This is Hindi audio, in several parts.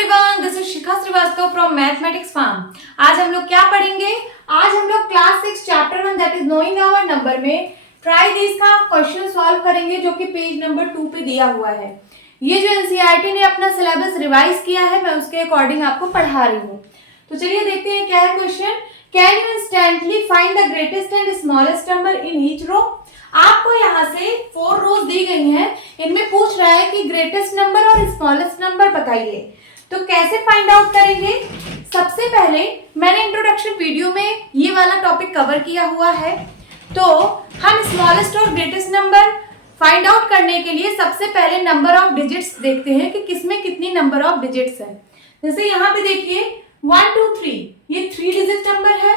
Everyone, this is Shikha Srivastava from mathematics farm. आज हम लोग क्या पढ़ेंगे? आज हम लोग class 6 chapter 1 that is knowing our number में ट्राई दिस का क्वेश्चन सॉल्व करेंगे, जो कि पेज नंबर 2 पे दिया हुआ है। ये जो एनसीईआरटी ने अपना सिलेबस रिवाइज किया है, मैं उसके अकॉर्डिंग आपको पढ़ा रही हूँ। तो चलिए देखते हैं क्या है question. Can you instantly find the greatest and smallest number in each row? आपको यहाँ से 4 रोज दी गई हैं, इनमें पूछ रहा है कि ग्रेटेस्ट नंबर और स्मॉलेस्ट नंबर बताइए। तो कैसे फाइंड आउट करेंगे? सबसे पहले मैंने इंट्रोडक्शन वीडियो में ये वाला टॉपिक कवर किया हुआ है। तो हम स्मॉलेस्ट और ग्रेटेस्ट नंबर फाइंड आउट करने के लिए सबसे पहले नंबर ऑफ डिजिट्स देखते हैं कि किसमें कितनी नंबर ऑफ डिजिट्स है। जैसे यहाँ पे देखिए 1 2 3, ये 3 डिजिट नंबर है,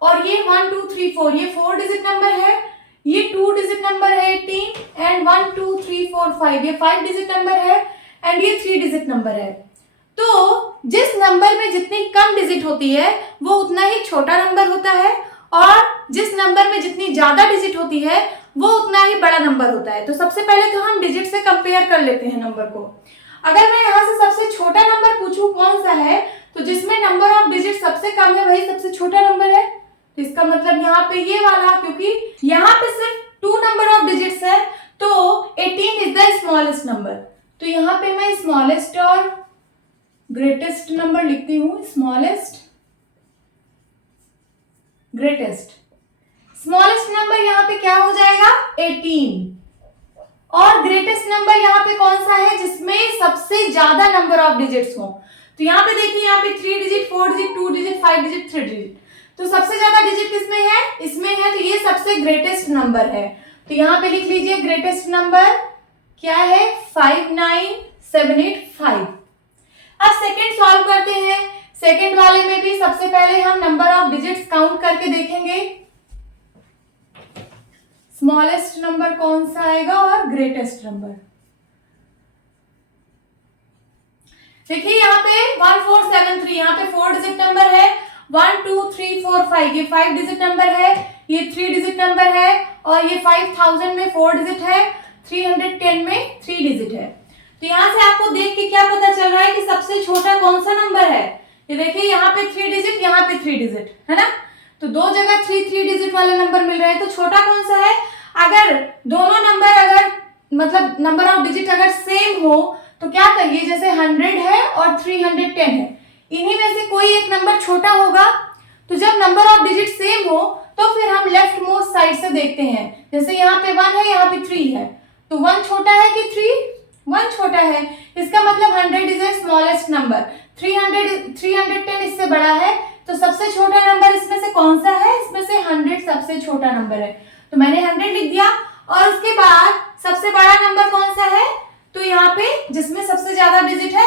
और ये 1 2 3 4, ये 4 डिजिट नंबर है, ये 2 डिजिट नंबर है 18, एंड 1 2 3 4 5, ये 5 डिजिट नंबर है, एंड ये 3 डिजिट नंबर है। तो जिस नंबर में जितनी कम डिजिट होती है वो उतना ही छोटा नंबर होता है, और जिस नंबर में जितनी ज्यादा डिजिट होती है वो उतना ही बड़ा नंबर होता है। तो सबसे पहले तो हम डिजिट से कंपेयर कर लेते हैं नंबर को। अगर मैं यहाँ से सबसे छोटा नंबर पूछूं कौन सा है, तो जिसमें नंबर ऑफ डिजिट सबसे कम है वही सबसे छोटा नंबर है। तो इसका मतलब यहाँ पे ये वाला, क्योंकि यहाँ पे सिर्फ 2 नंबर ऑफ डिजिट्स है, तो 18 इज द स्मॉलेस्ट नंबर। तो यहाँ पे मैं स्मॉलेस्ट और ग्रेटेस्ट नंबर लिखती हूँ। Smallest, greatest. स्मॉलेस्ट नंबर यहाँ पे क्या हो जाएगा? 18। और ग्रेटेस्ट नंबर यहाँ पे कौन सा है? जिसमें सबसे ज्यादा नंबर ऑफ डिजिट्स हो। तो यहाँ पे देखिए, यहाँ पे 3 digit, 4 digit, 2 digit, 5 digit, 3 digit. तो सबसे ज्यादा डिजिट किसमें है? इसमें है। तो ये सबसे ग्रेटेस्ट नंबर है। तो यहाँ पे लिख लीजिए ग्रेटेस्ट नंबर क्या है? 59785। अब सेकंड सॉल्व करते हैं। सेकंड वाले में भी सबसे पहले हम नंबर ऑफ डिजिट्स काउंट करके देखेंगे। स्मॉलेस्ट नंबर कौन सा आएगा और ग्रेटेस्ट नंबर। देखिए यहाँ पे 1473, यहाँ पे 4 डिजिट नंबर है। 1 2 3 4 5, ये 5 डिजिट नंबर है, ये 3 डिजिट नंबर है, और ये 5000 में 4 डिजिट है, 310 में 3 डिजिट है। तो यहाँ से आपको देख के क्या पता चल रहा है कि सबसे छोटा कौन सा नंबर है? ये देखिए यहाँ पे 3 डिजिट, यहाँ पे 3 डिजिट है ना। तो दो जगह 3 डिजिट वाला नंबर मिल रहा है, तो छोटा कौन सा है? अगर दोनों नंबर अगर मतलब नंबर ऑफ डिजिट अगर सेम हो तो क्या करिए, जैसे 100 है और 310 है, इन्हीं में से कोई एक नंबर छोटा होगा। तो जब नंबर ऑफ डिजिट सेम हो तो फिर हम लेफ्ट मोस्ट साइड से देखते हैं। जैसे यहाँ पे 1 है, यहाँ पे 3 है, तो 1 छोटा है कि 3? 1 छोटा है। इसका मतलब 100 इज ए स्मॉलेस्ट नंबर, 310 इससे बड़ा है। तो सबसे छोटा नंबर इसमें से कौन सा है? इसमें से 100 सबसे छोटा नंबर है। तो मैंने 100 लिख दिया। और उसके बाद सबसे बड़ा नंबर कौन सा है? तो यहाँ पे जिसमें सबसे ज्यादा डिजिट है,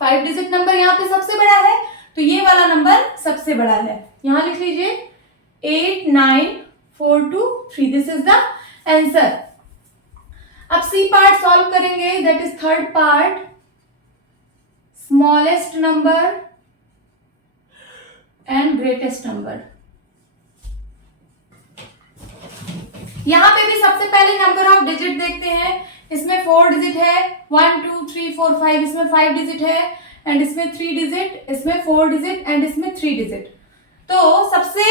5 डिजिट नंबर यहाँ पे सबसे बड़ा है, तो ये वाला नंबर सबसे बड़ा है। यहाँ लिख लीजिए 89423, दिस इज द आंसर। अब सी पार्ट सॉल्व करेंगे, that is third part. Smallest number and greatest number. यहां पे भी सबसे पहले नंबर ऑफ डिजिट देखते हैं। इसमें 4 डिजिट है, 1 2 3 4 5, इसमें 5 डिजिट है, एंड इसमें 3 डिजिट, इसमें 4 डिजिट, एंड इसमें 3 डिजिट। तो सबसे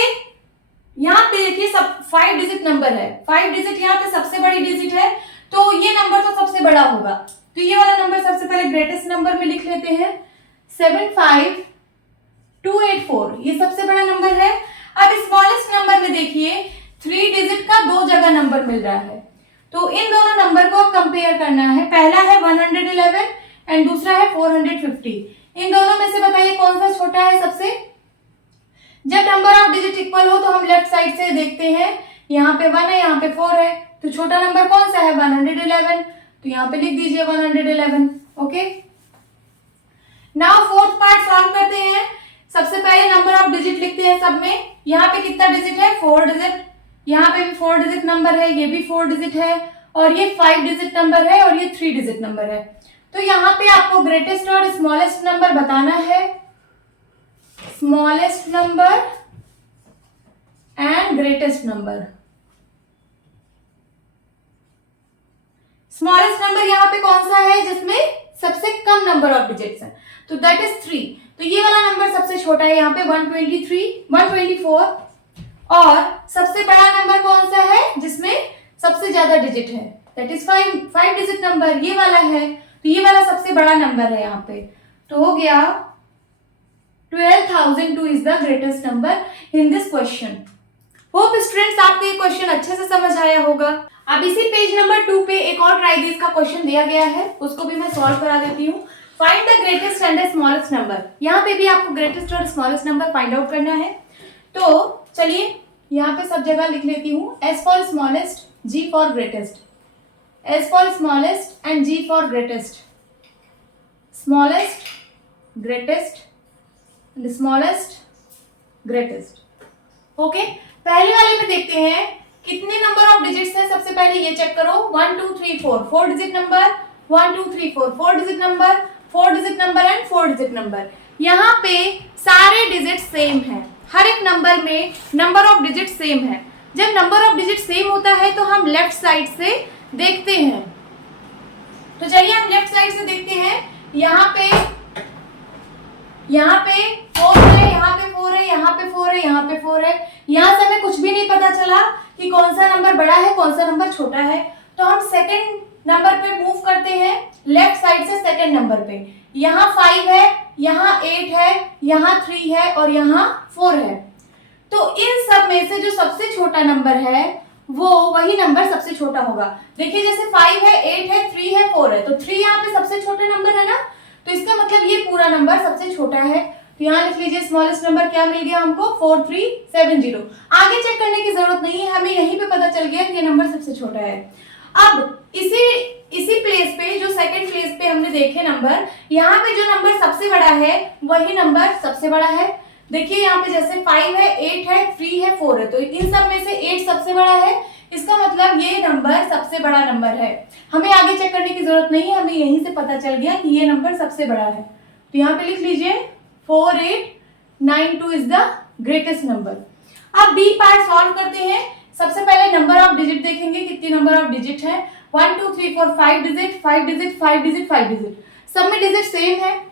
यहाँ पे देखिए सब 5 डिजिट नंबर है, 5 डिजिट यहाँ पे सबसे बड़ी डिजिट है, तो ये नंबर तो सबसे बड़ा होगा। तो ये वाला नंबर सबसे पहले ग्रेटेस्ट नंबर में लिख लेते हैं। 75284, ये सबसे बड़ा नंबर है। अब स्मॉलेस्ट नंबर में देखिए 3 डिजिट का 2 जगह नंबर मिल रहा है, तो इन दोनों नंबर को कंपेयर करना है। पहला है 111 एंड दूसरा है 450। इन दोनों में से बताइए कौन सा छोटा है सबसे? जब नंबर ऑफ डिजिट इक्वल हो तो हम लेफ्ट साइड से देखते हैं। यहाँ पे 1 है, यहाँ पे 4 है, तो छोटा नंबर कौन सा है? 111। तो यहाँ पे लिख दीजिए 111। Okay, now fourth part solve करते हैं। सबसे पहले नंबर ऑफ डिजिट लिखते हैं सब में। यहाँ पे कितना डिजिट है? 4 डिजिट। यहाँ पे भी 4 डिजिट नंबर है, ये भी 4 डिजिट है, और ये 5 डिजिट नंबर है, और ये 3 डिजिट नंबर है। तो यहाँ पे आपको ग्रेटेस्ट और स्मॉलेस्ट नंबर बताना है। Smallest number and greatest number. Smallest number यहाँ पे कौन सा है? जिसमें सबसे कम नंबर ऑफ डिजिट्स है, तो दैट इज 3। तो ये वाला नंबर सबसे छोटा है यहाँ पे 123, 124, और सबसे बड़ा नंबर कौन सा है जिसमें सबसे ज्यादा डिजिट है, दैट इज 5 डिजिट नंबर, ये वाला है। तो ये वाला सबसे बड़ा नंबर है यहाँ पे, तो हो गया 12,002 is the greatest number in this question. Hope students आपको ये क्वेश्चन अच्छे से समझ आया होगा। अब इसी पेज नंबर 2 पे एक और ट्राई दिस का क्वेश्चन दिया गया है, उसको भी मैं सॉल्व करा देती हूँ। Find the greatest and the smallest number. यहाँ पे भी आपको ग्रेटेस्ट और स्मॉलेस्ट नंबर फाइंड आउट करना है। तो चलिए यहाँ पे सब जगह लिख लेती हूँ, S for smallest, G for greatest, S for smallest and G for greatest, smallest, greatest, smallest, greatest. Okay, पहले वाले में देखते हैं कितने नंबर ऑफ डिजिट्स हैं। सबसे पहले ये चेक करो, 1 2 3 4, 4 digit number, 1 2 3 4, 4 digit number, 4 digit number and 4 digit number. यहाँ पे सारे डिजिट सेम हैं, हर एक नंबर में नंबर ऑफ डिजिट सेम है। जब नंबर ऑफ डिजिट सेम होता है तो हम लेफ्ट साइड से देखते हैं। तो चलिए हम लेफ्ट साइड से देखते हैं। यहाँ पे 4 है, यहाँ पे 4 है, यहाँ पे 4 है, यहाँ पे 4 है। यहाँ से हमें कुछ भी नहीं पता चला कि कौन सा नंबर बड़ा है कौन सा नंबर छोटा है। तो हम सेकंड नंबर पे मूव करते हैं, लेफ्ट साइड से सेकंड नंबर पे। यहाँ 5 है, यहाँ 8 है, यहाँ 3 है और यहाँ 4 है। तो इन सब में से जो सबसे छोटा नंबर है वो वही नंबर सबसे छोटा होगा। देखिए जैसे 5 है, 8 है, 3 है, 4 है, तो 3 यहाँ पे सबसे छोटा नंबर है ना, तो इसका मतलब ये पूरा नंबर सबसे छोटा है। तो यहाँ लिख लीजिए स्मॉलेस्ट नंबर क्या मिल गया हमको, 4370। आगे चेक करने की जरूरत नहीं है, हमें यहीं पे पता चल गया कि ये नंबर सबसे छोटा है। अब इसी प्लेस पे, जो सेकंड प्लेस पे हमने देखे नंबर, यहाँ पे जो नंबर सबसे बड़ा है वही नंबर सबसे बड़ा है। देखिए यहाँ पे जैसे 5 है, 8 है, 3 है, 4 है, तो इन सब में से 8 सबसे बड़ा है। इसका मतलब ये नंबर सबसे बड़ा नंबर है। हमें आगे चेक करने की जरूरत नहीं है, हमें यहीं से पता चल गया कि ये नंबर सबसे बड़ा है। तो यहाँ पे लिख लीजिए 4892 इज द ग्रेटेस्ट नंबर। अब बी पार्ट सॉल्व करते हैं। सबसे पहले नंबर ऑफ डिजिट देखेंगे, कितनी नंबर ऑफ डिजिट है। 1 2 3 4 5 डिजिट, 5 डिजिट, 5 डिजिट, 5 डिजिट, सब में डिजिट सेम है।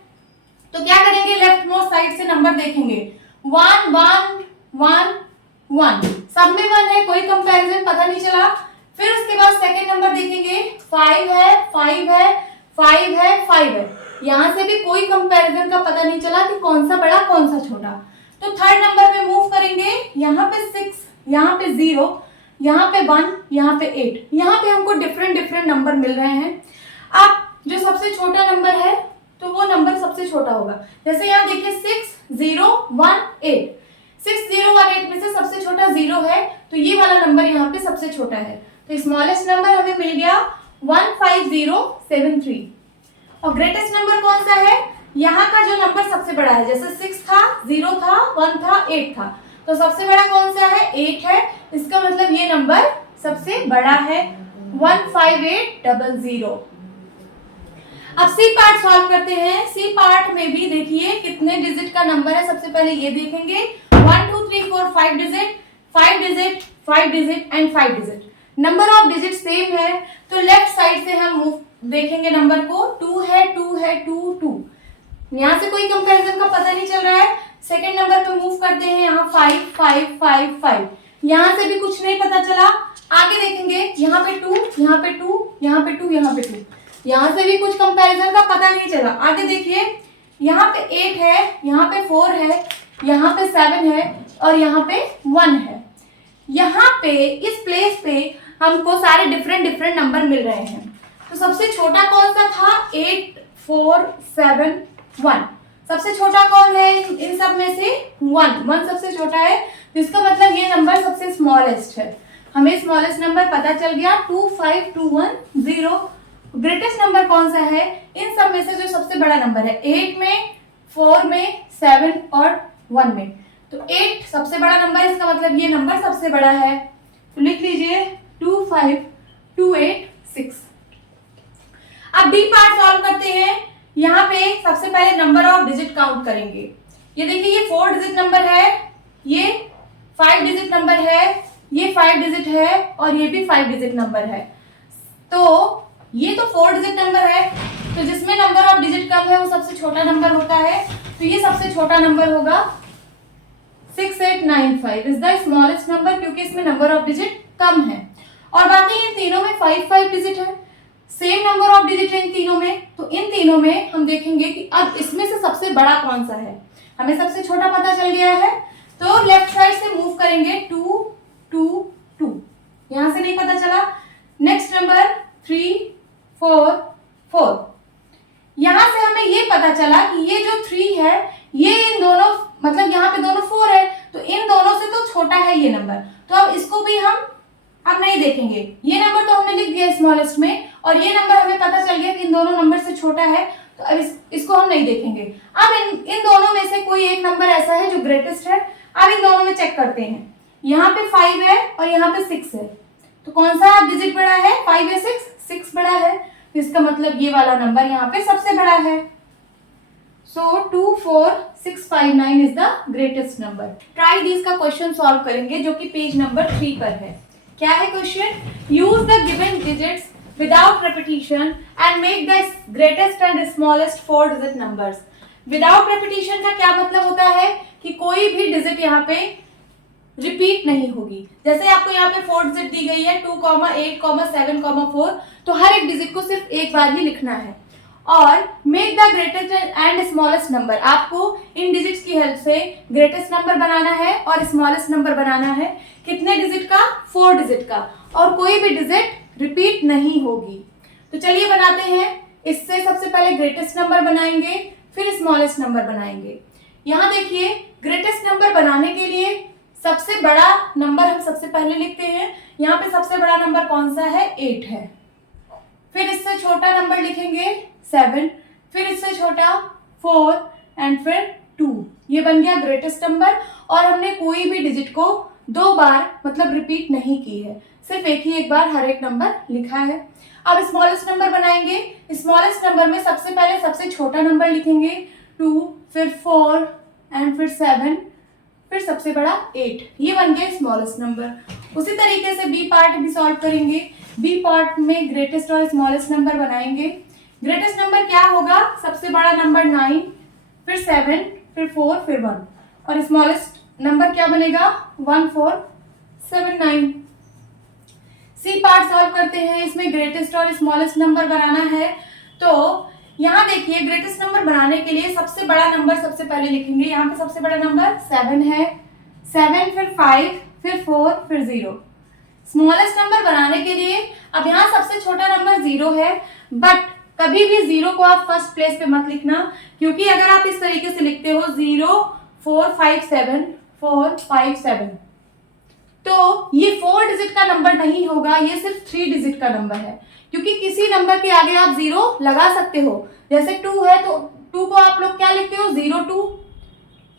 तो क्या करेंगे, लेफ्ट मोस्ट साइड से नंबर देखेंगे, 1 1 1 1, सब में 1 है, कोई कंपैरिजन पता नहीं चला। फिर उसके बाद सेकंड नंबर देखेंगे, 5 है, 5 है, 5 है, 5 है, यहाँ से भी कोई कंपैरिजन का पता नहीं चला कि कौन सा बड़ा कौन सा छोटा। तो थर्ड नंबर पे मूव करेंगे, यहाँ पे 6, यहाँ पे 0, यहाँ पे 1, यहाँ पे 8, यहाँ पे हमको डिफरेंट नंबर मिल रहे हैं। अब जो सबसे छोटा नंबर है तो वो नंबर सबसे छोटा होगा। जैसे यहाँ देखिए 6 0 1 8, 6 0 1 8 में से सबसे छोटा 0 है, तो ये वाला नंबर यहाँ पे सबसे छोटा है। तो स्मॉलेस्ट नंबर हमें मिल गया 15073। और ग्रेटेस्ट नंबर कौन सा है, यहाँ का जो नंबर सबसे बड़ा है, जैसे 6 था, 0 था, 1 था, 8 था, तो सबसे बड़ा कौन सा है, 8 है। इसका मतलब ये नंबर सबसे बड़ा है, 15800। अब सी पार्ट सॉल्व करते हैं। सी पार्ट में भी देखिए कितने डिजिट का नंबर है। सबसे पहले ये देखेंगे, 1 2 3 4 5 digit, 5 digit, 5 digit and 5 digit. Number of digit same है, तो लेफ्ट साइड से हम मूव देखेंगे नंबर को, 2 है, 2 है, 2 2, यहाँ से कोई कंपैरिजन का पता नहीं चल रहा है। सेकंड नंबर पे मूव करते हैं, यहाँ 5 5 5 5, यहाँ से भी कुछ नहीं पता चला। आगे देखेंगे, यहाँ पे 2, यहाँ पे 2, यहाँ पे 2, यहाँ पे 2, यहाँ से भी कुछ कंपैरिजन का पता नहीं चला। आगे देखिए, यहाँ पे 8 है, यहाँ पे 4 है, यहाँ पे 7 है और यहाँ पे 1 है। यहाँ पे इस प्लेस पे हमको सारे डिफरेंट नंबर मिल रहे हैं। तो सबसे छोटा कौन सा था, 8 4 7 1। सबसे छोटा कौन है इन सब में से, 1 सबसे छोटा है। तो इसका मतलब ये नंबर सबसे स्मॉलेस्ट है। हमें स्मॉलेस्ट नंबर पता चल गया, 25210। ग्रेटेस्ट नंबर कौन सा है, इन सब में से जो सबसे बड़ा नंबर है, 8 में, 4 में, 7 और 1 में। तो 8 सबसे बड़ा नंबर, इसका मतलब ये नंबर सबसे बड़ा है। तो लिख लीजिए 25286। अब डी पार्ट सॉल्व करते हैं। यहाँ पे सबसे पहले नंबर ऑफ डिजिट काउंट करेंगे। ये देखिए, ये 4 डिजिट नंबर है, ये 5 डिजिट नंबर है, ये 5 डिजिट है और ये भी 5 डिजिट नंबर है। तो ये तो 4 डिजिट नंबर है, तो जिसमें नंबर ऑफ डिजिट कम है वो सबसे छोटा नंबर होता है। तो ये सबसे छोटा नंबर होगा 6895 इज द स्मॉलेस्ट नंबर, क्योंकि इसमें नंबर ऑफ डिजिट कम है। और बाकी इन तीनों में 5 डिजिट है, सेम नंबर ऑफ डिजिट है इन तीनों में। तो इन तीनों में हम देखेंगे कि अब इसमें से सबसे बड़ा कौन सा है। हमें सबसे छोटा पता चल गया है, तो लेफ्ट साइड से मूव करेंगे 2 2 2, यहां से नहीं पता चला। नेक्स्ट नंबर 3 4 4, यहां से हमें ये पता चला कि ये जो 3 है ये इन दोनों, मतलब यहाँ पे दोनों 4 है, तो इन दोनों से तो छोटा है ये नंबर। तो अब इसको भी हम अब नहीं देखेंगे, ये नंबर तो हमने लिख दिया स्मॉलेस्ट में, और ये नंबर हमें पता चल गया कि इन दोनों नंबर से छोटा है, तो अब इसको हम नहीं देखेंगे। अब इन दोनों में से कोई एक नंबर ऐसा है जो ग्रेटेस्ट है। अब इन दोनों में चेक करते हैं, यहाँ पे 5 है और यहाँ पे 6 है, तो कौन सा डिजिट बड़ा है, 5 या 6? 6 बड़ा है, तो इसका मतलब ये वाला नंबर यहाँ पे सबसे बड़ा है। सो 24659 is the greatest number. Try this का क्वेश्चन सॉल्व करेंगे जो कि पेज नंबर 3 पर है। क्या है question? Use the given digits without repetition and make the greatest and smallest 4 digit numbers. Without repetition का क्या मतलब होता है कि कोई भी डिजिट यहाँ पे रिपीट नहीं होगी। जैसे आपको यहाँ पे 4 डिजिट दी गई है 2, 8, 7, 4, तो हर एक डिजिट को सिर्फ एक बार ही लिखना है। और make the greatest and smallest number, आपको इन डिजिट्स की हेल्प से ग्रेटेस्ट नंबर बनाना है और स्मॉलेस्ट नंबर बनाना है। कितने डिजिट का? 4 डिजिट का, और कोई भी डिजिट रिपीट नहीं होगी। तो चलिए बनाते हैं। इससे सबसे पहले ग्रेटेस्ट नंबर बनाएंगे, फिर स्मॉलेस्ट नंबर बनाएंगे। यहाँ देखिए, ग्रेटेस्ट नंबर बनाने के लिए सबसे बड़ा नंबर हम सबसे पहले लिखते हैं। यहाँ पे सबसे बड़ा नंबर कौन सा है? 8 है। फिर इससे छोटा नंबर लिखेंगे 7, फिर इससे छोटा 4 एंड फिर 2। ये बन गया ग्रेटेस्ट नंबर, और हमने कोई भी डिजिट को 2 बार मतलब रिपीट नहीं की है, सिर्फ एक बार हर एक नंबर लिखा है। अब स्मॉलेस्ट नंबर बनाएंगे। स्मॉलेस्ट नंबर में सबसे पहले सबसे छोटा नंबर लिखेंगे 2, फिर 4 एंड फिर 7, फिर सबसे बड़ा 8। ये बन गया स्मॉलेस्ट नंबर। उसी तरीके से बी पार्ट भी सॉल्व करेंगे। बी पार्ट में ग्रेटेस्ट और स्मॉलेस्ट नंबर बनाएंगे। ग्रेटेस्ट नंबर क्या होगा? सबसे बड़ा नंबर 9, फिर 7, फिर 4, फिर 1, और स्मॉलेस्ट नंबर क्या बनेगा? 1 4 7 9। सी पार्ट सॉल्व करते हैं। इसमें ग्रेटेस्ट और स्मॉलेस्ट नंबर बनाना है। तो यहाँ देखिए, ग्रेटेस्ट नंबर बनाने के लिए सबसे बड़ा नंबर सबसे पहले लिखेंगे। यहाँ पे सबसे बड़ा नंबर 7 है, 7 फिर 5 फिर 4 फिर 0। स्मॉलेस्ट नंबर बनाने के लिए अब यहाँ सबसे छोटा नंबर 0 है, बट कभी भी 0 को आप फर्स्ट प्लेस पे मत लिखना, क्योंकि अगर आप इस तरीके से लिखते हो 0 4 5 7 4 5 7, तो ये 4 डिजिट का नंबर नहीं होगा, ये सिर्फ 3 डिजिट का नंबर है। क्योंकि किसी नंबर के आगे आप 0 लगा सकते हो। जैसे 2 है तो 2 को आप लोग क्या लिखते हो? 0 2,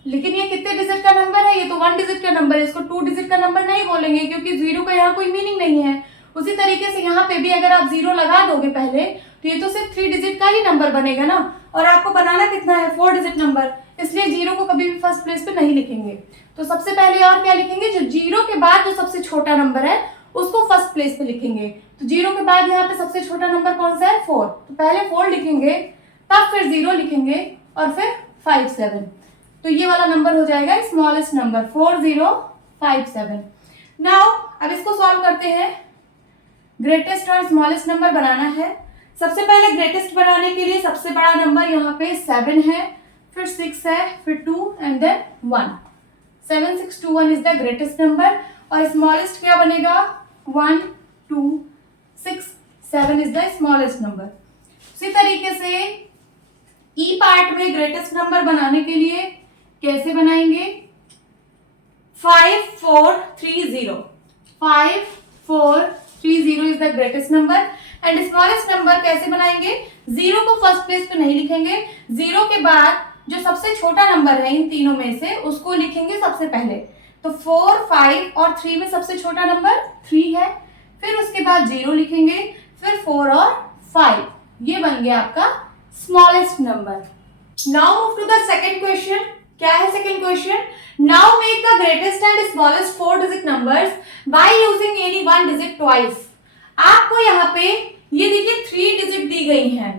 लेकिन ये कितने डिजिट का नंबर है? ये तो 1 डिजिट का नंबर है, इसको 2 डिजिट का नंबर नहीं बोलेंगे, क्योंकि 0 का यहाँ कोई मीनिंग नहीं है। उसी तरीके से यहाँ पे भी अगर आप 0 लगा दोगे पहले, तो ये तो सिर्फ 3 डिजिट का ही नंबर बनेगा ना, और आपको बनाना कितना है? 4 डिजिट नंबर, इसलिए 0 को कभी भी फर्स्ट प्लेस पे नहीं लिखेंगे। तो सबसे पहले और क्या लिखेंगे? जो 0 के बाद जो सबसे छोटा नंबर है उसको फर्स्ट प्लेस पे लिखेंगे। तो 0 के बाद यहाँ पे सबसे छोटा नंबर कौन सा है? 4, तो पहले 4 लिखेंगे, तब फिर 0 लिखेंगे, और फिर 5 7। तो ये वाला नंबर हो जाएगा स्मॉलेस्ट नंबर 4057। नाउ अब इसको सॉल्व करते हैं। ग्रेटेस्ट और स्मॉलेस्ट नंबर बनाना है। सबसे पहले ग्रेटेस्ट बनाने के लिए सबसे बड़ा नंबर यहाँ पे 7 है, फिर 6 है, फिर 2 and then 1। 7621 is the greatest number, और स्मॉलेस्ट क्या बनेगा? 1 2 6 7 इज द स्मॉलेस्ट नंबर। उसी तरीके से ई पार्ट में ग्रेटेस्ट नंबर बनाने के लिए कैसे बनाएंगे? 5 4 3 0। 5 4 3 0 is the greatest number. And smallest number कैसे बनाएंगे? 0 को फर्स्ट प्लेस पे नहीं लिखेंगे, 0 के बाद जो सबसे छोटा नंबर है इन तीनों में से उसको लिखेंगे सबसे पहले। तो 4 5 और 3 में सबसे छोटा नंबर 3 है, फिर उसके बाद 0 लिखेंगे, फिर 4 और 5। ये बन गया आपका smallest number. Now move to the second question. क्या है second question? Now make the greatest and smallest 4 digit numbers by using any 1 digit twice. आपको यहाँ पे ये देखिए 3 डिजिट दी गई हैं,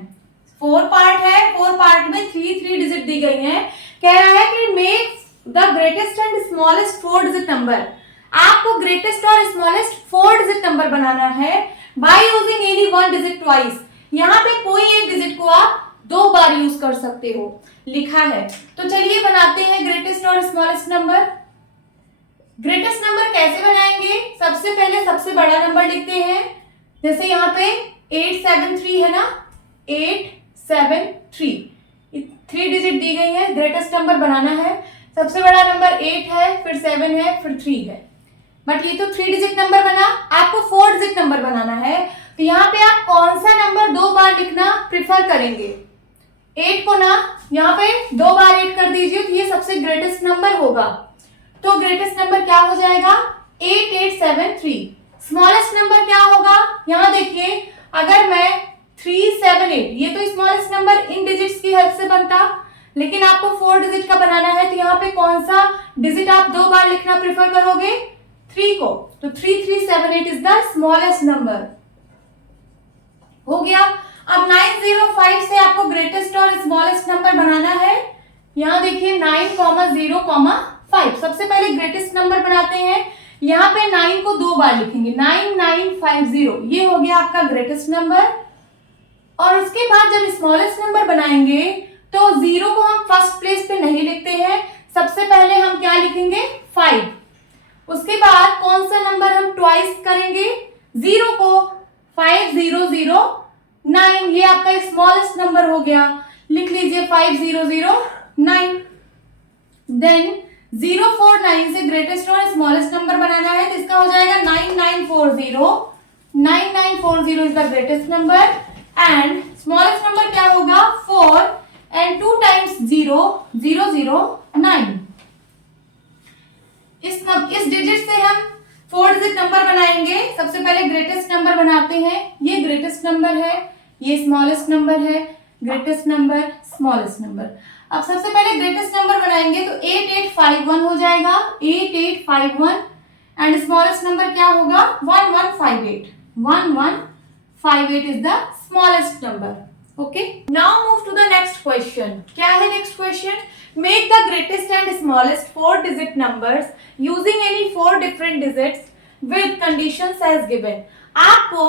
4 पार्ट है, 4 पार्ट में 3 डिजिट दी गई हैं। कह रहा है कि make the greatest and smallest 4 digit number. आपको ग्रेटेस्ट और स्मॉलेस्ट 4 डिजिट नंबर बनाना है bye using any 1 digit twice. यहाँ पे कोई एक डिजिट को आप 2 बार यूज कर सकते हो, लिखा है। तो चलिए बनाते हैं ग्रेटेस्ट और स्मॉलेस्ट नंबर। ग्रेटेस्ट नंबर कैसे बनाएंगे? सबसे पहले सबसे बड़ा नंबर लिखते हैं, जैसे यहाँ पे 873 है ना, 873, 3 डिजिट दी गई है, ग्रेटेस्ट नंबर बनाना है। सबसे बड़ा नंबर 8 है, फिर 7 है, फिर 3 है। बट ये तो 3 डिजिट नंबर बना, आपको 4 डिजिट नंबर बनाना है। तो यहाँ पे आप कौन सा नंबर 2 बार लिखना प्रिफर करेंगे? 8 को ना यहाँ पे 2 बार 8 कर दीजिए, तो ये सबसे ग्रेटेस्ट नंबर होगा। तो ग्रेटेस्ट नंबर क्या हो जाएगा? 8873। स्मॉलेस्ट नंबर क्या होगा? यहाँ देखिए, अगर मैं 378, ये तो स्मॉलेस्ट नंबर इन डिजिट्स की हेल्प से बनता, लेकिन आपको 4 डिजिट का बनाना है, तो यहाँ पे कौन सा डिजिट आप 2 बार लिखना प्रेफर करोगे? 3 को। तो 3378 इज द स्मॉलेस्ट नंबर। हो गया। अब 905 से आपको ग्रेटेस्ट और स्मॉलेस्ट नंबर बनाना है। यहाँ देखिए 9,0,5। सबसे पहले ग्रेटेस्ट नंबर बनाते हैं। यहाँ पे 9 को 2 बार लिखेंगे, 9950, ये हो गया आपका ग्रेटेस्ट नंबर। और उसके बाद जब स्मॉलेस्ट नंबर बनाएंगे तो 0 को हम फर्स्ट प्लेस पे नहीं लिखते हैं, सबसे पहले हम क्या लिखेंगे? 5। उसके बाद कौन सा नंबर हम ट्वाइस करेंगे? 0 को 5009, ये आपका स्मॉलेस्ट नंबर हो गया, लिख लीजिए 5009। देन 049 से ग्रेटेस्ट और स्मॉलेस्ट नंबर बनाना है, तो इसका हो जाएगा 9940। 9940 is the greatest number and smallest number क्या होगा? 4 and 2 times 0, 009। इस डिजिट से हम 4 डिजिट नंबर बनाएंगे। सबसे पहले ग्रेटेस्ट नंबर बनाते हैं। ये ग्रेटेस्ट नंबर है, ये स्मॉलेस्ट नंबर है, ग्रेटेस्ट नंबर, स्मॉलेस्ट नंबर। अब सबसे पहले ग्रेटेस्ट नंबर बनाएंगे तो 8851 हो जाएगा, 8851 एंड स्मॉलेस्ट नंबर क्या होगा? 1158। 1158 is the smallest number. Okay, now move to the next question. क्या है next question? Make the greatest and smallest 4 digit numbers using any 4 different digits with conditions as given. आपको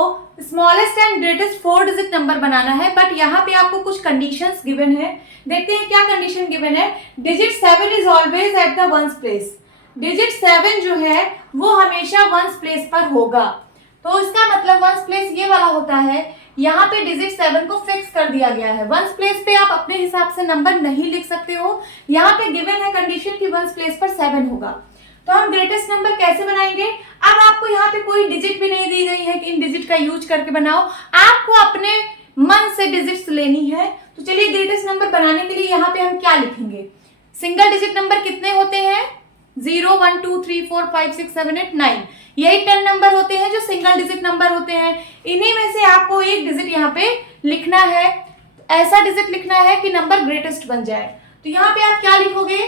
smallest and greatest 4 digit number बनाना है, बट यहाँ पे आपको कुछ conditions given है। देखते हैं क्या condition given है। Digit 7 is always at the ones place. Digit 7 जो है वो हमेशा ones place पर होगा। तो इसका मतलब वंस प्लेस ये वाला होता है, यहाँ पे डिजिट 7 को फिक्स कर दिया गया है। वंस प्लेस पे आप अपने हिसाब से नंबर नहीं लिख सकते हो, यहाँ पे गिवन है कंडीशन कि वंस प्लेस पर 7 होगा। तो हम ग्रेटेस्ट नंबर कैसे बनाएंगे? अब आपको यहाँ पे कोई डिजिट भी नहीं दी गई है कि इन डिजिट का यूज करके बनाओ, आपको अपने मन से डिजिट्स लेनी है। तो चलिए ग्रेटेस्ट नंबर बनाने के लिए यहाँ पे हम क्या लिखेंगे? सिंगल डिजिट नंबर कितने होते हैं? 0, 1, 2, 3, 4, 5, 6, 7, 8, 9, यही 10 नंबर होते हैं जो सिंगल डिजिट नंबर होते हैं। इन्हीं में से आपको एक डिजिट यहाँ पे लिखना है, ऐसा डिजिट लिखना है कि नंबर ग्रेटेस्ट बन जाए। तो यहाँ पे आप क्या लिखोगे?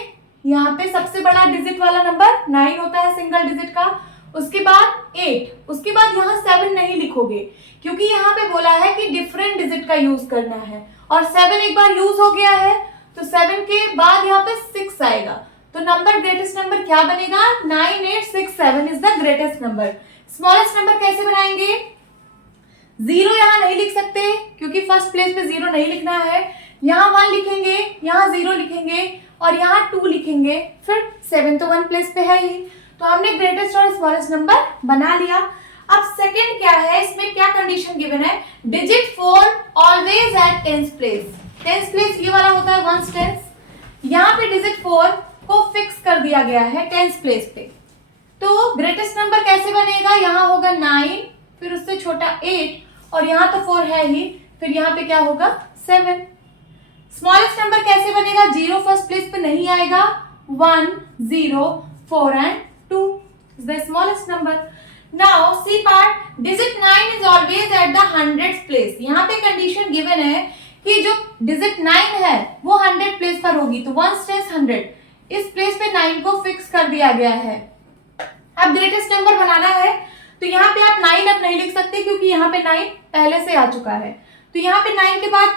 यहाँ पे सबसे बड़ा डिजिट वाला नंबर 9 होता है सिंगल डिजिट का, उसके बाद 8, उसके बाद यहाँ 7 नहीं लिखोगे, क्योंकि यहाँ पे बोला है कि डिफरेंट डिजिट का यूज करना है, और 7 एक बार यूज हो गया है, तो 7 के बाद यहाँ पे 6 आएगा। तो नंबर ग्रेटेस्ट नंबर क्या बनेगा? 9867 is the greatest number. Smallest number कैसे बनाएंगे? 0 यहाँ नहीं लिख सकते क्योंकि फर्स्ट प्लेस पे 0 नहीं लिखना है। यहाँ 1 लिखेंगे, यहाँ 0 लिखेंगे और यहाँ 2 लिखेंगे, फिर 7 तो 1 प्लेस पे है ही। तो हमने ग्रेटेस्ट और स्मॉलेस्ट नंबर बना लिया। अब सेकंड क्या है, इसमें क्या कंडीशन गिवन है? Digit 4 always at tens place. Tens place ये वाला होता है वंस टेंस, यहाँ पे डिजिट 4 को फिक्स कर दिया गया है टेंस प्लेस पे। तो ग्रेटेस्ट नंबर कैसे बनेगा? यहाँ होगा 9, फिर उससे छोटा 8 और यहाँ तो 4 है ही, फिर यहाँ पे क्या होगा? 7। स्मॉलेस्ट नंबर कैसे बनेगा? 0 फर्स्ट प्लेस पे नहीं आएगा, 1, 0, 4 and 2 is the smallest number. Now C part, digit 9 is always at the 100th place. यहाँ पे कंडीशन गिवन है कि जो डिजिट 9 है वो 100 प्लेस पर होगी, तो 1 टेंस 100, इस प्लेस पे 9 को फिक्स कर दिया गया है। अब ग्रेटेस्ट नंबर बनाना है, तो यहाँ पे आप 9 अब नहीं लिख सकते क्योंकि यहाँ पे 9 पहले से आ चुका है। तो यहाँ पे 9 के बाद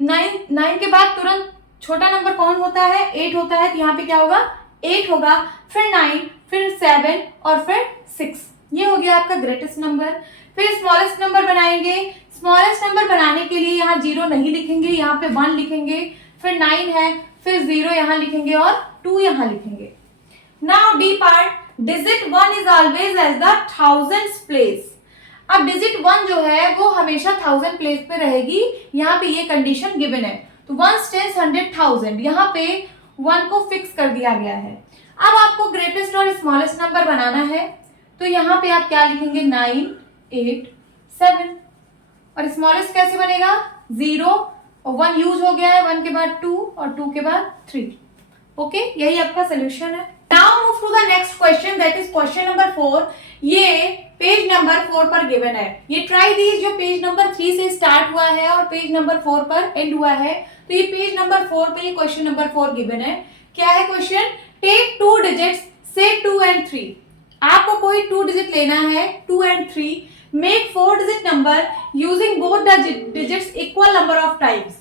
9 के बाद तुरंत छोटा नंबर कौन होता है? 8 होता है। तो यहाँ पे क्या होगा? 8 होगा, फिर 9, फिर 7 और फिर 6। ये हो गया आपका ग्रेटेस्ट नंबर। फिर स्मॉलेस्ट नंबर बनाएंगे। स्मॉलेस्ट नंबर बनाने के लिए यहाँ 0 नहीं लिखेंगे, यहाँ पे 1 लिखेंगे, फिर 9 है, फिर 0 यहाँ लिखेंगे और 2 यहाँ लिखेंगे। Now D part, digit 1 is always as the thousands place. अब डिजिट 1 जो है वो हमेशा 1000 प्लेस पे रहेगी, यहाँ पे ये कंडीशन गिवन है। तो 1 10 100 1000, यहाँ पे 1 को फिक्स कर दिया गया है। अब आपको ग्रेटेस्ट और स्मॉलेस्ट नंबर बनाना है, तो यहाँ पे आप क्या लिखेंगे? 9 8 7। और स्मॉलेस्ट कैसे बनेगा? 0 और 1 यूज हो गया है, 1 के बाद 2 और 2 के बाद 3। ओके, यही आपका सोल्यूशन है। Now move to the next question, that is question number 4। ये पेज नंबर 4 पर गिवन है। ये ट्राई दीज जो पेज नंबर 3 से स्टार्ट हुआ है और पेज नंबर 4 पर एंड हुआ है, तो ये पेज नंबर 4 पे ये क्वेश्चन नंबर 4 गिवन है। क्या है क्वेश्चन? टेक 2 डिजिट्स, से 2 and 3। आपको कोई 2 डिजिट लेना है, 2 and 3। Make 4 digit number using both the digits equal number of times.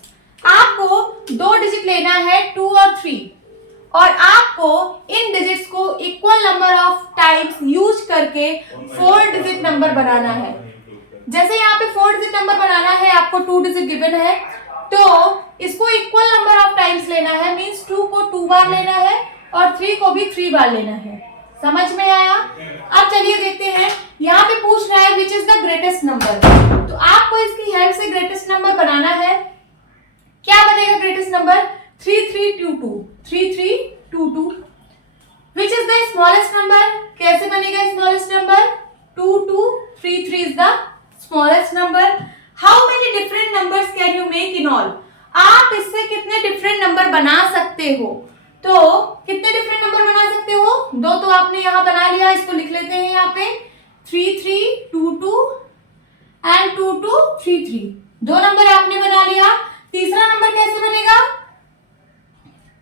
आपको 2 डिजिट लेना है, 2 और 3, और आपको इन डिजिट्स को equal number of times use करके 4 डिजिट नंबर बनाना है। जैसे यहाँ पे 4 डिजिट नंबर बनाना है, आपको 2 डिजिट गिवन है, तो इसको इक्वल नंबर ऑफ टाइम्स लेना है, मींस 2 को 2 बार लेना है और 3 को भी 3 बार लेना है। समझ में आया? अब चलिए देखते हैं, यहाँ पे पूछ रहा है which is the greatest number. तो आपको इसकी हेल्प से ग्रेटेस्ट नंबर बनाना है। क्या बनेगा greatest number? 3322, 3322। Which is the smallest number? कैसे बनेगा smallest number? 2233 is the smallest number. How many different numbers can you make in all? आप इससे कितने डिफरेंट नंबर बना सकते हो? तो कितने डिफरेंट नंबर बना सकते हो? 2 तो आपने यहाँ बना लिया, इसको लिख लेते हैं यहाँ पे 3322 एंड 2233। 2 नंबर आपने बना लिया। तीसरा नंबर कैसे बनेगा?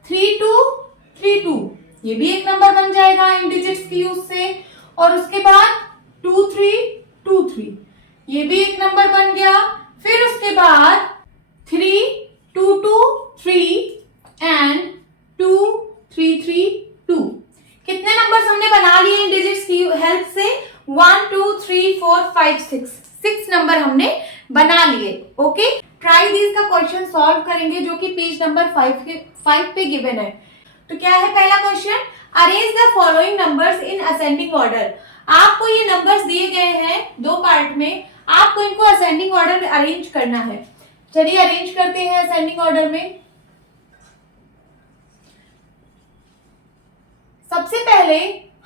3232, ये भी एक नंबर बन जाएगा इन डिजिट्स की यूज से। और उसके बाद 2323, ये भी एक नंबर बन गया। फिर उसके बाद 3223 एंड 2332। कितने नंबर्स हमने बना लिए इन डिजिट्स की हेल्प से? 1 2 3 4 5 6 नंबर हमने बना लिए। ओके, ट्राई दिस का क्वेश्चन सॉल्व करेंगे जो कि पेज नंबर 5 पे गिवन है। तो क्या है पहला question? Arrange the following numbers in ascending order. आपको ये नंबर्स दिए गए हैं 2 पार्ट में, आपको इनको असेंडिंग ऑर्डर में अरेंज करना है। चलिए अरेंज करते हैं असेंडिंग ऑर्डर में। सबसे पहले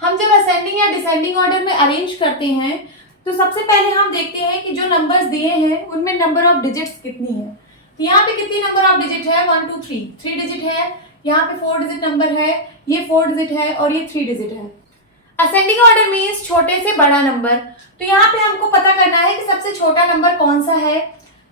हम जब असेंडिंग या डिसेंडिंग ऑर्डर में अरेंज करते हैं, तो सबसे पहले हम देखते हैं कि जो नंबर्स दिए हैं उनमें नंबर ऑफ डिजिट्स कितनी है। तो यहाँ पे कितनी नंबर ऑफ डिजिट है? 1 2 3 डिजिट है। यहाँ पे 4 डिजिट नंबर है, ये 4 डिजिट है और ये 3 डिजिट है। असेंडिंग ऑर्डर मीन्स छोटे से बड़ा नंबर। तो यहाँ पे हमको पता करना है कि सबसे छोटा नंबर कौन सा है।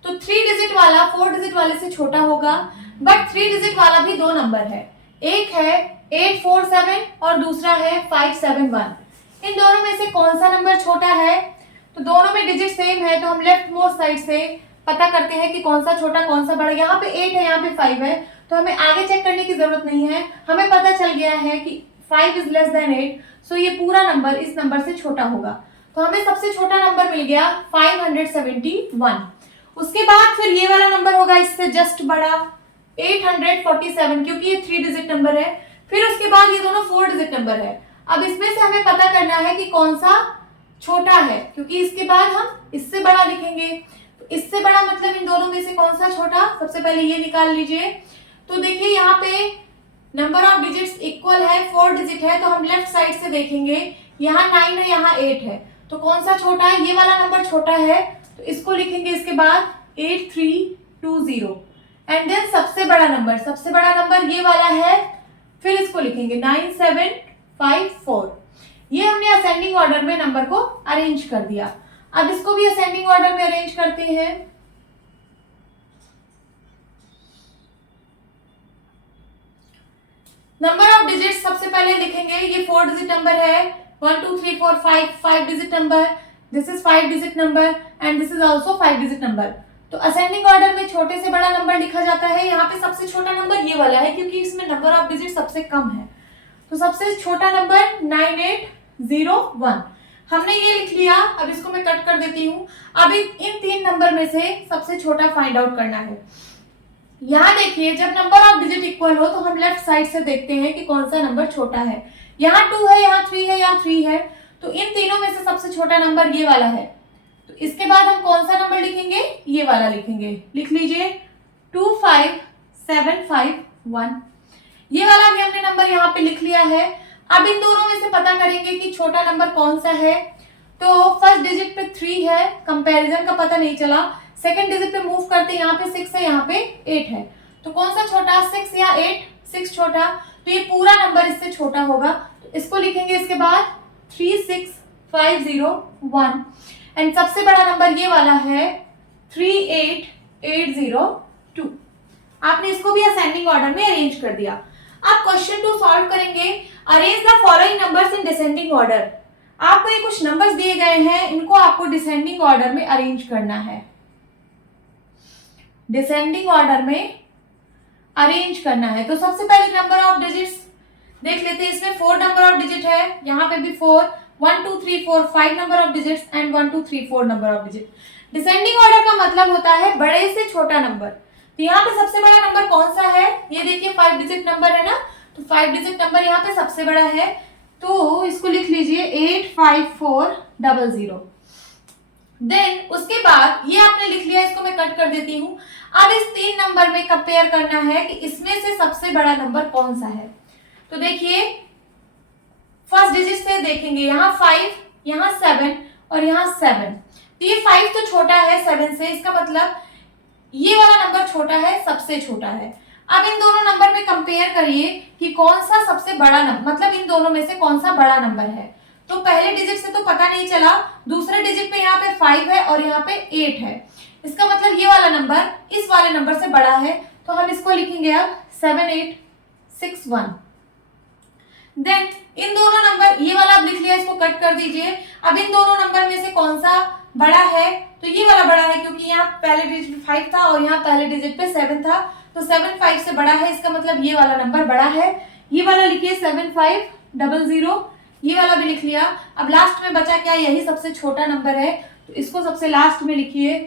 तो 3 डिजिट वाला 4 डिजिट वाले से छोटा होगा, बट 3 डिजिट वाला भी 2 नंबर है। एक है 847 और दूसरा है 571। इन दोनों में से कौन सा नंबर छोटा है? तो दोनों में डिजिट सेम है, तो हम लेफ्ट मोस्ट साइड से पता करते हैं कि कौन सा छोटा कौन सा बड़ा। यहाँ पे 8 है, यहाँ पे 5 है, तो हमें आगे चेक करने की जरूरत नहीं है। हमें पता चल गया है कि 5 इज लेस देन 8, सो ये पूरा नंबर इस नंबर से छोटा होगा। तो हमें सबसे छोटा नंबर मिल गया 571। उसके बाद फिर ये वाला नंबर होगा इससे जस्ट बड़ा 847, क्योंकि ये 3 डिजिट नंबर है। फिर उसके बाद ये दोनों 4 डिजिट नंबर है। अब इसमें से हमें पता करना है कि कौन सा छोटा है, क्योंकि इसके बाद हम इससे बड़ा लिखेंगे। तो इससे बड़ा मतलब इन दोनों में से कौन सा छोटा? सबसे पहले ये निकाल लीजिए। तो देखिए यहाँ पे नंबर ऑफ डिजिट्स इक्वल है, 4 डिजिट है, तो हम लेफ्ट साइड से देखेंगे, यहाँ 9 है, यहाँ 8 है, तो कौन सा छोटा है? ये वाला नंबर छोटा है, तो इसको लिखेंगे इसके बाद 8320। एंड देन सबसे बड़ा नंबर ये वाला है, फिर इसको लिखेंगे 9754। ये हमने असेंडिंग ऑर्डर में नंबर को अरेंज कर दिया। अब इसको भी असेंडिंग ऑर्डर में अरेंज करते हैं। नंबर ऑफ डिजिट्स सबसे पहले लिखेंगे, ये 4 डिजिट नंबर है, 1 2 3 4 5 digit number, this is 5 digit number and this is also 5 digit number. तो असेंडिंग ऑर्डर में छोटे से बड़ा नंबर लिखा जाता है। यहाँ पे सबसे छोटा नंबर ये वाला है क्योंकि इसमें नंबर ऑफ डिजिट सबसे कम है। तो सबसे छोटा नंबर 9801 हमने ये लिख लिया। अब इसको मैं कट कर देती हूँ। अब इन 3 नंबर में से सबसे छोटा फाइंड आउट करना है। यहाँ देखिए, जब नंबर ऑफ डिजिट इक्वल हो तो हम लेफ्ट साइड से देखते हैं कि कौन सा नंबर छोटा है। यहाँ 2 है, यहाँ 3 है, यहाँ 3 है। तो इन तीनों में से सबसे छोटा नंबर ये वाला है। तो इसके बाद हम कौन सा नंबर लिखेंगे? ये वाला लिखेंगे। लिख लीजिए 25751। ये वाला भी हमने नंबर यहाँ पे लिख लिया है। अब इन दोनों में से पता करेंगे कि छोटा नंबर कौन सा है। तो फर्स्ट डिजिट पे 3 है, कंपैरिजन का पता नहीं चला। सेकंड डिजिट पे मूव करते यहाँ पे 6 है, यहाँ पे 8 है। तो कौन सा छोटा, 6 या 8? 6 छोटा। तो ये पूरा नंबर इससे छोटा होगा। तो इसको लिखेंगे इसके बाद 36501। एंड सबसे बड़ा नंबर ये वाला है 38802। आपने इसको भी असेंडिंग ऑर्डर में अरेंज कर दिया। अब क्वेश्चन 2 सॉल्व करेंगे। Arrange the following numbers in descending order. आपको ये कुछ नंबर्स दिए गए हैं, इनको आपको डिसेंडिंग ऑर्डर में अरेंज करना है। डिसेंडिंग ऑर्डर में अरेंज करना है। तो सबसे पहले नंबर ऑफ डिजिट्स देख लेते हैं। इसमें 4 नंबर ऑफ डिजिट है, यहाँ पे भी 4, 1 2 3 4 5 number of digits and 1 2 3 4 number of digit. Descending order का मतलब होता है बड़े से छोटा नंबर। तो यहाँ पे सबसे बड़ा नंबर कौन सा है? ये देखिए 5 डिजिट नंबर है ना, तो 5 डिजिट नंबर यहाँ पे सबसे बड़ा है। तो इसको लिख लीजिए 85400। देन उसके बाद ये आपने लिख लिया, इसको मैं कट कर देती हूँ। अब इस 3 नंबर में कंपेयर करना है कि इसमें से सबसे बड़ा नंबर कौन सा है। तो देखिए फर्स्ट डिजिट से देखेंगे, यहाँ 5, यहाँ 7 और यहाँ 7। तो ये 5 तो छोटा है 7 से, इसका मतलब ये वाला नंबर छोटा है, सबसे छोटा है। अब इन दोनों नंबर में कंपेयर करिए कि कौन सा सबसे बड़ा नंबर, मतलब इन दोनों में से कौन सा बड़ा नंबर है। तो पहले डिजिट से तो पता नहीं चला, दूसरे डिजिट पे यहाँ पे 5 है और यहाँ पे 8 है। इसका मतलब ये वाला नंबर इस वाले नंबर से बड़ा है। तो हम इसको लिखेंगे अब 7861। देन इन दोनों नंबर, ये वाला अब लिख लिया, इसको कट कर दीजिए। अब इन दोनों नंबर में से कौन सा बड़ा है? तो ये वाला बड़ा है क्योंकि यहाँ पहले डिजिट पे 5 था और यहाँ पहले डिजिट पे 7 था। तो 7 5 से बड़ा है, इसका मतलब ये वाला नंबर बड़ा है। ये वाला लिखिए 7500। ये वाला भी लिख लिया। अब लास्ट में बचा क्या? यही सबसे छोटा नंबर है, तो इसको सबसे लास्ट में लिखिए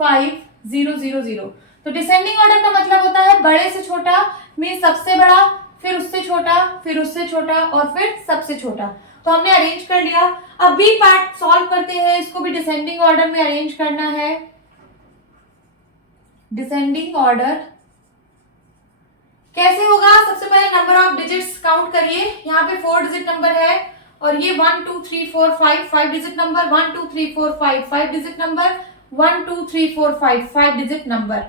5000। तो डिसेंडिंग ऑर्डर का मतलब होता है बड़े से छोटा, मीन सबसे बड़ा, फिर उससे छोटा, फिर उससे छोटा और फिर सबसे छोटा। तो हमने अरेंज कर लिया। अब बी पार्ट सॉल्व करते हैं। इसको भी डिसेंडिंग ऑर्डर में अरेंज करना है। डिसेंडिंग ऑर्डर कैसे होगा? सबसे पहले नंबर ऑफ डिजिट्स काउंट करिए। यहाँ पे 4 डिजिट नंबर है और ये 1 2 3 4 5 digit number, 1 2 3 4 5 digit number, 1 2 3 4 5 digit number.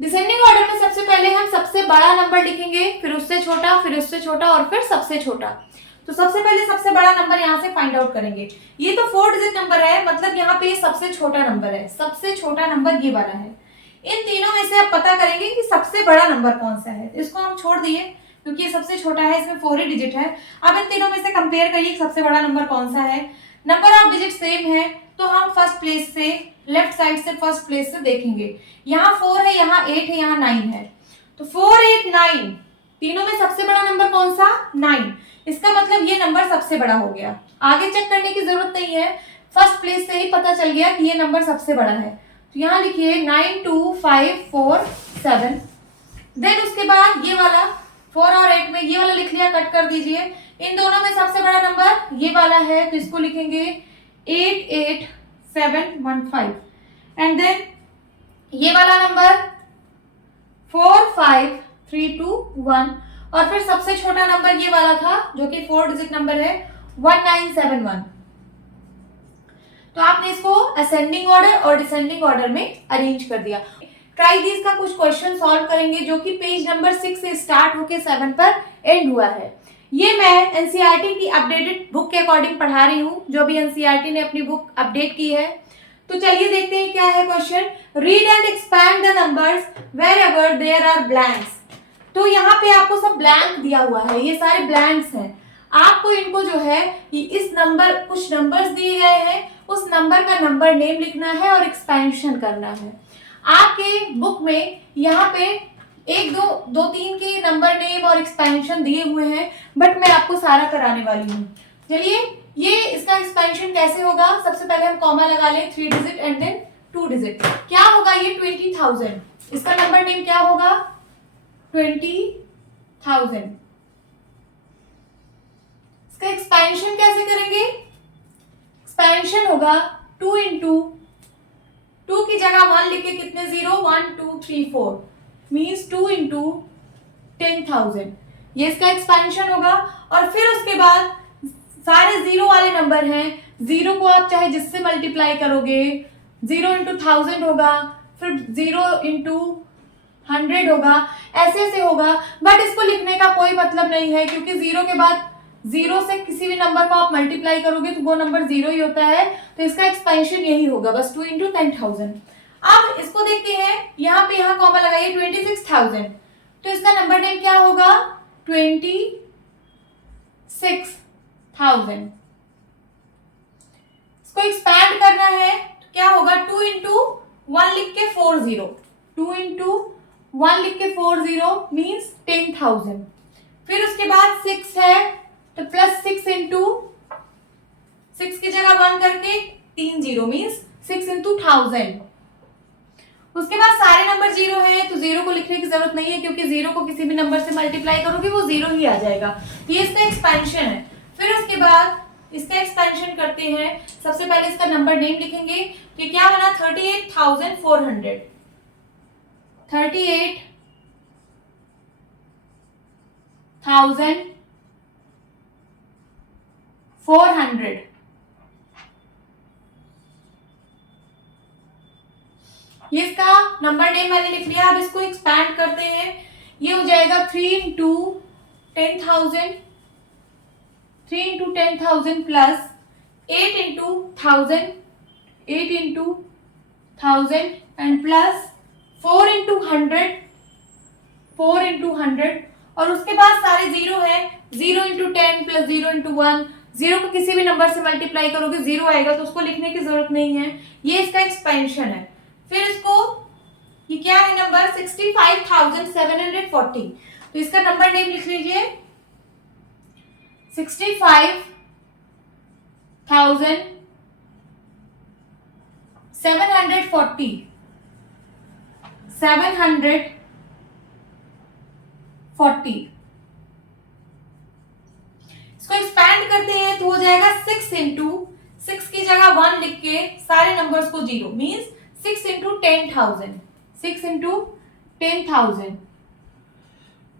Descending order में सबसे पहले हम सबसे बड़ा नंबर लिखेंगे, फिर उससे छोटा, फिर उससे छोटा और फिर सबसे छोटा। तो सबसे पहले सबसे बड़ा नंबर यहाँ से फाइंड आउट करेंगे। ये तो 4 डिजिट नंबर है, मतलब यहाँ पे ये सबसे छोटा नंबर है। सबसे छोटा नंबर ये वाला है। इन तीनों में से आप पता करेंगे कि सबसे बड़ा नंबर कौन सा है। इसको हम छोड़ दिए क्योंकि ये सबसे छोटा है, इसमें 4 ही डिजिट है। अब इन तीनों में से कंपेयर करिए सबसे बड़ा नंबर कौन सा है। नंबर ऑफ डिजिट सेम है, तो हम फर्स्ट प्लेस से, लेफ्ट साइड से फर्स्ट प्लेस से देखेंगे। यहाँ 4 है, यहाँ 8 है, यहाँ 9 है। तो 4 8 9 तीनों में सबसे बड़ा नंबर कौन सा? 9। इसका मतलब ये नंबर सबसे बड़ा हो गया। आगे चेक करने की जरूरत नहीं है, फर्स्ट प्लेस से ही पता चल गया कि ये नंबर सबसे बड़ा है। तो यहाँ लिखिए 92547। देन उसके बाद ये वाला 4 और 8 में ये वाला लिख लिया, कट कर दीजिए। इन दोनों में सबसे बड़ा नंबर ये वाला है, तो इसको लिखेंगे 88715। एंड देन ये वाला नंबर 45321 और फिर सबसे छोटा नंबर ये वाला था जो कि 4 डिजिट नंबर है, 1971। तो आपने इसको असेंडिंग ऑर्डर और डिसेंडिंग ऑर्डर में अरेंज कर दिया। ट्राई दिस का कुछ क्वेश्चन सॉल्व करेंगे जो कि पेज नंबर 6 से स्टार्ट होके 7 पर एंड हुआ है। ये मैं एनसीईआरटी की अपडेटेड बुक के अकॉर्डिंग पढ़ा रही हूँ, जो भी एनसीईआरटी ने अपनी बुक अपडेट की है। तो चलिए देखते हैं क्या है question. Read and expand the numbers wherever there are blanks. तो यहाँ पे आपको सब ब्लैंक दिया हुआ है, ये सारे ब्लैंक्स हैं। आपको इनको जो है कि इस नंबर, कुछ नंबर्स दिए गए हैं, उस नंबर का नंबर नेम लिखना है और एक्सपेंशन करना है। आपके बुक में यहाँ पे 1 2 2 3 के नंबर नेम और एक्सपेंशन दिए हुए हैं, बट मैं आपको सारा कराने वाली हूँ। चलिए, ये इसका एक्सपेंशन कैसे होगा, सबसे पहले हम कॉमा लगा लें 3 डिजिट एंड देन 2 डिजिट। क्या होगा ये 20,000, इसका नंबर नेम क्या होगा 20,000। इसका एक्सपेंशन कैसे करेंगे, एक्सपेंशन होगा 2 इंटू 2 की जगह 1 लिख के कितने 0 1 2 3 4 मीन्स 2 इंटू 10,000, ये इसका एक्सपेंशन होगा। और फिर उसके बाद सारे जीरो वाले नंबर हैं, जीरो को आप चाहे जिससे मल्टीप्लाई करोगे, 0 इंटू 1000 होगा, फिर 0 इंटू 100 होगा, ऐसे ऐसे होगा। बट इसको लिखने का कोई मतलब नहीं है, क्योंकि जीरो के बाद जीरो से किसी भी नंबर को आप मल्टीप्लाई करोगे तो वो नंबर जीरो ही होता है, तो इसका एक्सपेंशन यही होगा बस 2 इंटू 10,000। अब इसको देखते हैं, यहाँ पे यहाँ कॉमा लगाइए 26,000, तो इसका नंबर नेम क्या होगा 26,000। इसको एक्सपैंड करना है तो क्या होगा 2 इंटू 1 लिख के 40, 2 इंटू 1 लिख के 40 मीन्स 10,000। फिर उसके बाद 6 है तो प्लस 6 इंटू 6 की जगह 1 करके 3 0 मीन्स 6 इंटू 1000। उसके बाद सारे नंबर जीरो है तो जीरो को लिखने की जरूरत नहीं है, क्योंकि जीरो को किसी भी नंबर से मल्टीप्लाई करोगे वो जीरो ही आ जाएगा। ये इसका एक्सपेंशन है। फिर उसके बाद इसका एक्सपेंशन करते हैं, सबसे पहले इसका नंबर नेम लिखेंगे, तो ये क्या बना 38,400, 38,400। ये इसका नंबर नेम मैंने लिख लिया। अब इसको एक्सपैंड करते हैं, ये हो जाएगा 3 into 10,000, 3 into 10,000 plus 8 into 1000, 8 into 1000 and plus 4 into 100, 4 into 100। और उसके बाद सारे जीरो है, 0 इंटू 10 प्लस 0 इंटू 1, जीरो को किसी भी नंबर से मल्टीप्लाई करोगे जीरो आएगा, तो उसको लिखने की जरूरत नहीं है। ये इसका एक्सपेंशन है। फिर इसको, ये क्या है नंबर 65,740, तो इसका नंबर नेम लिख लीजिए 65,740, 740। इसको एक्सपैंड करते हैं तो हो जाएगा 6 इंटू 6 की जगह 1 लिख के सारे नंबर्स को zero means 6 into 10,000, 6 into 10,000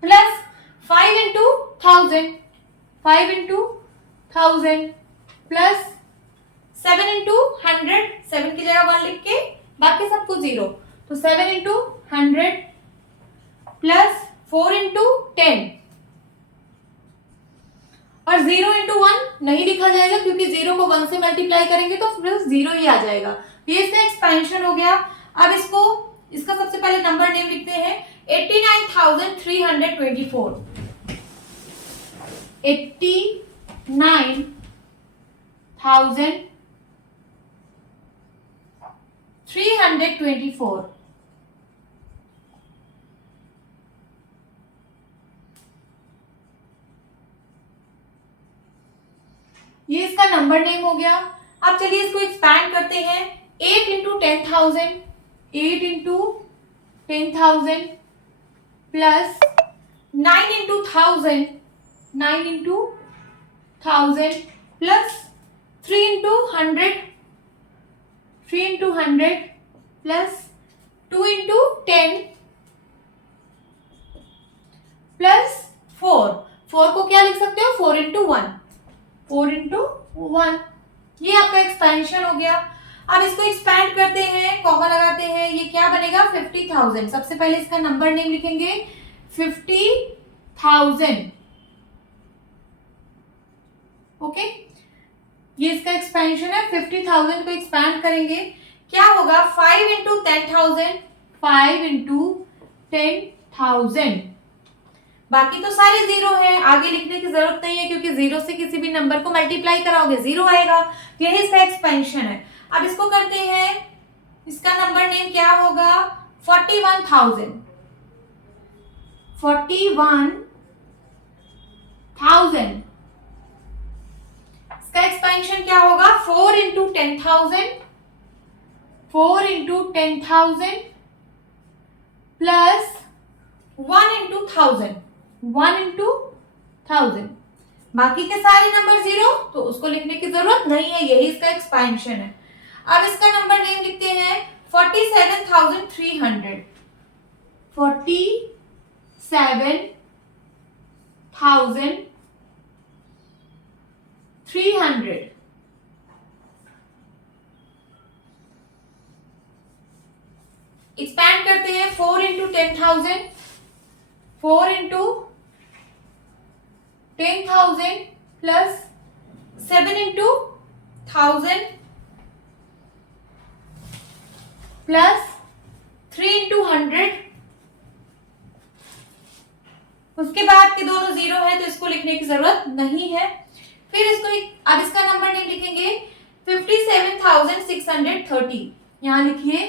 plus 5 into 1000, 5 into 1000 plus 7 into 100, 7 की जगह 1 लिख के बाकी सबको जीरो, तो 7 इंटू 100 प्लस 4 इंटू 10 और 0 इंटू 1 नहीं लिखा जाएगा, क्योंकि 0 को 1 से मल्टीप्लाई करेंगे तो फिर 0 ही आ जाएगा। ये इसका एक्सपेंशन हो गया। अब इसको, इसका सबसे पहले नंबर नेम लिखते हैं 89,324, 89,324। ये इसका नंबर नेम हो गया। अब चलिए इसको एक्सपैंड करते हैं, 8 into 10,000, 8 into 10,000 plus 9 into 1000, 9 into 1000 plus 3 into 100, 3 into 100 plus 2 into 10 plus 4, 4 को क्या लिख सकते हो 4 इंटू 1, 4 इंटू 1। ये आपका एक्सपेंशन हो गया। अब इसको एक्सपैंड करते हैं, कॉमा लगाते हैं, ये क्या बनेगा 50,000। सबसे पहले इसका नंबर नेम लिखेंगे 50,000, ओके। ये इसका एक्सपेंशन है। 50,000 को एक्सपैंड करेंगे, क्या होगा 5 इंटू 10,000, 5 इंटू 10,000। बाकी तो सारे जीरो हैं, आगे लिखने की जरूरत नहीं है, क्योंकि जीरो से किसी भी नंबर को मल्टीप्लाई कराओगे जीरो आएगा। यही इसका एक्सपेंशन है। अब इसको करते हैं इसका नंबर नेम क्या होगा? 41,000। 41,000। इसका एक्सपेंशन क्या होगा? 4 into 10,000, 4 into 10,000 plus 1 into 1000, 1 into 1000। बाकी के सारे नंबर जीरो, तो उसको लिखने की जरूरत नहीं है, यही इसका एक्सपेंशन है। अब इसका नंबर नेम लिखते हैं 47,300। 47,300। एक्सपैंड करते हैं 4 into 10,000, 4 into 10,000 plus 7 into 1000 plus 3 into 100। उसके बाद के दोनों जीरो है तो इसको लिखने की जरूरत नहीं है। फिर इसको अब इसका नंबर नेम लिखेंगे 57,630। यहां लिखिए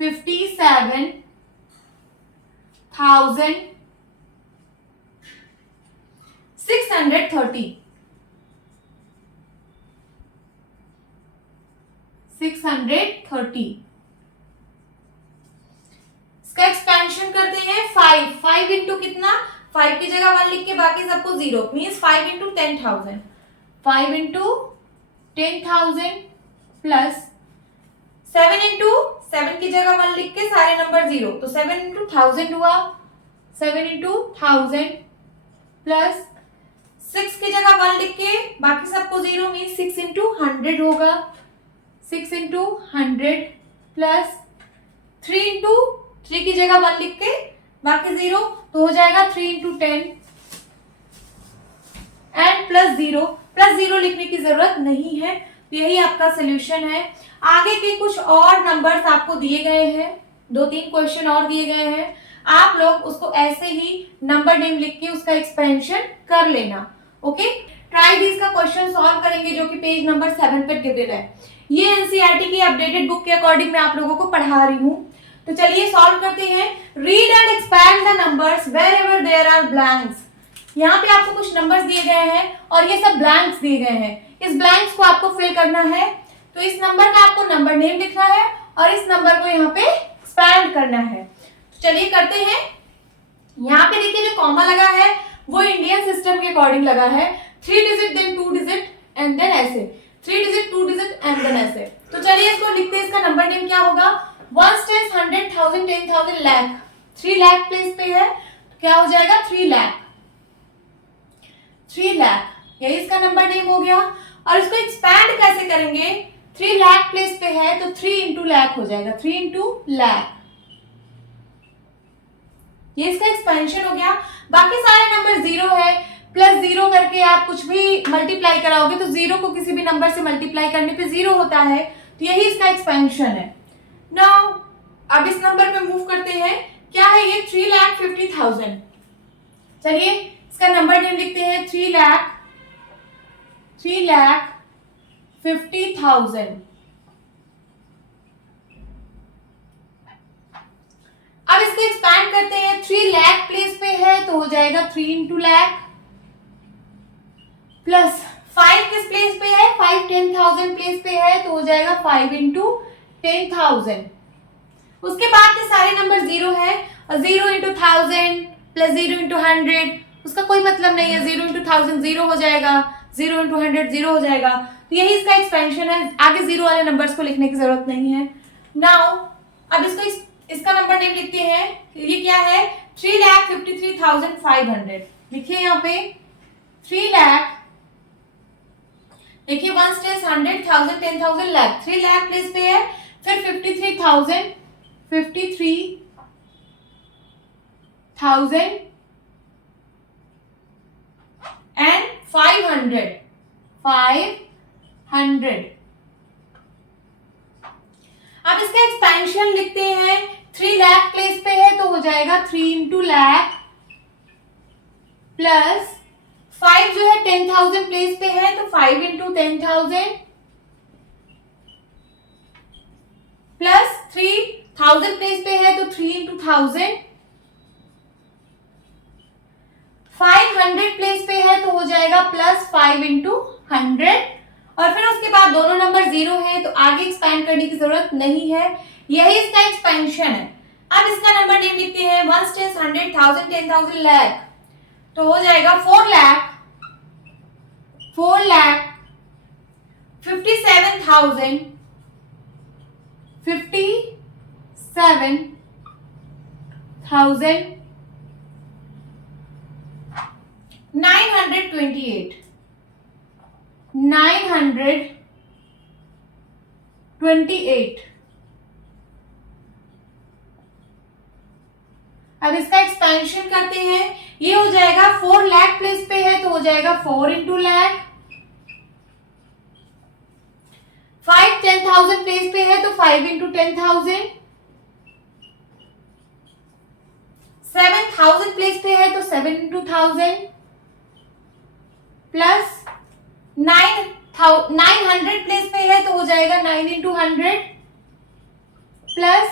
57,630। 630। इसका एक्सपेंशन करते हैं 5। 5 इंटू कितना? 5 की जगह 1 लिख के बाकी सबको zero, means 5 into 10,000। 5 into 10,000 plus 7 into 7 की जगह 1 लिख के सारे नंबर जीरो, तो 7 इंटू 1000 हुआ। 7 इंटू 1000 प्लस 6 की जगह 1 लिख के बाकी सबको जीरो, मीन्स 6 इंटू 100 होगा। 6 इंटू 100 प्लस 3 इंटू 3 की जगह 1 लिख के बाकी जीरो, तो हो जाएगा 3 into 10 and plus zero. Plus zero लिखने की जरूरत नहीं है, तो यही आपका सोल्यूशन है। आगे के कुछ और नंबर्स आपको दिए गए हैं, 2-3 क्वेश्चन और दिए गए हैं, आप लोग उसको ऐसे ही नंबर नेम लिख के उसका एक्सपेंशन कर लेना। ओके, ट्राई दिस का क्वेश्चन सॉल्व करेंगे जो कि पेज नंबर 7 पर गिवन है। ये एनसीईआरटी की अपडेटेड बुक के अकॉर्डिंग मैं आप लोगों को पढ़ा रही हूँ। तो चलिए सॉल्व करते हैं। Read and expand the numbers wherever there are blanks. यहाँ पे आपको कुछ नंबर्स दिए गए हैं और ये सब ब्लैंक्स दिए गए हैं। इस ब्लैंक्स को आपको फिल करना है। तो इस नंबर का आपको नंबर नेम लिखना है और इस नंबर को यहाँ पे एक्सपैंड करना है। तो चलिए करते हैं। यहाँ पे देखिए जो कॉमा लगा है वो इंडियन सिस्टम के अकॉर्डिंग लगा है। 3 digit then 2 digit and then ऐसे, 3 डिजिट 2 डिजिट एंड देन ऐसे। तो चलिए इसको लिखते हैं। इसका नंबर नेम क्या होगा? 1 10 100 1000 10,000 लाख। 3 लाख प्लेस पे है तो क्या हो जाएगा? 3 लाख। 3 लाख, यही इसका नंबर नेम हो गया। और इसको एक्सपैंड कैसे करेंगे? 3 लाख प्लेस पे है तो 3 इंटू लाख हो जाएगा। 3 इंटू लाख, ये इसका एक्सपेंशन हो गया। बाकी सारे नंबर जीरो है, प्लस जीरो करके आप कुछ भी मल्टीप्लाई कराओगे तो जीरो को किसी भी नंबर से मल्टीप्लाई करने पे जीरो होता है, तो यही इसका एक्सपेंशन है। नाउ अब इस नंबर पे मूव करते हैं। क्या है ये? 3,50,000। चलिए इसका नंबर नेम लिखते हैं 3,50,000। अब इसको एक्सपैंड करते हैं। 3 लाख प्लेस पे है तो हो जाएगा 3 इंटू लाख प्लस 5 किस प्लेस पे है? 5 10,000 प्लेस पे है तो हो जाएगा 5 इंटू 10,000। उसके बाद के सारे नंबर जीरो है और 0 इंटू 1000 प्लस 0 इंटू 100 उसका कोई मतलब नहीं है। 0 इंटू 1000 जीरो हो जाएगा, 0 इंटू 100 जीरो हो जाएगा। तो यही इसका एक्सपेंशन है। आगे जीरो वाले नंबर्स को लिखने की जरूरत नहीं है। नाउ अब इसको इसका नंबर नेम लिखते हैं। ये क्या है? 3,53,500। लिखिए यहाँ पे 3 लाख, देखिए 1 10 100 1000 10,000 लाख। 3 लाख प्लेस पे है, फिर 53,000 एंड 500। अब इसका एक्सपेंशन लिखते हैं। 3 लाख प्लेस पे है तो हो जाएगा 3 इंटू लाख प्लस 5 जो है 10,000 प्लेस पे है तो 5 इंटू 10,000 प्लस 3000 प्लेस पे है तो 3 इंटू 1000, 500 प्लेस पे है तो हो जाएगा प्लस 5 इंटू 100, और फिर उसके बाद दोनों नंबर जीरो है तो आगे एक्सपैंड करने की जरूरत नहीं है, यही इसका एक्सपेंशन है। अब इसका नंबर नेम लिखते हैं 1 10 100 1000 10,000 लाख, तो हो जाएगा 4 लाख 57,000 928 928। अब इसका एक्सपेंशन करते हैं, ये हो जाएगा 4 लाख प्लेस पे है तो हो जाएगा 4 इंटू लाख, 5 10,000 प्लेस पे है तो 5 इंटू 10,000, 7,000 प्लेस पे है तो 7 इंटू 1000, प्लस 900 प्लेस पे है तो हो जाएगा 9 इंटू 100, प्लस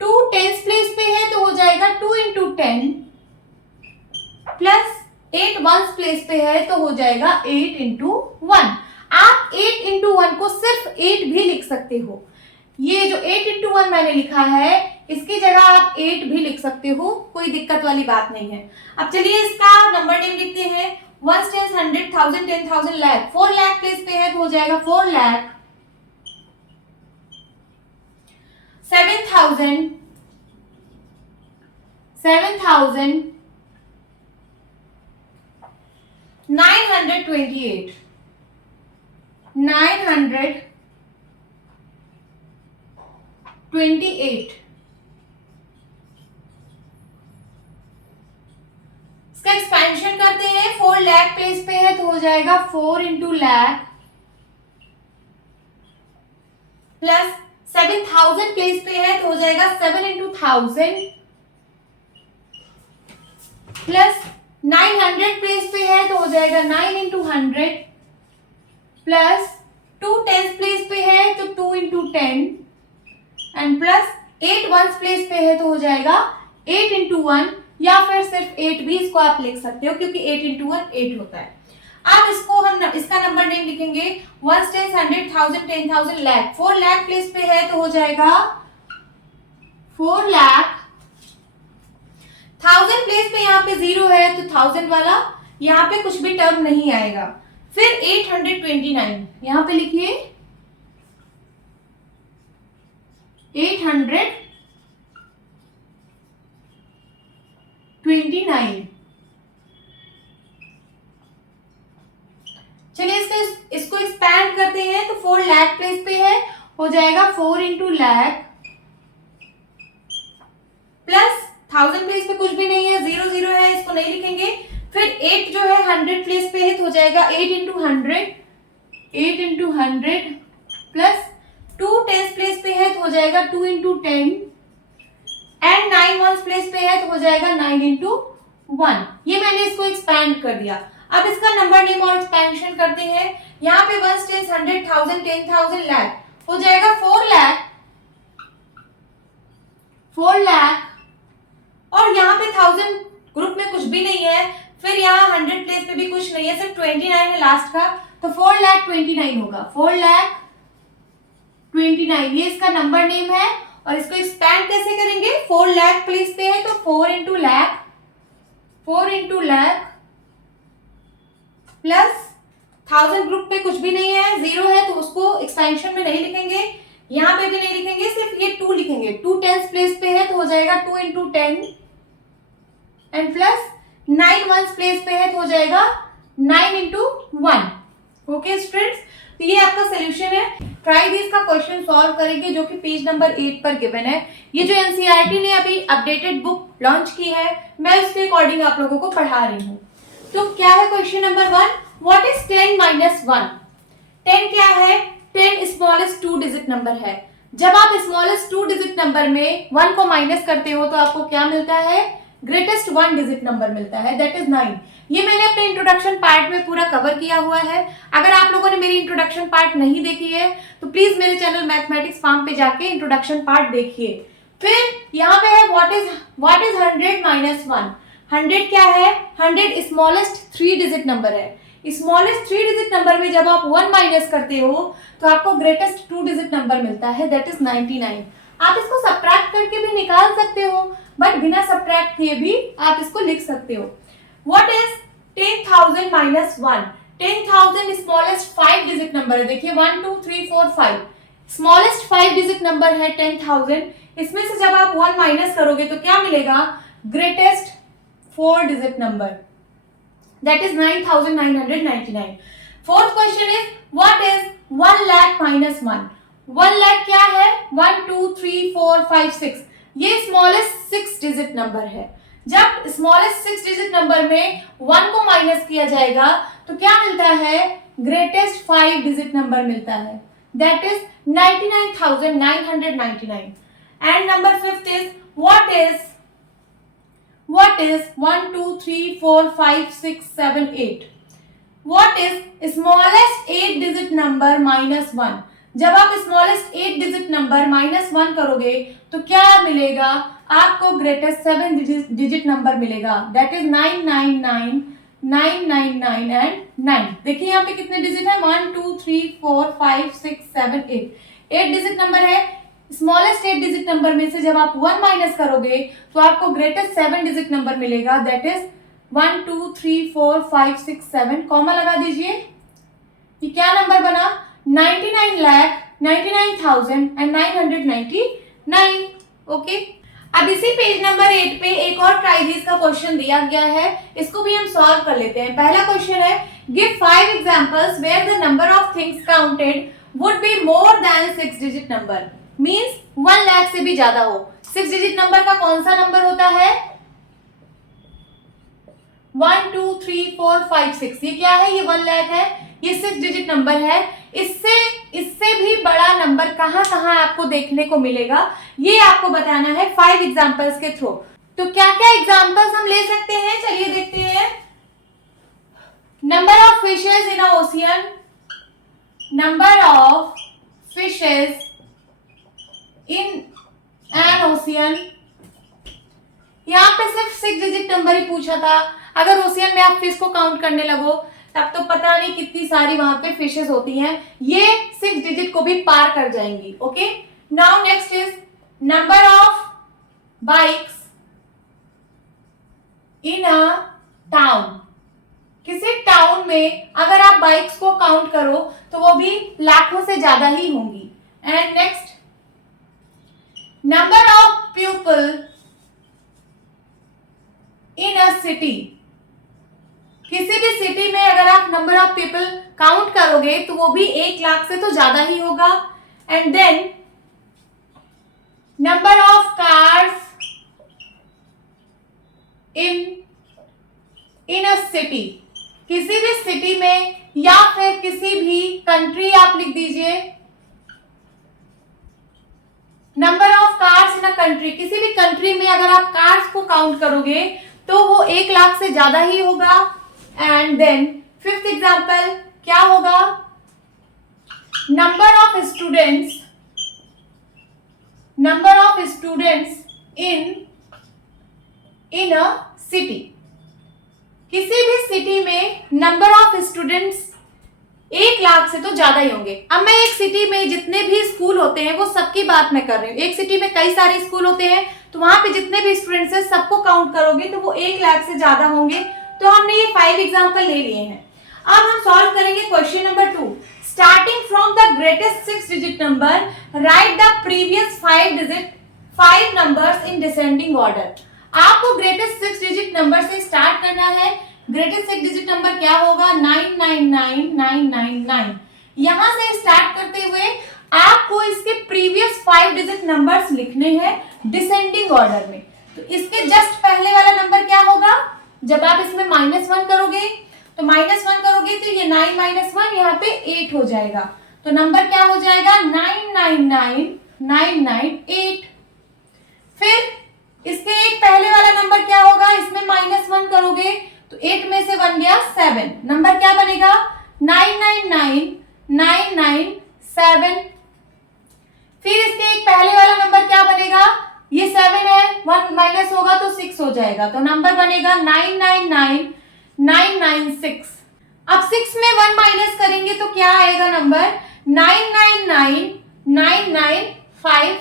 2 टेंस प्लेस पे है तो हो जाएगा 2 इंटू 10, प्लस 8 वंस प्लेस पे है तो हो जाएगा 8 इंटू 1। आप 8 इंटू 1 को सिर्फ 8 भी लिख सकते हो, ये जो 8 इंटू 1 मैंने लिखा है इसकी जगह आप 8 भी लिख सकते हो, कोई दिक्कत वाली बात नहीं है। अब चलिए इसका नंबर नेम लिखते हैं 1 10 100 1000 10,000 लाख, 4 लाख प्लेस पे है तो हो जाएगा 4 लाख 7,928 928। इसका एक्सपेंशन करते हैं, 4 लाख प्लेस पे है तो हो जाएगा 4 इंटू लाख, प्लस 7,000 प्लेस पे है तो हो जाएगा 7 इंटू 1000, प्लस 900 प्लेस पे है तो हो जाएगा 9 इंटू 100, प्लस 2 टेंस प्लेस पे है तो 2 into 10, and plus 8 ones place पे है तो हो जाएगा 8 इंटू 1, या फिर सिर्फ 8 भी इसको आप लिख सकते हो क्योंकि 8 इंटू 1 8 होता है। अब इसको हम इसका नंबर नेम लिखेंगे 1 10 100 1000 10,000 लाख, 4 लाख प्लेस पे है तो हो जाएगा 4 लाख, 1000 प्लेस पे यहाँ पे जीरो है तो 1000 वाला, यहाँ पे कुछ भी टर्म नहीं आएगा, फिर 829 यहाँ पे लिखिए 829। चलिए इसको एक्सपैंड करते हैं तो 4 लाख प्लेस पे है हो जाएगा 4 इंटू लाख, प्लस 1000 प्लेस पे कुछ भी नहीं है, 0 0 है, इसको नहीं लिखेंगे, फिर 8 जो है 100 प्लेस पे है तो हो जाएगा 8 इंटू 100, प्लस 2 टेंस प्लेस पे है तो हो जाएगा 2 इंटू 10, एंड 9 वंस प्लेस पे है तो हो जाएगा 9 इंटू 1। ये मैंने इसको एक्सपैंड कर दिया। अब इसका नंबर नेम और एक्सपेंशन करते हैं, यहाँ पे 1 10 100 1000 10,000 लाख हो जाएगा 4 लाख, और यहाँ पे 1000 ग्रुप में कुछ भी नहीं है, फिर यहाँ 100 प्लेस पे भी कुछ नहीं है, सिर्फ 29 है लास्ट का, तो 4 लाख 29 होगा, 4 लाख 29, ये इसका नंबर नेम है। और इसको एक्सपैंड कैसे करेंगे, 4 लाख प्लेस पे है तो 4 इंटू लाख प्लस 1000 ग्रुप पे कुछ भी नहीं है, 0 है तो उसको एक्सपेंशन में नहीं लिखेंगे, यहाँ पे भी नहीं लिखेंगे, सिर्फ ये 2 लिखेंगे, 2 टेंस प्लेस पे है तो हो जाएगा 2 into 10, and plus 9 ones place पे है तो हो जाएगा 9 इंटू 1। ओके स्टूडेंट्स, तो ये आपका सोल्यूशन है। ट्राई दिस का क्वेश्चन सॉल्व करेंगे जो कि पेज नंबर 8 पर गिवन है। ये जो एनसीईआरटी ने अभी अपडेटेड बुक लॉन्च की है, मैं उसके अकॉर्डिंग आप लोगों को पढ़ा रही हूँ। तो क्या है question number 1, what is 10 minus 1? 10 क्या है? 10 स्मॉलेस्ट 2 डिजिट नंबर है। जब आप स्मॉलेस्ट 2 डिजिट नंबर में 1 को माइनस करते हो तो आपको क्या मिलता है? ग्रेटेस्ट 1 डिजिट नंबर मिलता है, दैट इज 9। ये मैंने अपने इंट्रोडक्शन पार्ट में पूरा कवर किया हुआ है। अगर आप लोगों ने मेरी इंट्रोडक्शन पार्ट नहीं देखी है तो प्लीज मेरे चैनल मैथमेटिक्स फार्म पे जाके इंट्रोडक्शन पार्ट देखिए। फिर यहाँ पे है व्हाट इज 100 माइनस 1। 100 क्या है? 100 स्मॉलेस्ट 3 डिजिट नंबर है। स्मॉलेस्ट 3 डिजिट नंबर में जब आप 1 माइनस करते हो तो आपको ग्रेटेस्ट 2 डिजिट नंबर मिलता है, दैट इज 99। आप इसको सब्ट्रैक्ट करके भी निकाल सकते हो, बट बिना सब्ट्रैक्ट किए भी आप इसको लिख सकते हो। What is 10,000 minus 1। 10,000 smallest 5 digit number है। देखिए 1 2 3 4 5 स्मॉलेस्ट 5 डिजिट नंबर है 10,000। इसमें से जब आप 1 माइनस करोगे तो क्या मिलेगा? Greatest 4 digit number, that is 9,999। Fourth question is what is 1 lakh minus 1। 1 lakh क्या है? 1 2 3 4 5 6 ये स्मॉलेस्ट 6 डिजिट नंबर है। जब स्मॉलेस्ट 6 डिजिट नंबर में 1 को माइनस किया जाएगा तो क्या मिलता है? ग्रेटेस्ट 5 डिजिट नंबर मिलता है, that is 99,999। And number 5th is what is 1 2 3 4 5 6 7 8। What is smallest 8 digit number minus 1। जब आप स्मॉलेस्ट 8 डिजिट नंबर माइनस 1 करोगे तो क्या मिलेगा? आपको ग्रेटेस्ट 7 डिजिट नंबर मिलेगा, दैट इज 999 999 एंड 9। देखिए यहाँ पे कितने डिजिट है? 1 2 3 4 5 6 7 8 8 डिजिट नंबर है। स्मॉलेस्ट 8 डिजिट नंबर में से जब आप 1 माइनस करोगे तो आपको ग्रेटेस्ट 7 डिजिट नंबर मिलेगा, दैट इज 1 2 3 4 5 6 7। कॉमा लगा दीजिए। ये क्या नंबर बना? 99,99,999। ओके, अब इसी पेज नंबर 8 पे एक और ट्राई दिस का क्वेश्चन दिया गया है, इसको भी हम सॉल्व कर लेते हैं। पहला क्वेश्चन है give 5 examples where the number of things counted would be more than 6 digit number, means 1 lakh से भी ज्यादा हो। 6 डिजिट नंबर का कौन सा नंबर होता है? 1 2 3 4 5 6 ये क्या है? ये 1 लाख है, ये 6 डिजिट नंबर है। इससे भी बड़ा नंबर कहां कहां आपको देखने को मिलेगा ये आपको बताना है 5 एग्जांपल्स के थ्रू। तो क्या क्या एग्जांपल्स हम ले सकते हैं, चलिए देखते हैं। Number of fishes in a ocean, number of fishes in an ocean. यहां पे सिर्फ 6 डिजिट नंबर ही पूछा था। अगर ओशियन में आप फिश को काउंट करने लगो तब तो पता नहीं कितनी सारी वहां पे फिशेस होती हैं, ये 6 डिजिट को भी पार कर जाएंगी। Okay, now next is number of bikes in a town. किसी टाउन में अगर आप बाइक्स को काउंट करो तो वो भी लाखों से ज्यादा ही होंगी। And next number of people in a city. किसी भी सिटी में अगर आप नंबर ऑफ पीपल काउंट करोगे तो वो भी 1 लाख से तो ज्यादा ही होगा। And then number of cars in a city. किसी भी सिटी में या फिर किसी भी कंट्री आप लिख दीजिए number of cars in a country. किसी भी कंट्री में अगर आप कार्स को काउंट करोगे तो वो 1 लाख से ज्यादा ही होगा। एंड देन 5th एग्जाम्पल क्या होगा? Number of students in a city. किसी भी सिटी में नंबर ऑफ स्टूडेंट्स 1 लाख से तो ज्यादा ही होंगे। अब मैं एक सिटी में जितने भी स्कूल होते हैं वो सबकी बात मैं कर रही हूँ। एक सिटी में कई सारे स्कूल होते हैं तो वहां पे जितने भी स्टूडेंट्स हैं सबको काउंट करोगे तो वो 1 लाख से ज्यादा होंगे। तो हमने ये 5 एग्जांपल ले लिए हैं। अब हम सॉल्व करेंगे question number 2। Starting from the greatest 6 digit number right the previous 5 numbers in descending order. आपको ग्रेटेस्ट 6 डिजिट नंबर से स्टार्ट करना है। ग्रेटेस्ट 6 डिजिट नंबर क्या होगा? 999999। यहां से स्टार्ट करते हुए आपको इसके प्रीवियस 5 डिजिट नंबर्स लिखने हैं डिसेंडिंग ऑर्डर में। तो इसके जस्ट पहले वाला नंबर क्या होगा? जब आप इसमें -1 करोगे तो -1 करोगे तो ये 9 - 1 यहाँ पे 8 हो जाएगा। तो नंबर क्या हो जाएगा? 999998। फिर इसके एक पहले वाला नंबर क्या होगा, इसमें -1 करोगे तो 8 में से 1 गया 7, नंबर क्या बनेगा 999997। फिर इसके एक पहले वाला नंबर क्या बनेगा, ये 7 है, 1 माइनस होगा तो 6 हो जाएगा, तो नंबर बनेगा 999996। अब 6 में 1 माइनस करेंगे तो क्या आएगा नंबर 999995,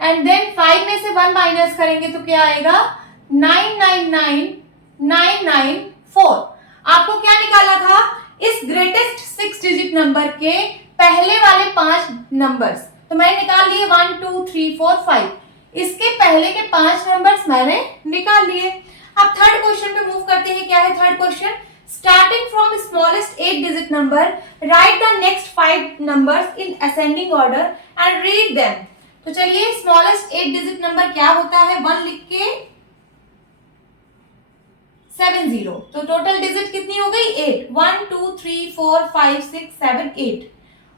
एंड देन 5 में से 1 माइनस करेंगे तो क्या आएगा 999994। आपको क्या निकाला था, इस ग्रेटेस्ट 6 डिजिट नंबर के पहले वाले 5 नंबर्स, तो मैंने निकाल लिए 1 2 3 4 5, इसके पहले के 5 नंबर्स मैंने निकाल लिए। अब थर्ड क्वेश्चन पे मूव करते हैं। क्या है third question, starting from smallest 8 digit number right the next 5 numbers in ascending order and read them. तो चलिए स्मॉलेस्ट 8 डिजिट नंबर क्या होता है, 1 लिख के 70, तो टोटल डिजिट कितनी हो गई 8, 1 2 3 4 5 6 7 8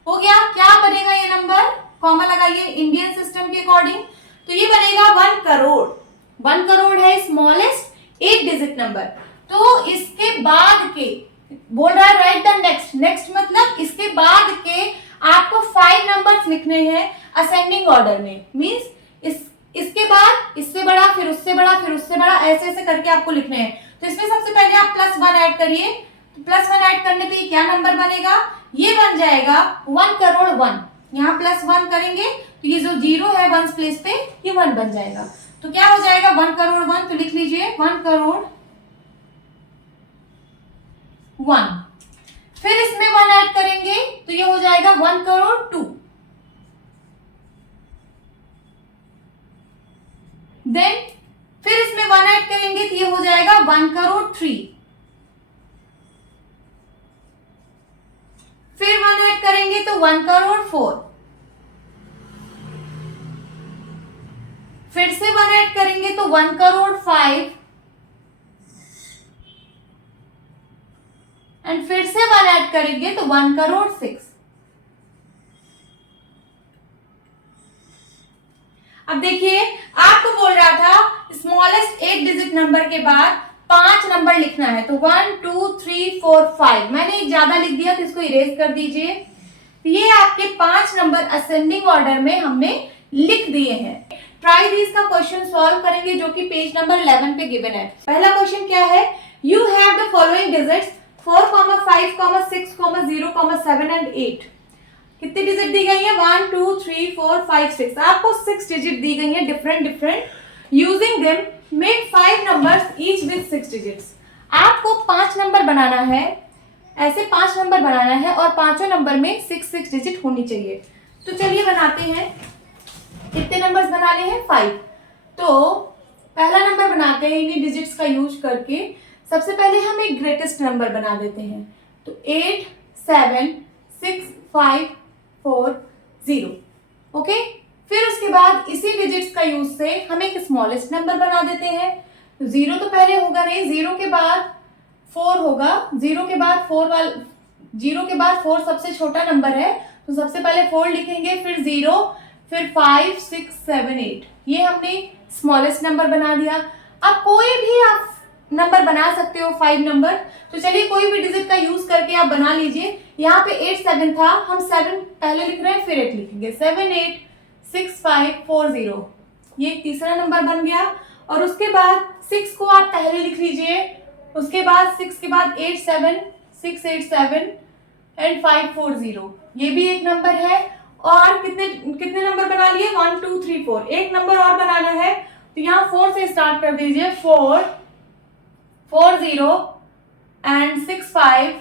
हो गया। क्या बनेगा ये नंबर, कॉमा लगाइए इंडियन सिस्टम के अकॉर्डिंग, तो ये बनेगा 1 करोड़। 1 करोड़ है स्मॉलेस्ट 8 डिजिट नंबर। तो इसके बाद के बोल रहा है राइट द नेक्स्ट, नेक्स्ट मतलब इसके बाद के आपको 5 नंबर्स लिखने हैं असेंडिंग ऑर्डर में, मींस इसके बाद इससे बड़ा, फिर उससे बड़ा, फिर उससे बड़ा, ऐसे ऐसे करके आपको लिखने हैं। तो इसमें सबसे पहले आप +1 ऐड करिए, तो +1 ऐड करने पे क्या नंबर बनेगा, ये बन जाएगा 1 करोड़ 1। यहाँ +1 करेंगे तो ये जो 0 है 1 प्लेस पे ये 1 बन जाएगा, तो क्या हो जाएगा 1 करोड़ 1, तो लिख लीजिए 1 करोड़ 1। फिर इसमें 1 ऐड करेंगे तो ये हो जाएगा 1 करोड़ 2। देन फिर इसमें 1 ऐड करेंगे तो ये हो जाएगा 1 करोड़ 3। फिर 1 ऐड करेंगे तो 1 करोड़ 4। फिर से 1 ऐड करेंगे तो 1 करोड़ 5, एंड फिर से 1 ऐड करेंगे तो 1 करोड़ 6। अब देखिए आपको बोल रहा था स्मॉलेस्ट 8 डिजिट नंबर के बाद 5 नंबर लिखना है, तो 1 2 3 4 5 मैंने एक ज्यादा लिख दिया तो इसको इरेज कर दीजिए। तो ये आपके 5 नंबर असेंडिंग ऑर्डर में हमने लिख दिए हैं। ट्राई दीज का क्वेश्चन सॉल्व करेंगे जो कि पेज नंबर 11 पे गिवन है। पहला क्वेश्चन क्या है, you have the following digits 4, 5, 6, 0, 7 and 8। कितनी डिजिट दी गई है 1 2 3 4 5 6, आपको 6 डिजिट दी गई है different. Using them make 5 numbers each with 6 digits. आपको 5 नंबर बनाना है, ऐसे 5 नंबर बनाना है और पांचों नंबर में 6 डिजिट होनी चाहिए। तो चलिए बनाते हैं। कितने नंबर्स बनाने हैं 5। तो पहला नंबर बनाते हैं इन्हीं डिजिट्स का यूज करके। सबसे पहले हम एक ग्रेटेस्ट नंबर बना देते हैं, तो 8 7 6 5 4 0। ओके, फिर उसके बाद इसी डिजिट्स का यूज से हम एक स्मॉलेस्ट नंबर बना देते हैं। तो 0 तो पहले होगा नहीं, 0 के बाद 4 होगा, 0 के बाद 4 सबसे छोटा नंबर है, तो सबसे पहले 4 लिखेंगे, फिर 0, फिर 5 6 7 8, ये हमने स्मॉलेस्ट नंबर बना दिया। अब कोई भी आप नंबर बना सकते हो 5 नंबर, तो चलिए कोई भी डिजिट का यूज करके आप बना लीजिए। यहाँ पे 8 7 था, हम 7 पहले लिख रहे हैं, फिर 8 लिखेंगे, 7 8 6 5 4 0, ये तीसरा नंबर बन गया। और उसके बाद 6 को आप पहले लिख लीजिए, उसके बाद 6 के बाद 8 7 6 8 7 एंड 5 4 0, ये भी एक नंबर है। और कितने नंबर बना लिए 1 2 3 4, एक नंबर और बनाना है, तो यहाँ 4 से स्टार्ट कर दीजिए, 4 4 0 एंड 6 5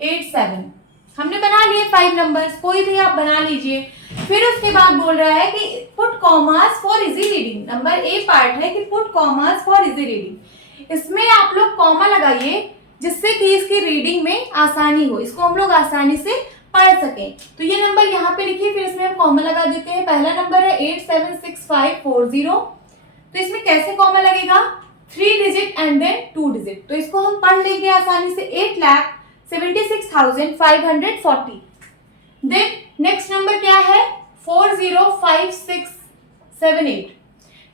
8 7, हमने बना लिए 5 नंबर्स। कोई भी आप बना लीजिए। फिर उसके बाद बोल रहा है कि put commas for easy reading. Number A part है कि put commas for easy reading. इसमें आप लोग कॉमा लगाइए जिससे कि इसकी रीडिंग में आसानी हो, इसको हम लोग आसानी से पढ़ सकें। तो ये नंबर यहाँ पे लिखिए, फिर इसमें हम कॉमा लगा देते हैं। पहला नंबर है 8 7 6 5 4 0, तो इसमें कैसे कॉमा लगेगा, 3 डिजिट एंड देन 2 डिजिट, तो इसको हम पढ़ लेंगे आसानी से, 8,76,540। देन नेक्स्ट नंबर क्या है 4 0 5 6 7 8,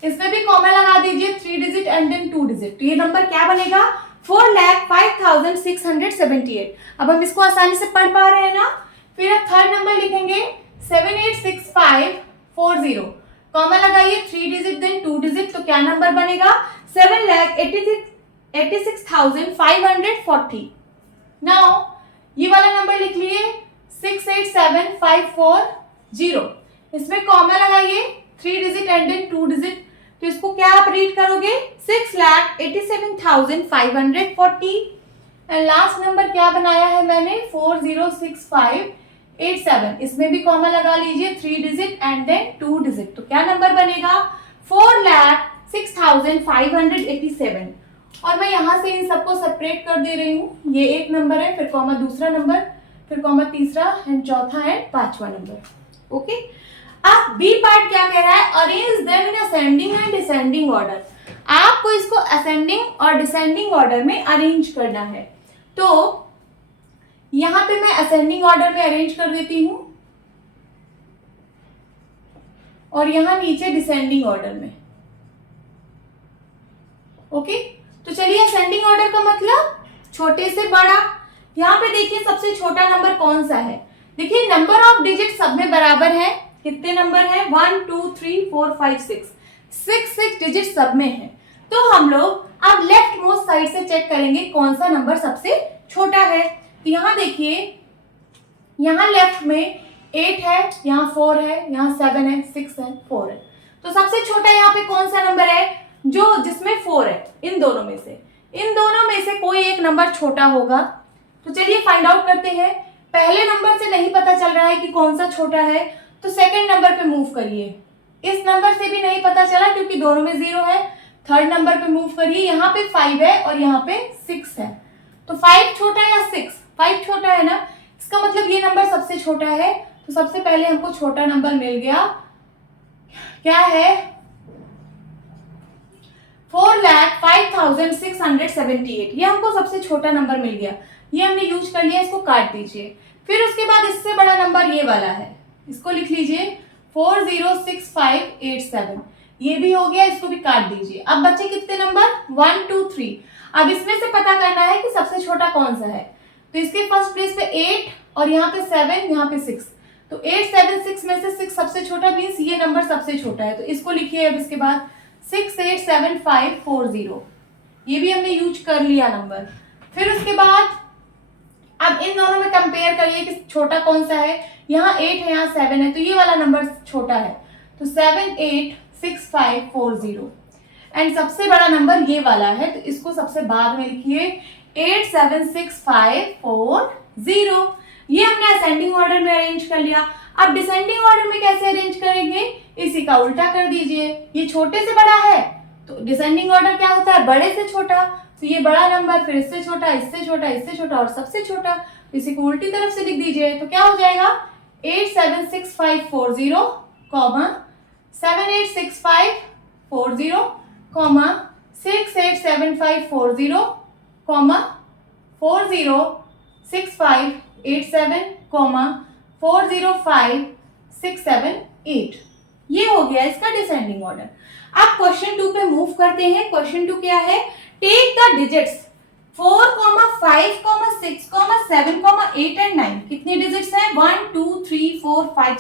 इसमें भी कॉमा लगा दीजिए, 3 डिजिट एंड देन 2 डिजिट। तो ये नंबर क्या बनेगा? 4,05,678। अब हम इसको आसानी से पढ़ पा रहे हैं ना। फिर अब थर्ड नंबर लिखेंगे 786540, कॉमा लगाइए, 3 डिजिट देन 2 डिजिट। तो क्या नंबर बनेगा? 7,86,540। नाउ ये वाला नंबर लिख लिए 687,540, इसमें कॉमा लगाइए, 3 डिजिट एंड देन 2 डिजिट। तो इसको क्या आप रीड करोगे? 6,87,540। एंड लास्ट नंबर क्या बनाया है मैंने? 406587, इसमें भी कॉमा लगा लीजिए, 3 डिजिट एंड देन 2 डिजिट। तो क्या नंबर बनेगा? 4,06,587। और मैं यहां से इन सबको सेपरेट कर दे रही हूँ। ये एक नंबर है, फिर कॉमा दूसरा नंबर, फिर कॉमा तीसरा एंड चौथा एंड पांचवा नंबर। ओके, अब बी पार्ट क्या कह रहा है? Arrange them in ascending and descending order. आपको इसको असेंडिंग और डिसेंडिंग ऑर्डर में अरेंज करना है। तो यहां पे मैं असेंडिंग ऑर्डर में अरेंज कर देती हूं और यहां नीचे डिसेंडिंग ऑर्डर में। ओके, तो चलिए असेंडिंग ऑर्डर का मतलब छोटे से बड़ा। यहां पे देखिए सबसे छोटा नंबर कौन सा है? देखिए नंबर ऑफ डिजिट सब में बराबर है। कितने नंबर है? 1 2 3 4 5 6 6 डिजिट सब में है। तो हम लोग अब लेफ्ट मोस्ट साइड से चेक करेंगे कौन सा नंबर सबसे छोटा है। तो यहाँ देखिए, यहाँ लेफ्ट में 8 है, यहाँ 4 है, यहाँ 7 है, 6 है, 4 है। तो सबसे छोटा यहाँ पे कौन सा नंबर है? जो जिसमें 4 है। इन दोनों में से कोई एक नंबर छोटा होगा। तो चलिए फाइंड आउट करते हैं। पहले नंबर से नहीं पता चल रहा है कि कौन सा छोटा है, तो सेकंड नंबर पे मूव करिए। इस नंबर से भी नहीं पता चला क्योंकि दोनों में 0 है। थर्ड नंबर पे मूव करिए, यहाँ पे 5 है और यहाँ पे 6 है। तो 5 छोटा है या 6? 5 छोटा है ना, इसका मतलब ये नंबर सबसे छोटा है। तो सबसे पहले हमको छोटा नंबर मिल गया, क्या है? 4,05,678। ये हमको सबसे छोटा नंबर मिल गया, ये हमने यूज कर लिया। इसको काट दीजिए। फिर उसके बाद इससे बड़ा नंबर ये वाला है, इसको लिख लीजिए 406587। ये भी हो गया, इसको भी काट दीजिए। अब बचे कितने नंबर? 1 2 3। अब इसमें से पता करना है कि सबसे छोटा कौन सा है। तो इसके फर्स्ट प्लेस पे 8 और यहाँ पे 7, यहाँ पे 6। तो 8 7 6 में से 6 सबसे छोटा, मीन्स ये नंबर सबसे छोटा है। तो इसको लिखिए अब इसके बाद 687540। ये भी हमने यूज कर लिया नंबर। फिर उसके बाद अब इन दोनों में कंपेयर करिए कि छोटा कौन सा है। यहाँ 8 है, यहाँ 7 है, तो ये वाला नंबर छोटा है। तो 786540। एंड सबसे बड़ा नंबर ये वाला है, तो इसको सबसे बाद में लिखिए 876540। ये हमने असेंडिंग ऑर्डर में अरेंज कर लिया। अब डिसेंडिंग ऑर्डर में कैसे अरेंज करेंगे? इसी का उल्टा कर दीजिए। ये छोटे से बड़ा है, तो डिसेंडिंग ऑर्डर क्या होता है? बड़े से छोटा। तो ये बड़ा नंबर, फिर इससे छोटा, इससे छोटा, इससे छोटा और सबसे छोटा। तो इसी को उल्टी तरफ से लिख दीजिए। तो क्या हो जाएगा? 876540, 786540, 687540, 406587, 405678। ये हो गया इसका डिसेंडिंग ऑर्डर। अब क्वेश्चन 2 पे मूव करते हैं। क्वेश्चन 2 क्या है? Take the digits 4, 5, 6, 7, 8 and 9। कितनी डिजिट्स हैं? 1 2 3 4 5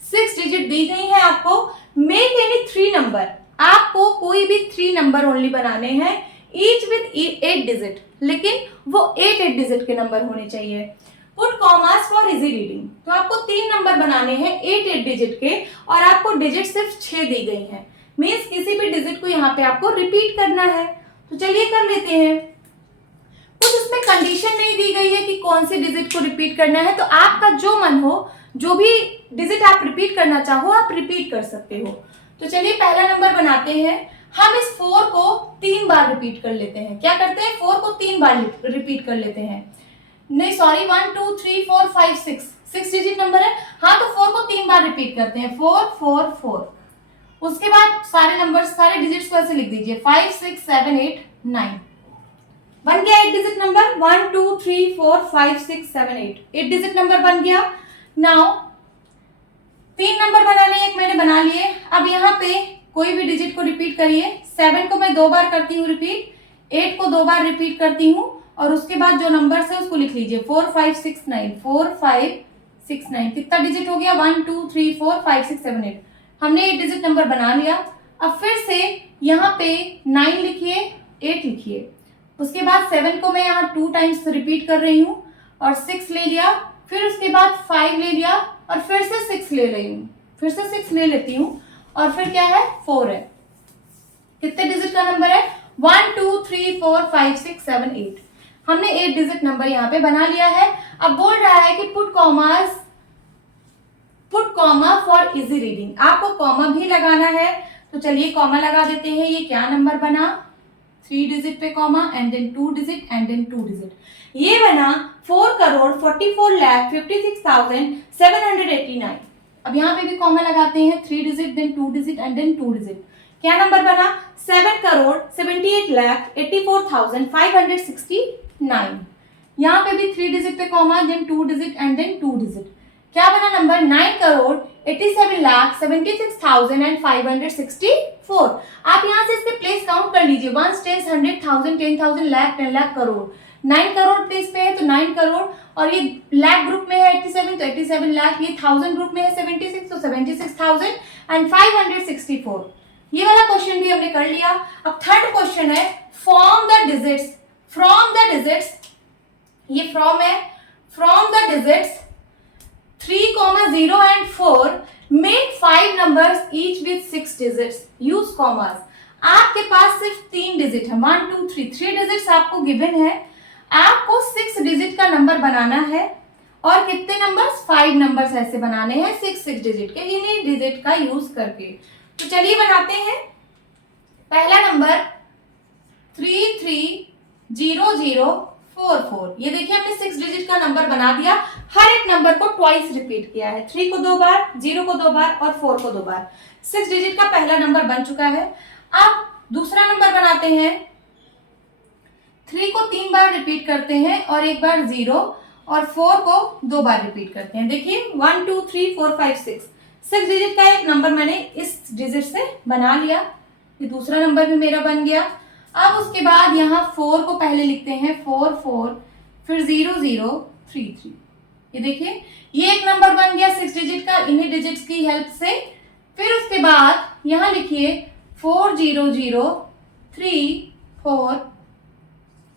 6 डिजिट दी गई है आपको। Make any 3 number. आपको कोई भी 3 नंबर ओनली बनाने हैं, ईच विद 8 डिजिट, लेकिन वो 8 डिजिट के नंबर होने चाहिए। Put commas for easy reading. तो आपको 3 नंबर बनाने हैं 8 डिजिट के, और आपको डिजिट सिर्फ 6 दी गई है। मीन्स किसी भी डिजिट को यहाँ पे आपको रिपीट करना है। तो चलिए कर लेते हैं। कुछ उसमें कंडीशन नहीं दी गई है कि कौन सी डिजिट को रिपीट करना है, तो आपका जो मन हो, जो भी डिजिट आप रिपीट करना चाहो आप रिपीट कर सकते हो। तो चलिए पहला नंबर बनाते हैं। हम इस 4 को 3 बार रिपीट कर लेते हैं। क्या करते हैं? 4 को 3 बार रिपीट कर लेते हैं। नहीं सॉरी, 1 2 3 4 5 6 डिजिट नंबर है। हाँ, तो 4 को 3 बार रिपीट करते हैं। 4 4 4। उसके बाद सारे नंबर, सारे डिजिट्स को ऐसे लिख दीजिए 5 6 7 8 9। बन गया 8 डिजिट नंबर। 1 2 3 4 5 6 7 8 डिजिट नंबर बन गया। नाउ 3 नंबर बनाने, एक मैंने बना लिए। अब यहाँ पे कोई भी डिजिट को रिपीट करिए। 7 को मैं 2 बार करती हूँ रिपीट, 8 को 2 बार रिपीट करती हूँ और उसके बाद जो नंबर है उसको लिख लीजिए 4 5 6 9 4 5 6 9। कितना डिजिट हो गया? 1 2 3 4 5 6 7 8। हमने 8 डिजिट नंबर बना लिया। अब फिर से यहाँ पे 9 लिखिए, 8 लिखिए, उसके बाद 7 को मैं यहाँ 2 टाइम्स रिपीट कर रही हूँ और 6 ले लिया, फिर उसके बाद 5 ले लिया और फिर से 6 ले रही हूँ, फिर से 6 ले लेती हूँ और फिर क्या है? 4 है। कितने डिजिट का नंबर है? 1 2 3 4 5 6 7 8। हमने 8 डिजिट नंबर यहाँ पे बना लिया है। अब बोल रहा है कि put comma for easy reading. आपको कॉमा भी लगाना है, तो चलिए कॉमा लगा देते हैं। ये क्या नंबर बना? 3 डिजिट पे comma and then 2 digit and then 2 digit. ये बना 4,44,56,789। अब यहाँ पे भी कॉमा लगाते हैं, 3 digit then 2 digit and then 2 digit. क्या नंबर बना? 7,78,84,569। यहाँ पे भी 3 डिजिट पे comma then 2 digit and then 2 digit. क्या बना नंबर? 9,87,76,564। आप यहाँ से इसके प्लेस काउंट कर लीजिए, 1 10 100 1000 10,000 लाख 10 लाख करोड़। 9 करोड़ प्लेस पे है तो 9 करोड़, और ये लाख ग्रुप में है 87 तो 87 लाख, ये 1000 ग्रुप में है 76 तो 76,564। ये वाला क्वेश्चन भी हमने कर लिया। अब थर्ड क्वेश्चन है फ्रॉम द डिजिट्स। ये फ्रॉम है, from the digits 3, 0 and 4 make 5 numbers each with 6 digits. Use commas. आपके पास सिर्फ 3 डिजिट है, 1 2 3 डिजिट्स आपको गिवन है। आपको 6 डिजिट का नंबर बनाना है और कितने नंबर्स? 5 नंबर्स ऐसे बनाने हैं 6 डिजिट के, इन्हीं डिजिट का यूज करके। तो चलिए बनाते हैं। पहला नंबर 330044। ये देखिए हमने 6 डिजिट का नंबर बना दिया। हर एक नंबर को ट्वाइस रिपीट किया है, 3 को 2 बार, 0 को 2 बार और 4 को 2 बार। 6 डिजिट का पहला नंबर बन चुका है। अब दूसरा नंबर बनाते हैं। 3 को 3 बार रिपीट करते हैं और एक बार 0, और 4 को 2 बार रिपीट करते हैं। देखिए 1 2 3 4 5 6 डिजिट का एक नंबर मैंने इस डिजिट से बना लिया। ये दूसरा नंबर भी मेरा बन गया। अब उसके बाद यहाँ 4 को पहले लिखते हैं, 4 4, फिर 0 0 3 3। ये देखिए ये एक नंबर बन गया 6 डिजिट का इन्हीं डिजिट्स की हेल्प से। फिर उसके बाद यहाँ लिखिए 4 0 0 3 4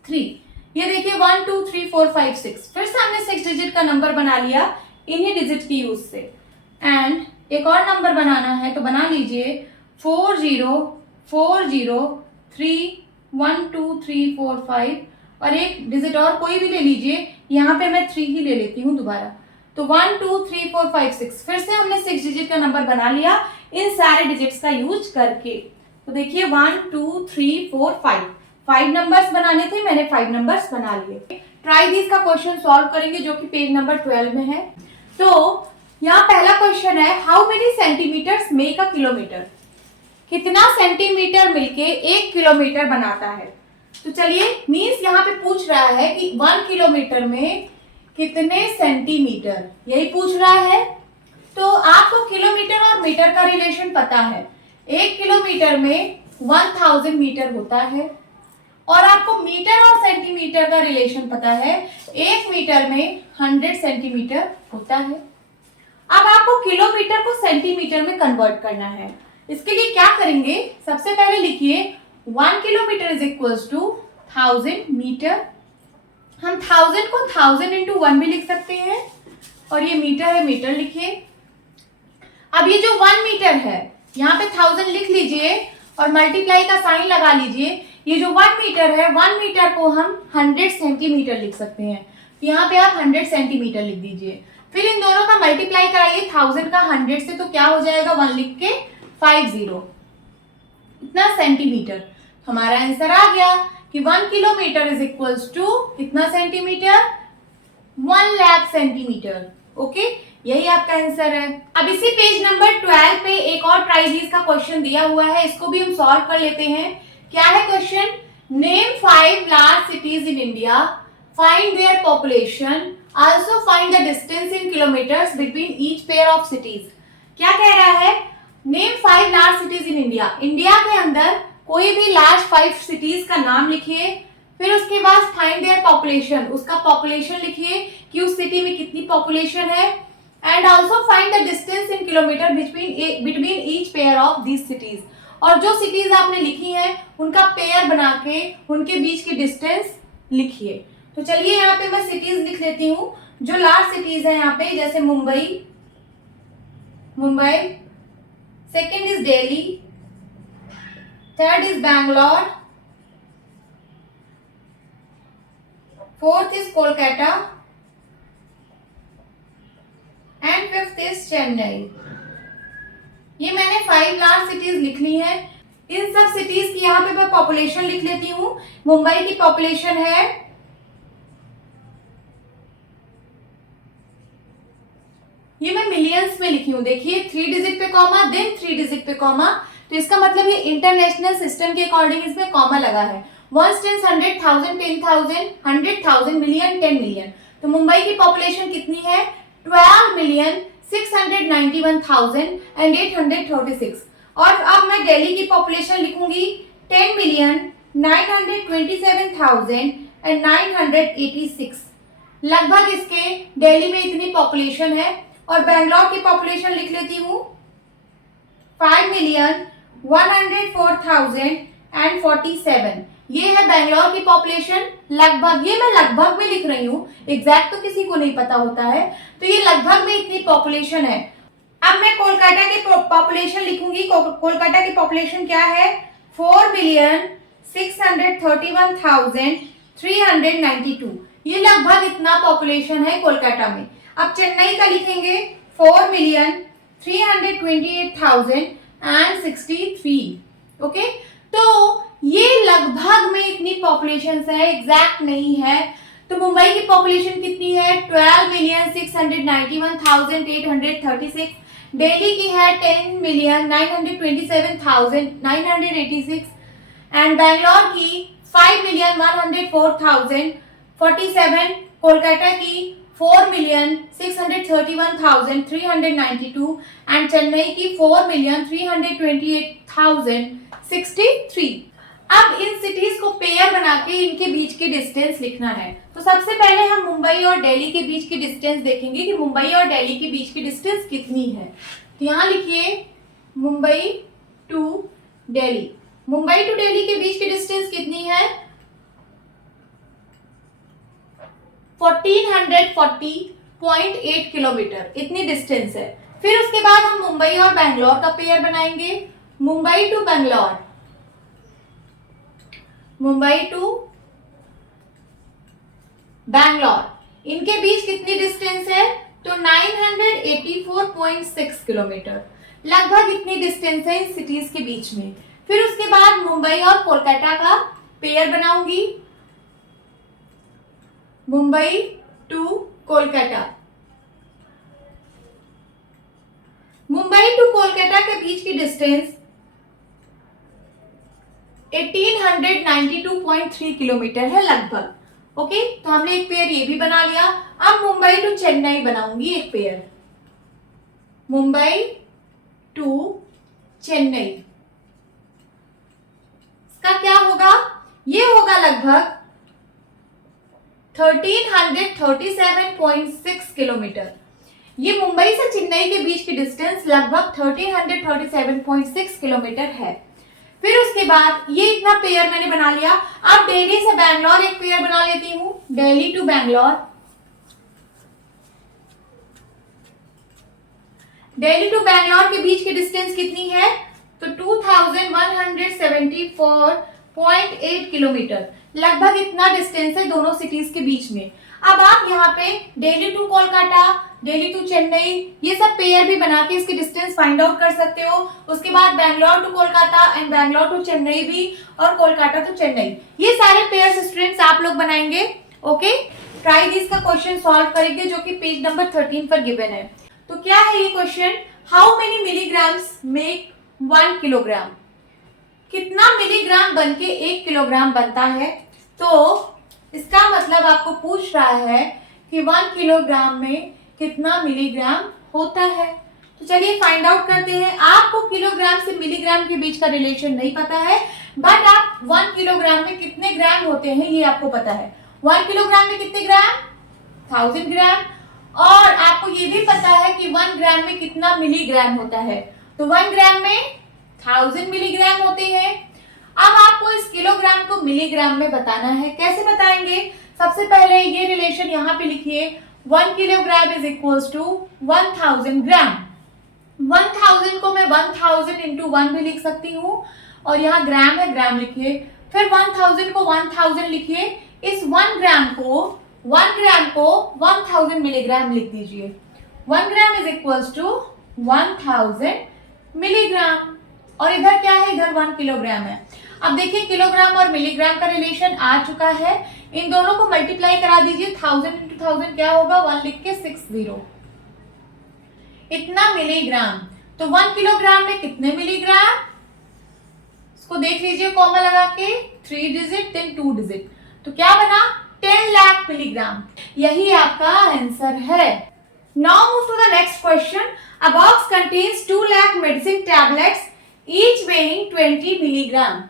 3। ये देखिए 1 2 3 4 5 6। फिर से हमने 6 डिजिट का नंबर बना लिया इन्हीं डिजिट की यूज से। एंड एक और नंबर बनाना है तो बना लीजिए 4 0 4 0 3 1 2 3 4 5, और एक डिजिट और कोई भी ले लीजिए। यहाँ पे मैं 3 ही ले लेती हूँ दोबारा। तो 1 2 3 4 5 6। फिर से हमने 6 डिजिट का नंबर बना लिया इन सारे डिजिट्स का यूज करके। तो देखिए 1 2 3 4 5 नंबर्स बनाने थे, मैंने 5 नंबर्स बना लिए। ट्राई दिस का क्वेश्चन सॉल्व करेंगे जो कि पेज नंबर 12 में है। तो यहाँ पहला क्वेश्चन है how many centimetres make a kilometre. कितना सेंटीमीटर मिलके 1 किलोमीटर बनाता है। तो चलिए मीन्स यहाँ पे पूछ रहा है कि 1 किलोमीटर में कितने सेंटीमीटर, यही पूछ रहा है। तो आपको किलोमीटर और मीटर का रिलेशन पता है। 1 किलोमीटर में 1000 मीटर होता है, और आपको मीटर और सेंटीमीटर का रिलेशन पता है। 1 मीटर में 100 सेंटीमीटर होता है। अब आपको किलोमीटर को सेंटीमीटर में कन्वर्ट करना है। इसके लिए क्या करेंगे? सबसे पहले लिखिए 1 kilometre is equals to 1000 metre. हम 1000 को 1000 इंटू 1 भी लिख सकते हैं, और ये मीटर है, मीटर लिखिए। अब ये जो 1 मीटर है यहाँ पे 1000 लिख लीजिए और मल्टीप्लाई का साइन लगा लीजिए। ये जो 1 मीटर है, 1 मीटर को हम 100 सेंटीमीटर लिख सकते हैं। यहाँ पे आप 100 सेंटीमीटर लिख दीजिए। फिर इन दोनों का मल्टीप्लाई कराइए 1000 का 100 से, तो क्या हो जाएगा 1 लिख के 50, इतना सेंटीमीटर। हमारा आंसर आ गया कि 1 किलोमीटर इज इक्वल्स टू कितना सेंटीमीटर? 1 लाख सेंटीमीटर। ओके, यही आपका आंसर है। अब इसी पेज नंबर 12 पे एक और ट्राई दिस का क्वेश्चन दिया हुआ है, इसको भी हम सॉल्व कर लेते हैं। क्या है question? Name 5 large cities in India, find their population, also find the distance in kilometres between each pair of cities. क्या कह रहा है? Name 5 large cities in India. India के अंदर कोई भी लार्ज 5 सिटीज का नाम लिखिए, फिर उसके बाद फाइंड देयर पॉपुलेशन, उसका पॉपुलेशन लिखिए कि उस सिटी में कितनी पॉपुलेशन है, and also find the distance in kilometre between each pair of these cities. और जो सिटीज आपने लिखी हैं उनका पेयर बना के उनके बीच की डिस्टेंस लिखिए। तो चलिए यहाँ पे मैं सिटीज लिख लेती हूँ जो लार्ज सिटीज है यहाँ पे, जैसे Mumbai, second is Delhi, third is Bangalore, fourth is Kolkata and fifth is Chennai. ये मैंने 5 लार्ज सिटीज लिख ली है। इन सब सिटीज की यहाँ पे मैं पॉपुलेशन लिख लेती हूँ। मुंबई की पॉपुलेशन है, ये मैं मिलियंस में लिखी हूँ, देखिए 3 डिजिट पे कॉमा, देन 3 डिजिट पे कॉमा, तो इसका मतलब ये इंटरनेशनल सिस्टम के अकॉर्डिंग इसमें कॉमा लगा है। 1 10 100,000 10,000 100,000 मिलियन 10 मिलियन। तो मुंबई की पॉपुलेशन कितनी है? 12,691,836। और अब मैं दिल्ली की पॉपुलेशन लिखूंगी 10,927,986। लगभग इसके दिल्ली में इतनी पॉपुलेशन है। और बैंगलोर की पॉपुलेशन लिख लेती हूँ 5,104,047। ये है बैंगलोर की पॉपुलेशन लगभग, ये मैं लगभग में लिख रही हूँ, एग्जैक्ट तो किसी को नहीं पता होता है, तो ये लगभग में इतनी पॉपुलेशन है। अब मैं कोलकाता की पॉपुलेशन लिखूंगी। कोलकाता की पॉपुलेशन क्या है? 4,631,392। ये लगभग इतना पॉपुलेशन है कोलकाता में। अब चेन्नई का लिखेंगे 4,328,063। ओके, तो ये लगभग में इतनी पॉपुलेशन है, एग्जैक्ट नहीं है। तो मुंबई की पॉपुलेशन कितनी है? 12,691,836। दिल्ली की है 10,927,986 एंड बैंगलोर की 5,104,047। कोलकाता की 4,631,392 एंड चेन्नई की 4,328,063। अब इन सिटीज को पेयर बना के इनके बीच की डिस्टेंस लिखना है। तो सबसे पहले हम मुंबई और दिल्ली के बीच की डिस्टेंस देखेंगे कि मुंबई और दिल्ली के बीच की डिस्टेंस कितनी है। तो यहाँ लिखिए मुंबई टू दिल्ली। मुंबई टू दिल्ली के बीच की डिस्टेंस कितनी है? 1440.8 किलोमीटर, इतनी डिस्टेंस है। फिर उसके बाद हम मुंबई और बैंगलोर का पेयर बनाएंगे। मुंबई टू बैंगलोर, मुंबई टू बैंगलोर, इनके बीच कितनी डिस्टेंस है? तो 984.6 किलोमीटर, लगभग इतनी डिस्टेंस है इन सिटीज के बीच में। फिर उसके बाद मुंबई और कोलकाता का पेयर बनाऊंगी। मुंबई टू कोलकाता, मुंबई टू कोलकाता के बीच की डिस्टेंस 1892.3 किलोमीटर है लगभग। ओके, तो हमने एक पेयर ये भी बना लिया। अब मुंबई टू चेन्नई बनाऊंगी एक पेयर, मुंबई टू चेन्नई। इसका क्या होगा? ये होगा लगभग 1337.6 किलोमीटर। ये मुंबई से चेन्नई के बीच की डिस्टेंस लगभग 1337.6 किलोमीटर है। फिर उसके बाद ये इतना पेयर मैंने बना लिया। अब दिल्ली से बैंगलोर एक पेयर बना लेती हूँ, दिल्ली टू बैंगलोर। दिल्ली टू बैंगलोर के बीच की डिस्टेंस कितनी है? तो 2174.8 किलोमीटर, लगभग इतना डिस्टेंस है दोनों सिटीज के बीच में। अब आप यहाँ पे दिल्ली टू कोलकाता, दिल्ली टू चेन्नई, ये सब पेयर भी बना के इसकी डिस्टेंस फाइंड आउट कर सकते हो। उसके बाद Bangalore to Kolkata and Bangalore to Chennai भी, और कोलकाता टू चेन्नई, ये सारे पेयर स्टूडेंट्स आप लोग बनाएंगे। ओके, ट्राई दिस का क्वेश्चन सॉल्व करेंगे जो कि पेज नंबर 13 पर गिवन है। तो क्या है ये question? How many milligrams make 1 kilogram? कितना मिलीग्राम बनके 1 किलोग्राम बनता है? तो इसका मतलब आपको पूछ रहा है कि 1 किलोग्राम में कितना मिलीग्राम होता है। तो चलिए फाइंड आउट करते हैं। आपको किलोग्राम से मिलीग्राम के बीच का रिलेशन नहीं पता है, बट आप 1 किलोग्राम में कितने ग्राम होते हैं ये आपको पता है। 1 किलोग्राम में कितने ग्राम? 1000 ग्राम। और आपको ये भी पता है कि 1 ग्राम में कितना मिलीग्राम होता है, तो 1 ग्राम में 1000 मिलीग्राम होते हैं। अब आपको इस किलोग्राम को मिलीग्राम में बताना है। कैसे बताएंगे? सबसे पहले ये रिलेशन यहाँ पे लिखिए, 1 किलोग्राम इज इक्वल्स टू 1000 ग्राम। 1000 को मैं 1000 इंटू 1 भी लिख सकती हूँ, और यहाँ ग्राम है, ग्राम लिखिए। फिर 1000 को 1000 लिखिए। इस 1 ग्राम को 1000 मिलीग्राम लिख दीजिए। 1 gram is equals to 1000 milligram. और इधर क्या है? इधर 1 किलोग्राम है। अब देखिए किलोग्राम और मिलीग्राम का रिलेशन आ चुका है। इन दोनों को मल्टीप्लाई करा दीजिए। 1000 इंटू 1000 क्या होगा? 1 लिख के 60, इतना मिलीग्राम। तो 1 किलोग्राम में कितने मिलीग्राम? इसको देख लीजिए कॉमा लगा के, 3 डिजिट देन 2 डिजिट, तो क्या बना? 10 लाख मिलीग्राम। यही आपका आंसर है। Now move to the next question. A box contains 2 lakh medicine tablets each weighing 20 milligram.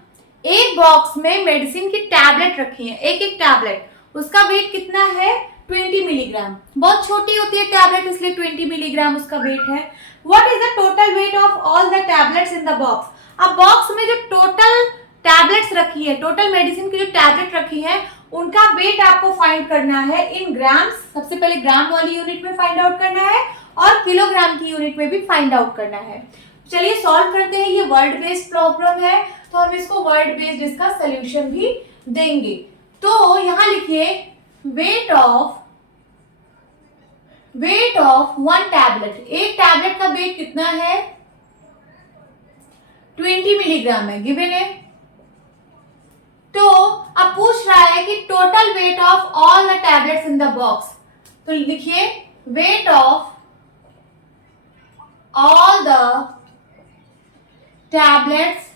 एक बॉक्स में मेडिसिन की टैबलेट रखी है, एक एक टैबलेट, उसका वेट कितना है? 20 मिलीग्राम। बहुत छोटी होती है टैबलेट, इसलिए 20 मिलीग्राम उसका वेट है। What is the total weight of all the tablets in the box? अब बॉक्स में जो टोटल टैबलेट्स रखी है, टोटल मेडिसिन की जो टैबलेट रखी है, उनका वेट आपको फाइंड करना है इन ग्राम्स। सबसे पहले ग्राम वाली यूनिट में फाइंड आउट करना है और किलोग्राम की यूनिट में भी फाइंड आउट करना है। चलिए सॉल्व करते हैं। ये वर्ड बेस्ड प्रॉब्लम है, तो हम इसको वर्ड बेस्ड इसका सोल्यूशन भी देंगे। तो यहां लिखिए वेट ऑफ 1 टैबलेट। एक टैबलेट का वेट कितना है? 20 मिलीग्राम है, गिवन है। तो अब पूछ रहा है कि total weight of all the tablets in the box. तो लिखिए weight of all the tablets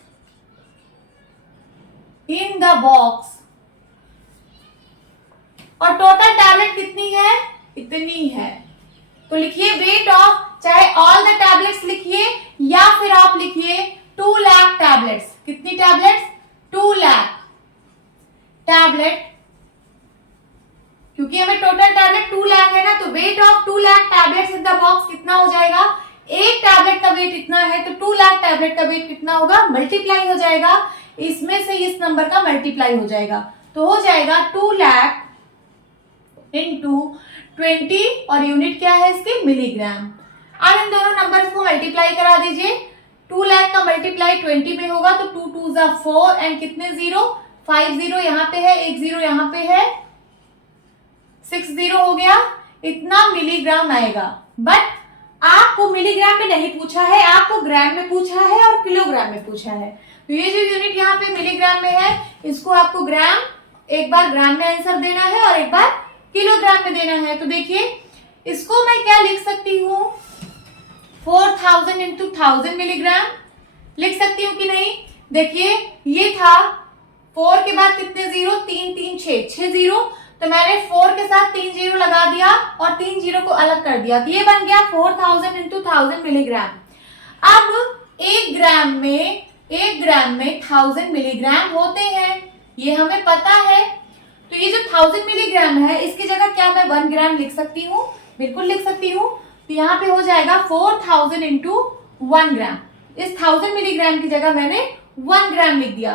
in the box. और टोटल टैबलेट कितनी है? इतनी है। तो लिखिए वेट ऑफ, चाहे ऑल द टैबलेट्स लिखिए या फिर आप लिखिए 2 लाख टैबलेट्स। कितनी टैबलेट्स? 2 लाख टैबलेट, क्योंकि हमें टोटल टैबलेट 2 लाख है ना, तो weight of 2 lakh tablets in the box कितना हो जाएगा? एक टैबलेट का वेट इतना है, तो 2 लाख टैबलेट का वेट कितना होगा? मल्टीप्लाई हो जाएगा, इसमें से इस नंबर का मल्टीप्लाई हो जाएगा, तो हो जाएगा 2 लाख इंटू 20, और यूनिट क्या है इसके? मिलीग्राम। अब इन दोनों नंबर्स को मल्टीप्लाई करा दीजिए। 2 लाख का मल्टीप्लाई 20 में होगा, तो 2 2 जा 4 एंड कितने 0? 5 0 यहाँ पे है, 1 0 यहाँ पे है, 6 0 हो गया। इतना मिलीग्राम आएगा। बट आपको मिलीग्राम में नहीं पूछा है, आपको ग्राम में पूछा है और किलोग्राम में पूछा है। तो ये जो यूनिट यहाँ पे मिलीग्राम में है, इसको आपको ग्राम, एक बार ग्राम में आंसर देना है और एक बार किलोग्राम में देना है। तो देखिए इसको मैं क्या लिख सकती हूँ? 4000 इंटू 1000 मिलीग्राम लिख सकती हूँ कि नहीं? देखिए ये था 4 के बाद कितने 0? 3 3 6 6 0, तो मैंने 4 के साथ 3 0 लगा दिया और 3 0 को अलग कर दिया, तो ये बन गया 4000 इंटू 1000 मिलीग्राम। अब एक ग्राम में 1000 मिलीग्राम होते हैं, ये हमें पता है। तो ये जो 1000 मिलीग्राम है, इसकी जगह क्या मैं 1 ग्राम लिख सकती हूँ? बिल्कुल लिख सकती हूँ। तो यहाँ पे हो जाएगा 4000 इंटू 1 ग्राम। इस 1000 मिलीग्राम की जगह मैंने 1 ग्राम लिख दिया।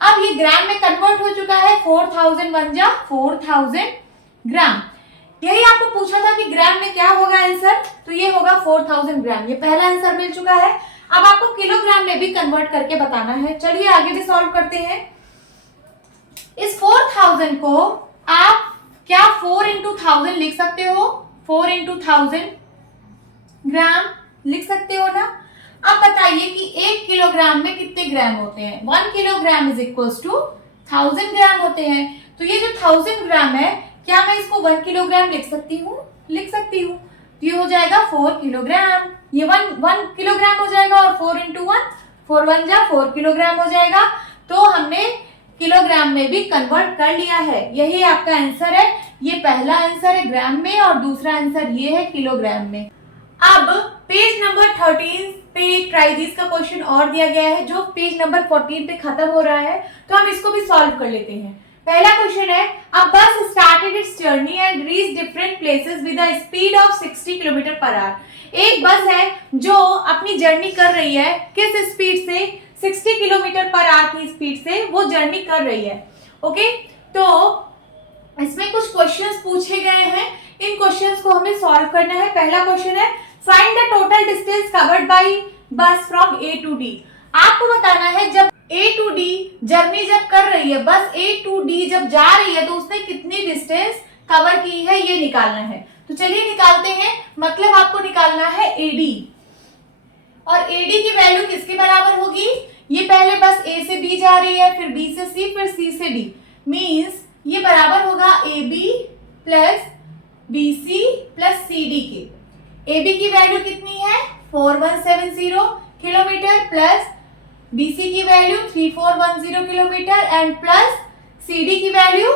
अब ये ग्राम में कन्वर्ट हो चुका है, 4000 बन जा 4000 ग्राम। यही आपको पूछा था कि ग्राम में क्या होगा आंसर, तो ये होगा 4000 ग्राम। ये पहला आंसर मिल चुका है। अब आपको किलोग्राम में भी कन्वर्ट करके बताना है। चलिए आगे भी सॉल्व करते हैं। इस 4000 को आप क्या 4 इंटू 1000 लिख सकते हो? 4 इंटू 1000 ग्राम लिख सकते हो ना। अब बताइए कि 1 किलोग्राम में कितने ग्राम होते हैं? 1 किलोग्राम इज इक्वल्स टू 1000 ग्राम होते हैं। तो ये जो 1000 ग्राम है, क्या मैं इसको 1 किलोग्राम लिख सकती हूँ? लिख सकती हूँ। तो ये हो जाएगा 4 किलोग्राम। ये 1 किलोग्राम हो जाएगा और 4 इंटू 1, 4 1 जा 4 किलोग्राम हो जाएगा। तो हमने किलोग्राम में भी कन्वर्ट कर लिया है। यही आपका आंसर है। ये पहला आंसर है ग्राम में और दूसरा आंसर ये है किलोग्राम में। अब पेज नंबर 13 पे ट्राई दिस का क्वेश्चन और दिया गया है जो पेज नंबर 14 पे खत्म हो रहा है, तो हम इसको भी सॉल्व कर लेते हैं। पहला क्वेश्चन है, अ बस started it's journey and reach different places with a speed of 60 kilometre per hour. एक बस है जो अपनी जर्नी कर रही है, किस स्पीड से? 60 किलोमीटर पर आवर की स्पीड से वो जर्नी कर रही है। ओके, तो इसमें कुछ क्वेश्चंस पूछे गए हैं, इन क्वेश्चंस को हमें सॉल्व करना है। पहला क्वेश्चन है, find the total distance covered bye बस फ्रॉम ए टू डी। आपको बताना है जब ए टू डी जर्नी जब कर रही है, बस ए टू डी जब जा रही है तो उसने कितनी डिस्टेंस कवर की है ये निकालना है। तो चलिए निकालते हैं। मतलब आपको निकालना है एडी, और एडी की वैल्यू किसके बराबर होगी? ये पहले बस ए से बी जा रही है, फिर बी से सी, फिर सी से डी, मीन्स ये बराबर होगा A B plus B C plus C D के। ए बी की वैल्यू कितनी है? 4170 किलोमीटर, प्लस बी सी की value 3410 kilometre and plus C D की वैल्यू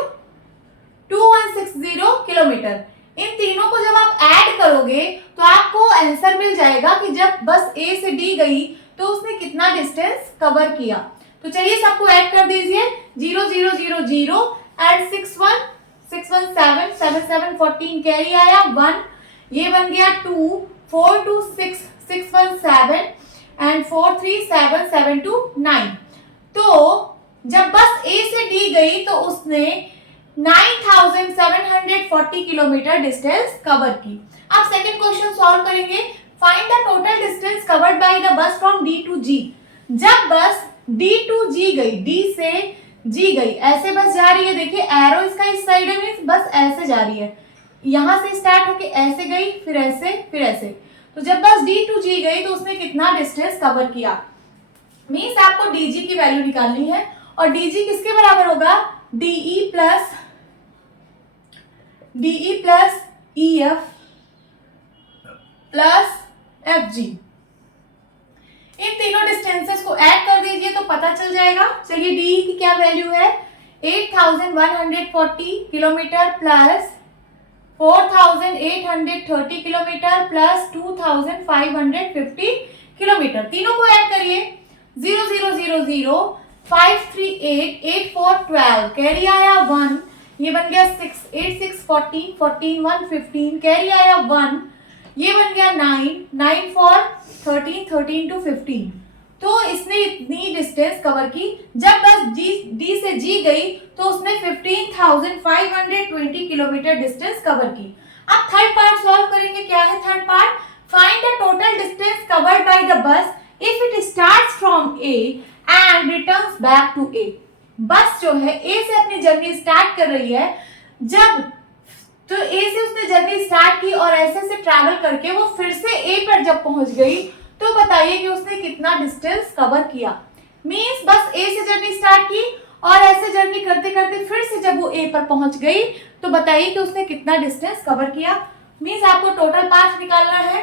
2160 किलोमीटर। इन तीनों को जब आप ऐड करोगे तो आपको आंसर मिल जाएगा कि जब बस ए से डी गई तो उसने कितना डिस्टेंस कवर किया। तो चलिए सबको ऐड कर दीजिए, 0000 एंड 617 77 14 कैरी आया 1, ये बन गया 2, 4 2 6 617 एंड 4 3 7 7 2 9। तो जब बस ए से डी गई तो उसने 9740 किलोमीटर डिस्टेंस कवर की। अब सेकंड क्वेश्चन सॉल्व करेंगे। Find the total distance covered by the bus from D to G. जब बस डी टू जी गई, डी से जी गई, ऐसे बस जा रही है, देखिए एरो इसका इस साइड है, मींस बस ऐसे जा रही है, यहां से स्टार्ट होके ऐसे गई, फिर ऐसे, फिर ऐसे। तो जब बस डी टू जी गई तो उसने कितना डिस्टेंस कवर किया? मींस आपको डीजी की वैल्यू निकालनी है, और डीजी किसके बराबर होगा? DE plus EF plus F G. इन तीनों डिस्टेंसेस को ऐड कर दीजिए तो पता चल जाएगा। चलिए डी की क्या वैल्यू है? 8140 kilometre plus 4830 kilometre plus 2550 kilometre. तीनों को ऐड करिए, 0000 538 8412 कैरी आया 1, ये बन गया 6 86 14 14 115 कैरी आया 1, ये बन गया 9 9 4 13 13 to 15। तो इसने इतनी डिस्टेंस कवर की। जब बस डी से जी गई तो उसने 15,520 किलोमीटर डिस्टेंस कवर की। अब थर्ड पार्ट सॉल्व करेंगे। क्या है third part? Find the total distance covered by the bus if it starts from A and returns back to A. Bus जो है ए से अपनी जर्नी स्टार्ट कर रही है, जब तो ए से उसने जर्नी स्टार्ट की और ऐसे से ट्रैवल करके वो फिर से ए पर जब पहुंच गई तो बताइए कि उसने कितना डिस्टेंस कवर किया। मींस बस ए से जर्नी स्टार्ट की और ऐसे जर्नी करते करते फिर से जब वो ए पर पहुंच गई तो बताइए कि उसने कितना डिस्टेंस कवर किया। मींस आपको टोटल पाथ निकालना है।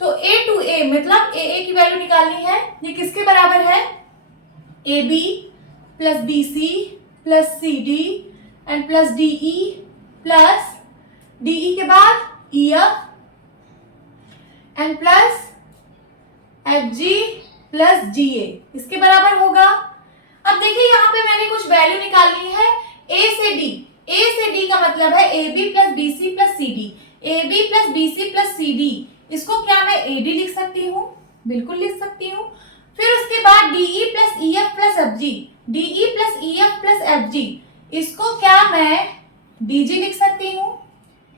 तो ए टू ए मतलब ए की वैल्यू निकालनी है। ये किसके बराबर है? A B plus B C plus C D and plus D E plus DE के बाद E F and plus F G plus G A, इसके बराबर होगा। अब देखिए यहाँ पे मैंने कुछ वैल्यू निकालनी है ए से डी। ए से डी का मतलब है A B plus B C plus C D. A B plus B C plus C D, इसको क्या मैं ए डी लिख सकती हूँ? बिल्कुल लिख सकती हूँ। फिर उसके बाद D E plus E F plus F G, D E plus E F plus F G, इसको क्या मैं डीजी लिख सकती हूँ?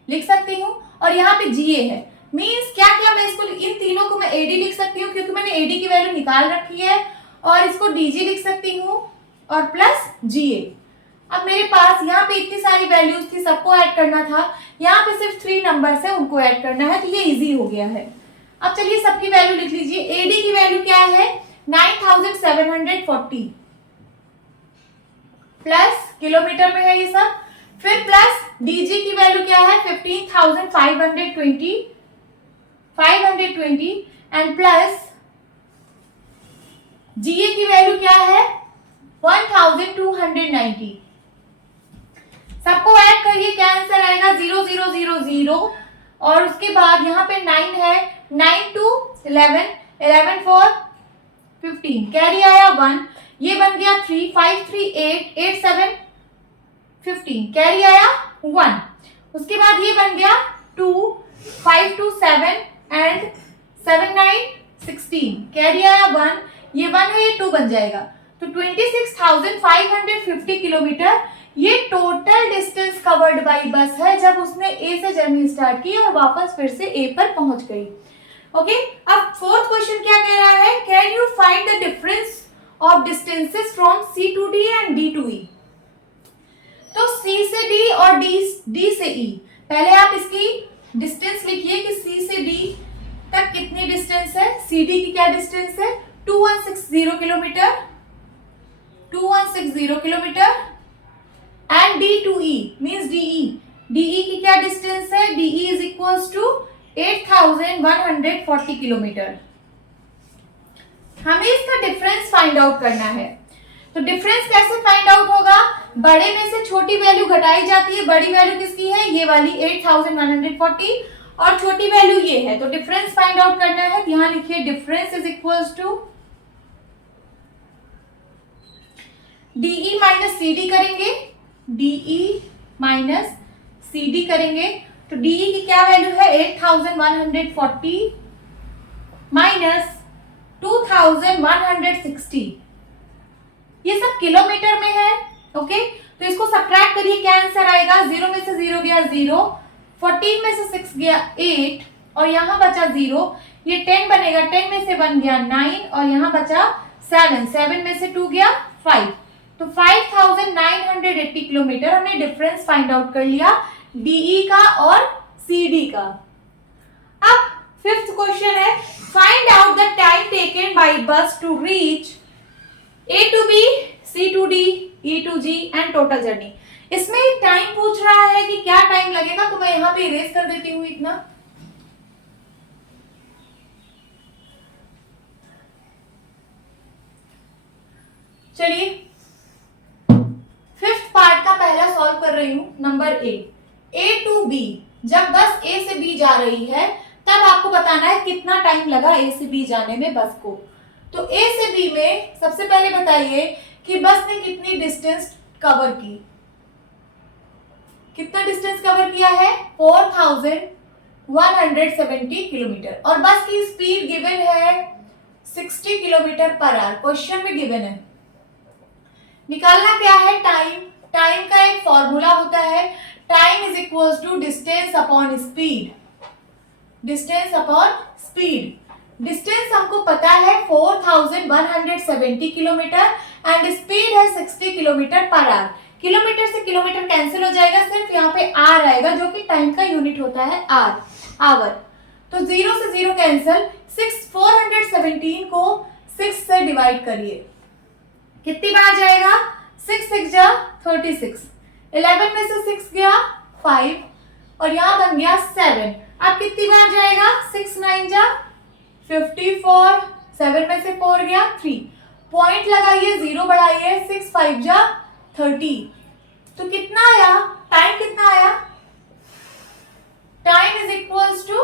लिख सकती हूँ। और यहाँ पे जीए है, मीन्स क्या क्या मैं इसको इन तीनों को मैं एडी लिख सकती हूँ क्योंकि मैंने एडी की वैल्यू निकाल रखी है, और इसको डीजी लिख सकती हूँ और प्लस जीए। अब मेरे पास यहाँ पे इतनी सारी वैल्यूज थी, सबको ऐड करना था। यहाँ पे सिर्फ 3 नंबर्स है, उनको ऐड करना है, तो ये इजी हो गया है। अब चलिए सबकी वैल्यू लिख लीजिए। एडी की वैल्यू क्या है? 9740 प्लस किलोमीटर में है ये सब। फिर प्लस डीजी की वैल्यू क्या है? 15,520 एंड प्लस जीए की वैल्यू क्या है? 1290। सबको ऐड करिए, क्या आंसर आएगा? 0000 और उसके बाद यहाँ पे 9 है, 9 टू 11, 11 4 15, कैरी आया 1, ये बन गया 3, 5 3 8, 8 7 15, कैरी आया 1। उसके बाद ये बन गया 2, 5 2 7 एंड 7 9 16, कैरी आया 1, ये 1 है, ये 2 बन जाएगा। तो 26,550 किलोमीटर ये टोटल डिस्टेंस कवर्ड बाय बस है जब उसने ए से जर्नी स्टार्ट की और वापस फिर से ए पर पहुंच गई। ओके, अब फोर्थ क्वेश्चन क्या कह रहा है, can you find the difference of distances from C to D and D to E. तो सी से डी और डी से ई, पहले आप इसकी डिस्टेंस लिखिए कि सी से डी तक कितनी डिस्टेंस है। सी डी की क्या डिस्टेंस है, 2160 kilometre, 2160 kilometre. And D to E means D E, D E की क्या डिस्टेंस है, D E is equals to 8140 kilometre. हमें इसका डिफरेंस फाइंड आउट करना है। तो डिफरेंस कैसे फाइंड आउट होगा, बड़े में से छोटी वैल्यू घटाई जाती है। बड़ी वैल्यू किसकी है, ये वाली 8140 और छोटी वैल्यू ये है। तो डिफरेंस फाइंड आउट करना है, यहां लिखिए difference is equals to D E minus C D करेंगे, डीई माइनस सी डी करेंगे। तो डीई की क्या वैल्यू है, 8140 माइनस 2160, ये सब किलोमीटर में है। ओके, तो इसको सब्ट्रैक्ट करिए, क्या आंसर आएगा, 0 में से 0 गया 0, 14 में से 6 गया 8 और यहाँ बचा 0, ये 10 बनेगा, 10 में से 1 गया 9 और यहाँ बचा 7, 7 में से 2 गया 5। तो 5980 किलोमीटर हमने डिफरेंस फाइंड आउट कर लिया डीई का और सीडी का। अब फिफ्थ क्वेश्चन है, find out the time taken by bus to reach A to B, C to D, E to G and total journey. इसमें टाइम पूछ रहा है कि क्या टाइम लगेगा, तो मैं यहां पे इरेज कर देती हूँ इतना। चलिए फिफ्थ पार्ट का पहला सॉल्व कर रही हूं, नंबर ए टू बी। जब बस ए से बी जा रही है तब आपको बताना है कितना टाइम लगा ए से बी जाने में बस को। तो ए से बी में सबसे पहले बताइए कि बस ने कितनी डिस्टेंस कवर की, कितना डिस्टेंस कवर किया है, 4170 किलोमीटर और बस की स्पीड गिवन है 60 किलोमीटर पर आवर, क्वेश्चन में गिवन है। निकालना क्या है, टाइम। टाइम का एक फॉर्मूला होता है, time is equals to distance upon speed, distance upon speed. Distance हमको पता है 4170 किलोमीटर एंड स्पीड है 60 किलोमीटर पर आवर। किलोमीटर से किलोमीटर कैंसिल हो जाएगा, सिर्फ यहाँ पे आर आएगा जो कि टाइम का यूनिट होता है आर, आवर। तो 0 से 0 कैंसिल, 417 को 6 से डिवाइड करिए, कितनी बार जाएगा, 6 6 जा 36, 11 में से 6 गया 5 और यहाँ बन गया 7। अब कितनी बार जाएगा, 6 9 जा 54, 7 में से 4 गया 3, पॉइंट लगाइए, 0 बढ़ाइए, 6 5 जा 30। तो कितना आया, टाइम कितना आया, time is equals to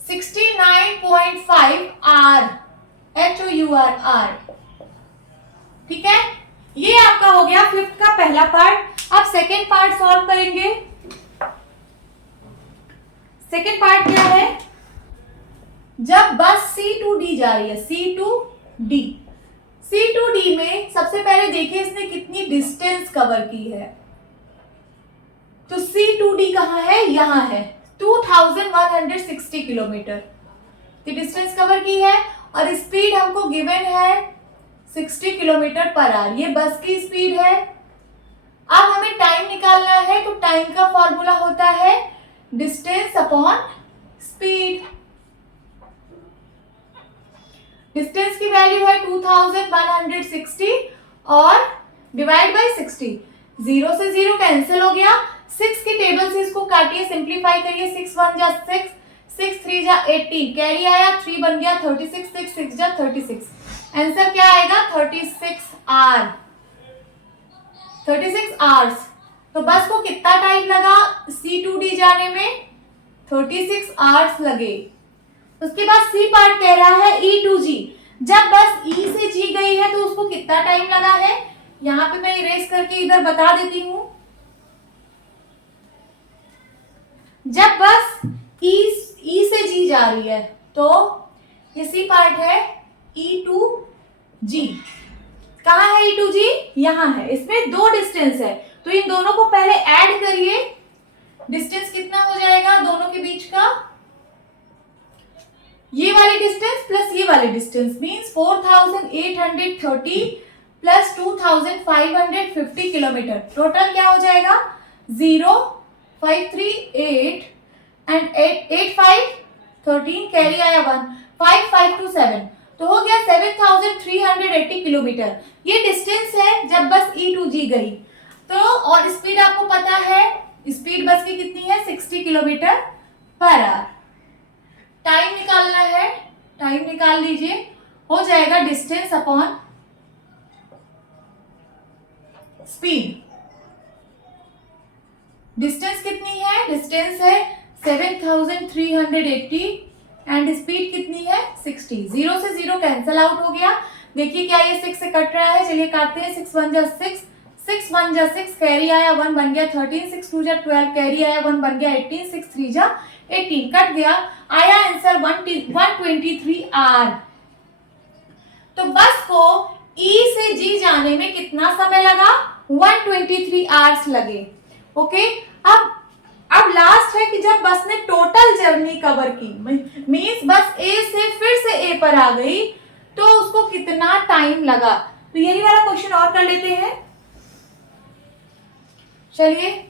69.5 hour, HOUR। ठीक है, ये आपका हो गया फिफ्थ का पहला पार्ट। अब सेकेंड पार्ट सॉल्व करेंगे। सेकेंड पार्ट क्या है, जब बस सी टू डी जा रही है, C to D, C to D में सबसे पहले देखिए इसने कितनी डिस्टेंस कवर की है। तो सी टू डी कहां है, यहां है, 2160 किलोमीटर की डिस्टेंस कवर की है और स्पीड हमको गिवन है 60 किलोमीटर पर आवर, ये बस की स्पीड है। अब हमें टाइम निकालना है, तो टाइम का फॉर्मूला होता है डिस्टेंस अपॉन स्पीड। डिस्टेंस की वैल्यू है 2160 और डिवाइड बाय 60, 0 से 0 कैंसिल हो गया, 6 की टेबल से इसको काटिए, सिंप्लीफाई करिए, 6 1 जा 6, 6 3 जा 18, कैरी आया 3 बन गया 36, 6 6 जा 36, आंसर क्या आएगा 36 आवर, 36 आवर्स। तो बस को कितना टाइम लगा C2D जाने में, 36 आवर्स लगे। उसके बाद सी पार्ट कह रहा है E to G। जब बस E से G गई है तो उसको कितना टाइम लगा है, यहां पे मैं इरेज करके इधर बता देती हूं। जब बस E से G जा रही है तो ये सी पार्ट है E to G। कहाँ है E to G, यहां है। इसमें दो डिस्टेंस है तो इन दोनों को पहले ऐड करिए। डिस्टेंस कितना हो जाएगा दोनों के बीच का, ये वाली डिस्टेंस प्लस ये वाली distance means 4830 plus 2550 kilometre. Total क्या हो जाएगा 0538 एंड 8 5 13 कैरी आया 1 5 5 2 7 तो हो गया 7380 किलोमीटर। ये डिस्टेंस है जब बस E to G गई। तो और स्पीड आपको पता है, स्पीड बस की कितनी है 60 किलोमीटर पर आवर। टाइम निकालना है, टाइम निकाल लीजिए, हो जाएगा डिस्टेंस अपॉन स्पीड। डिस्टेंस कितनी है, डिस्टेंस है 7380 एंड स्पीड कितनी है 60। 0 से 0 कैंसल आउट हो गया। देखिए क्या ये 6 से कट रहा है, चलिए काटते हैं। 6 1 जा 6, 6 1 जा 6 कैरी आया 1 बन गया 13, 6 2 जा 12 कैरी आया 1 बन गया 18, 6 3 जा 18 कट गया, आया आंसर 123 आवर। तो बस को E से G जाने में कितना समय लगा, 123 आवर्स लगे। ओके, अब लास्ट है कि जब बस ने टोटल जर्नी कवर की, मींस बस A से फिर से A पर आ गई तो उसको कितना टाइम लगा। तो यही वाला क्वेश्चन और कर लेते हैं। चलिए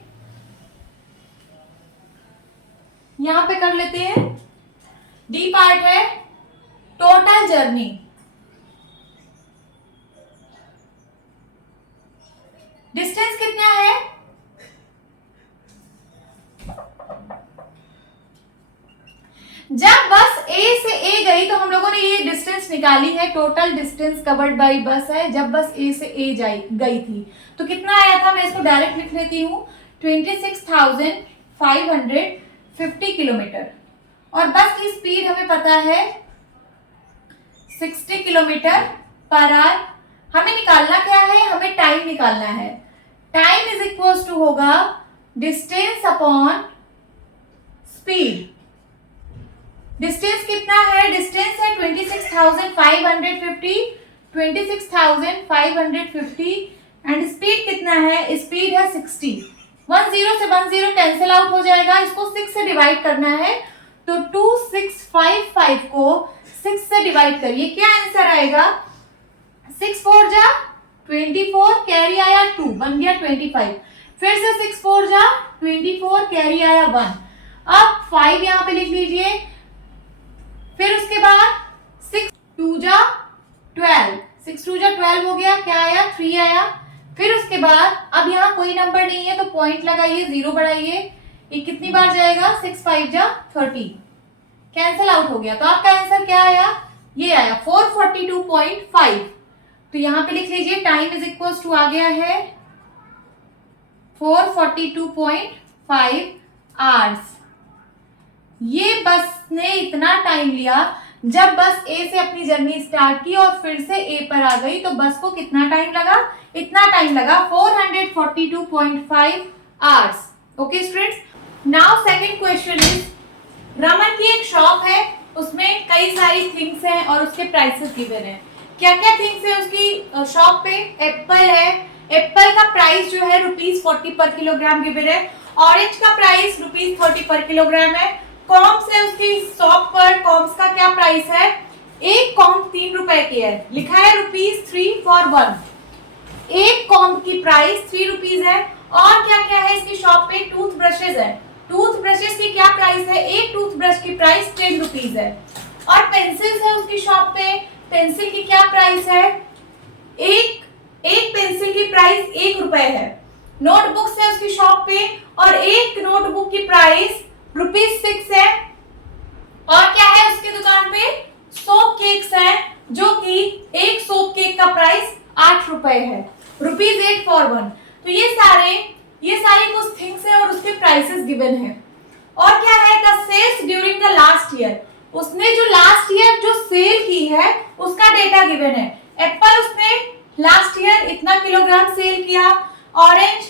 यहां पे कर लेते हैं। डी पार्ट है टोटल जर्नी। डिस्टेंस कितना है, जब बस A से A गई तो हम लोगों ने ये डिस्टेंस निकाली है, टोटल डिस्टेंस कवर्ड बाय बस है जब बस A से A गई थी तो कितना आया था। मैं इसको डायरेक्ट लिख लेती हूँ 26,550 किलोमीटर। और बस की स्पीड हमें पता है 60 किलोमीटर पर आवर। हमें निकालना क्या है, हमें टाइम निकालना है। टाइम इज इक्वल टू होगा डिस्टेंस अपॉन स्पीड। डिस्टेंस कितना है, डिस्टेंस है 26,550 एंड स्पीड कितना है, स्पीड है 60। 10 से 10 कैंसिल आउट हो जाएगा, इसको 6 से डिवाइड करना है तो 2655 को 6 से डिवाइड करिए, क्या आंसर आएगा 6 4 जा 24 कैरी आया 2 बन गया 25, फिर से 6 4 जा 24 कैरी आया 1। अब 5 यहां पे लिख लीजिए, फिर उसके बाद 6 2 जा 12, 6 2 जा 12 हो गया, क्या आया 3 आया। फिर उसके बाद अब यहाँ कोई नंबर नहीं है तो पॉइंट लगाइए, 0 बढ़ाइए, ये कितनी बार जाएगा 6 5 जा 30, कैंसिल आउट हो गया। तो आपका आंसर क्या आया, ये आया 442.5। तो यहाँ पे लिख लीजिए टाइम इज इक्वल टू आ गया है 442.5 आवर्स। ये बस ने इतना टाइम लिया, जब बस A से अपनी जर्नी स्टार्ट की और फिर से A पर आ गई तो बस को कितना टाइम लगा, इतना टाइम लगा 442.5 hours. Okay students, now second question is, Raman की एक शॉप है, उसमें कई सारी थिंग्स हैं और उसके प्राइसेस गिवन है। क्या क्या थिंग्स है उसकी शॉप पे, एप्पल है, एप्पल का प्राइस जो है ₹40 पर किलोग्राम गिवन है। ऑरेंज का प्राइस ₹30 पर किलोग्राम है। कॉम्स है उसकी शॉप पर, कॉम्स का क्या प्राइस है, एक कॉम्प 3 रुपए की है, लिखा है ₹3 for 1। एक कॉम्प की प्राइस 3 रुपीज है। और क्या क्या है इसकी शॉप पे, टूथ ब्रशेज है, टूथ ब्रशेज की क्या प्राइस है, एक टूथ ब्रश की प्राइस 10 रुपीज है। और पेंसिल्स है उसकी शॉप पे, पेंसिल की क्या प्राइस है, एक पेंसिल की प्राइस 1 रुपए है। नोटबुक्स है उसकी शॉप पे और एक नोटबुक की प्राइस ₹6 है। और क्या है उसकी दुकान पे, सोप केक्स है, जो कि एक सोप केक का प्राइस 8 रुपए है, ₹8 for 1। तो ये सारी कुछ थिंग्स है और उसके प्राइसेस गिवन है। और क्या है, the sales during the last year, उसने जो लास्ट ईयर जो सेल की है उसका डेटा गिवन है। एप्पल उसने लास्ट ईयर इतना किलोग्राम सेल किया, ऑरेंज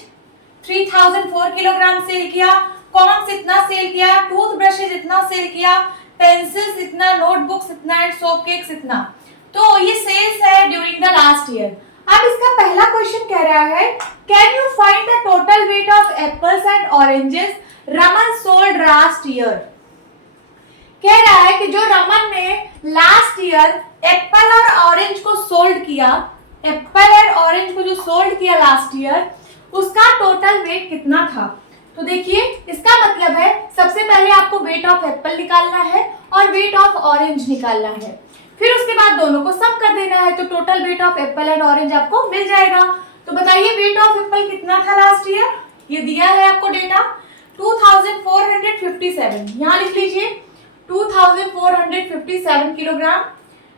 3004 किलोग्राम सेल किया, कॉर्न्स इतना सेल किया, टूथब्रशेज इतना सेल किया, पेंसिल्स इतना, नोटबुक्स इतना एंड सोप केक्स इतना। तो ये सेल्स है ड्यूरिंग द लास्ट ईयर। अब इसका पहला क्वेश्चन कह रहा है can you find the total weight of apples and oranges Raman sold last year. कह रहा है कि जो रमन ने लास्ट ईयर एप्पल और ऑरेंज को सोल्ड किया, एप्पल और ऑरेंज को जो सोल्ड किया लास्ट ईयर, उसका टोटल वेट कितना था। तो देखिए इसका मतलब है सबसे पहले आपको वेट ऑफ एप्पल निकालना है और वेट ऑफ ऑरेंज निकालना है, फिर उसके बाद दोनों को सम कर देना है, तो total weight of Apple and orange आपको मिल जाएगा। तो बताइए वेट ऑफ एप्पल कितना था लास्ट ईयर, ये दिया है आपको डेटा 2457, यहाँ लिख लीजिए 2457 kilogram,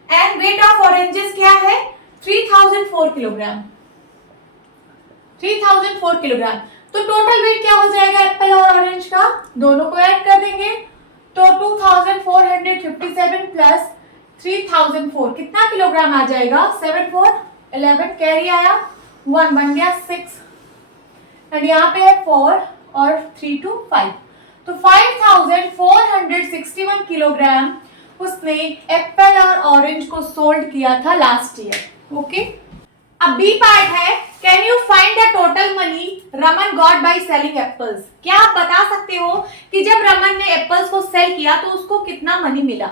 and weight of oranges क्या है 3004 किलोग्राम, 3004 किलोग्राम। तो टोटल वेट क्या हो जाएगा एप्पल और ऑरेंज का, दोनों को ऐड कर देंगे तो 2457 प्लस 3004 कितना किलोग्राम आ जाएगा, 7 4 11 कैरी आया, 1 बन गया 6 एंड यहाँ पे है 4 और 3 2 5, तो 5461 किलोग्राम उसने एप्पल और ऑरेंज को सोल्ड किया था लास्ट ईयर। ओके, अब बी पार्ट है can you find the total money Raman got by selling apples. क्या आप बता सकते हो कि जब रमन ने एप्पल्स को सेल किया तो उसको कितना मनी मिला।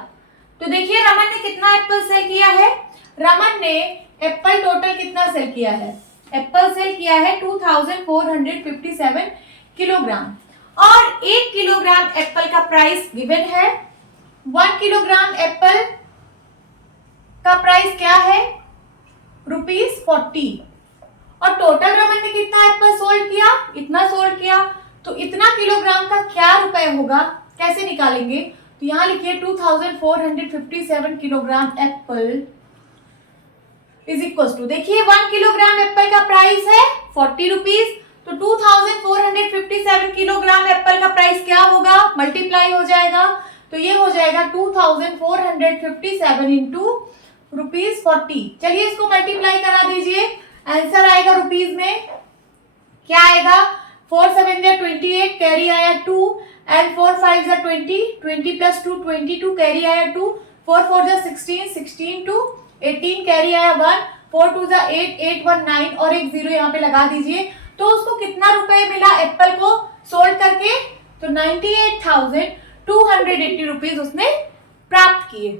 तो देखिए रमन ने कितना एप्पल सेल किया है, रमन ने एप्पल टोटल कितना सेल किया है, एप्पल सेल किया है 2457 किलोग्राम, और 1 किलोग्राम एप्पल का प्राइस गिवन है, 1 किलोग्राम एप्पल का प्राइस क्या है ₹40, और टोटल रमन ने कितना एप्पल सोल्ड किया, इतना सोल्ड किया, तो इतना किलोग्राम का क्या रुपए होगा, कैसे निकालेंगे। तो यहाँ लिखिए 2457 kilogram apple is equal to, देखिए 1 किलोग्राम एप्पल का प्राइस है 40 रुपीज, तो 2457 किलोग्राम एप्पल का प्राइस क्या होगा, मल्टीप्लाई हो जाएगा, तो ये हो जाएगा 2457 इंटू ₹40। चलिए इसको मल्टीप्लाई करा दीजिए, आंसर आएगा रुपीज में, क्या आएगा 4 7 जा 28 कैरी आया 2 एंड 4 5 जा 20 20 प्लस 2 22 कैरी आया 2 4 4 जा 16 16 टू 18 कैरी आया 1 4 2 जा 8 8 1 9 और एक 0 यहाँ पे लगा दीजिए। तो उसको कितना रुपए मिला एप्पल को सोल्ड करके, तो 98,280 रुपीज उसने प्राप्त किए।